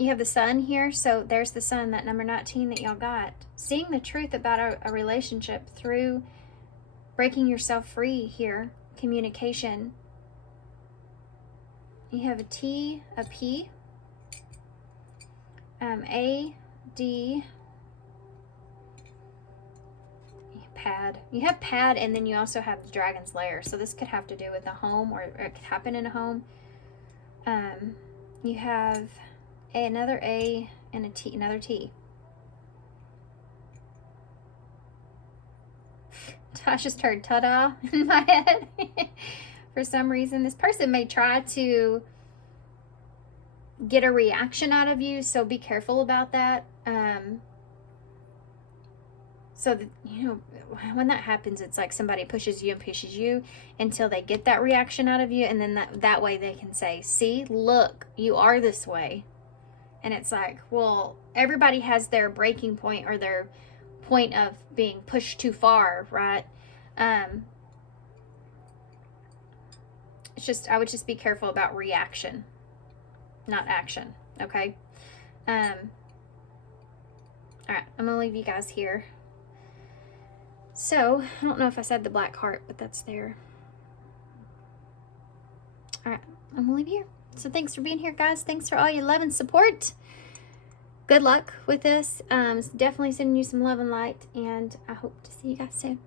have the sun here. So there's the sun, that number 19 that y'all got. Seeing the truth about a relationship through breaking yourself free here. Communication. You have a T, a P. A, D, pad. You have pad, and then you also have the dragon's lair. So this could have to do with a home, or it could happen in a home. You have another A and a T, another T. I just heard ta-da in my head. For some reason, this person may try to get a reaction out of you, so be careful about that. So that, you know, when that happens, it's like somebody pushes you and pushes you until they get that reaction out of you, and then that way they can say, see, look, you are this way. And it's like, well, everybody has their breaking point, or their point of being pushed too far, right? It's just, I would just be careful about reaction, not action, okay? All right, I'm gonna leave you guys here. So, I don't know if I said the black heart, but that's there. All right, I'm gonna leave you here. So thanks for being here, guys. Thanks for all your love and support. Good luck with this. Definitely sending you some love and light, and I hope to see you guys soon.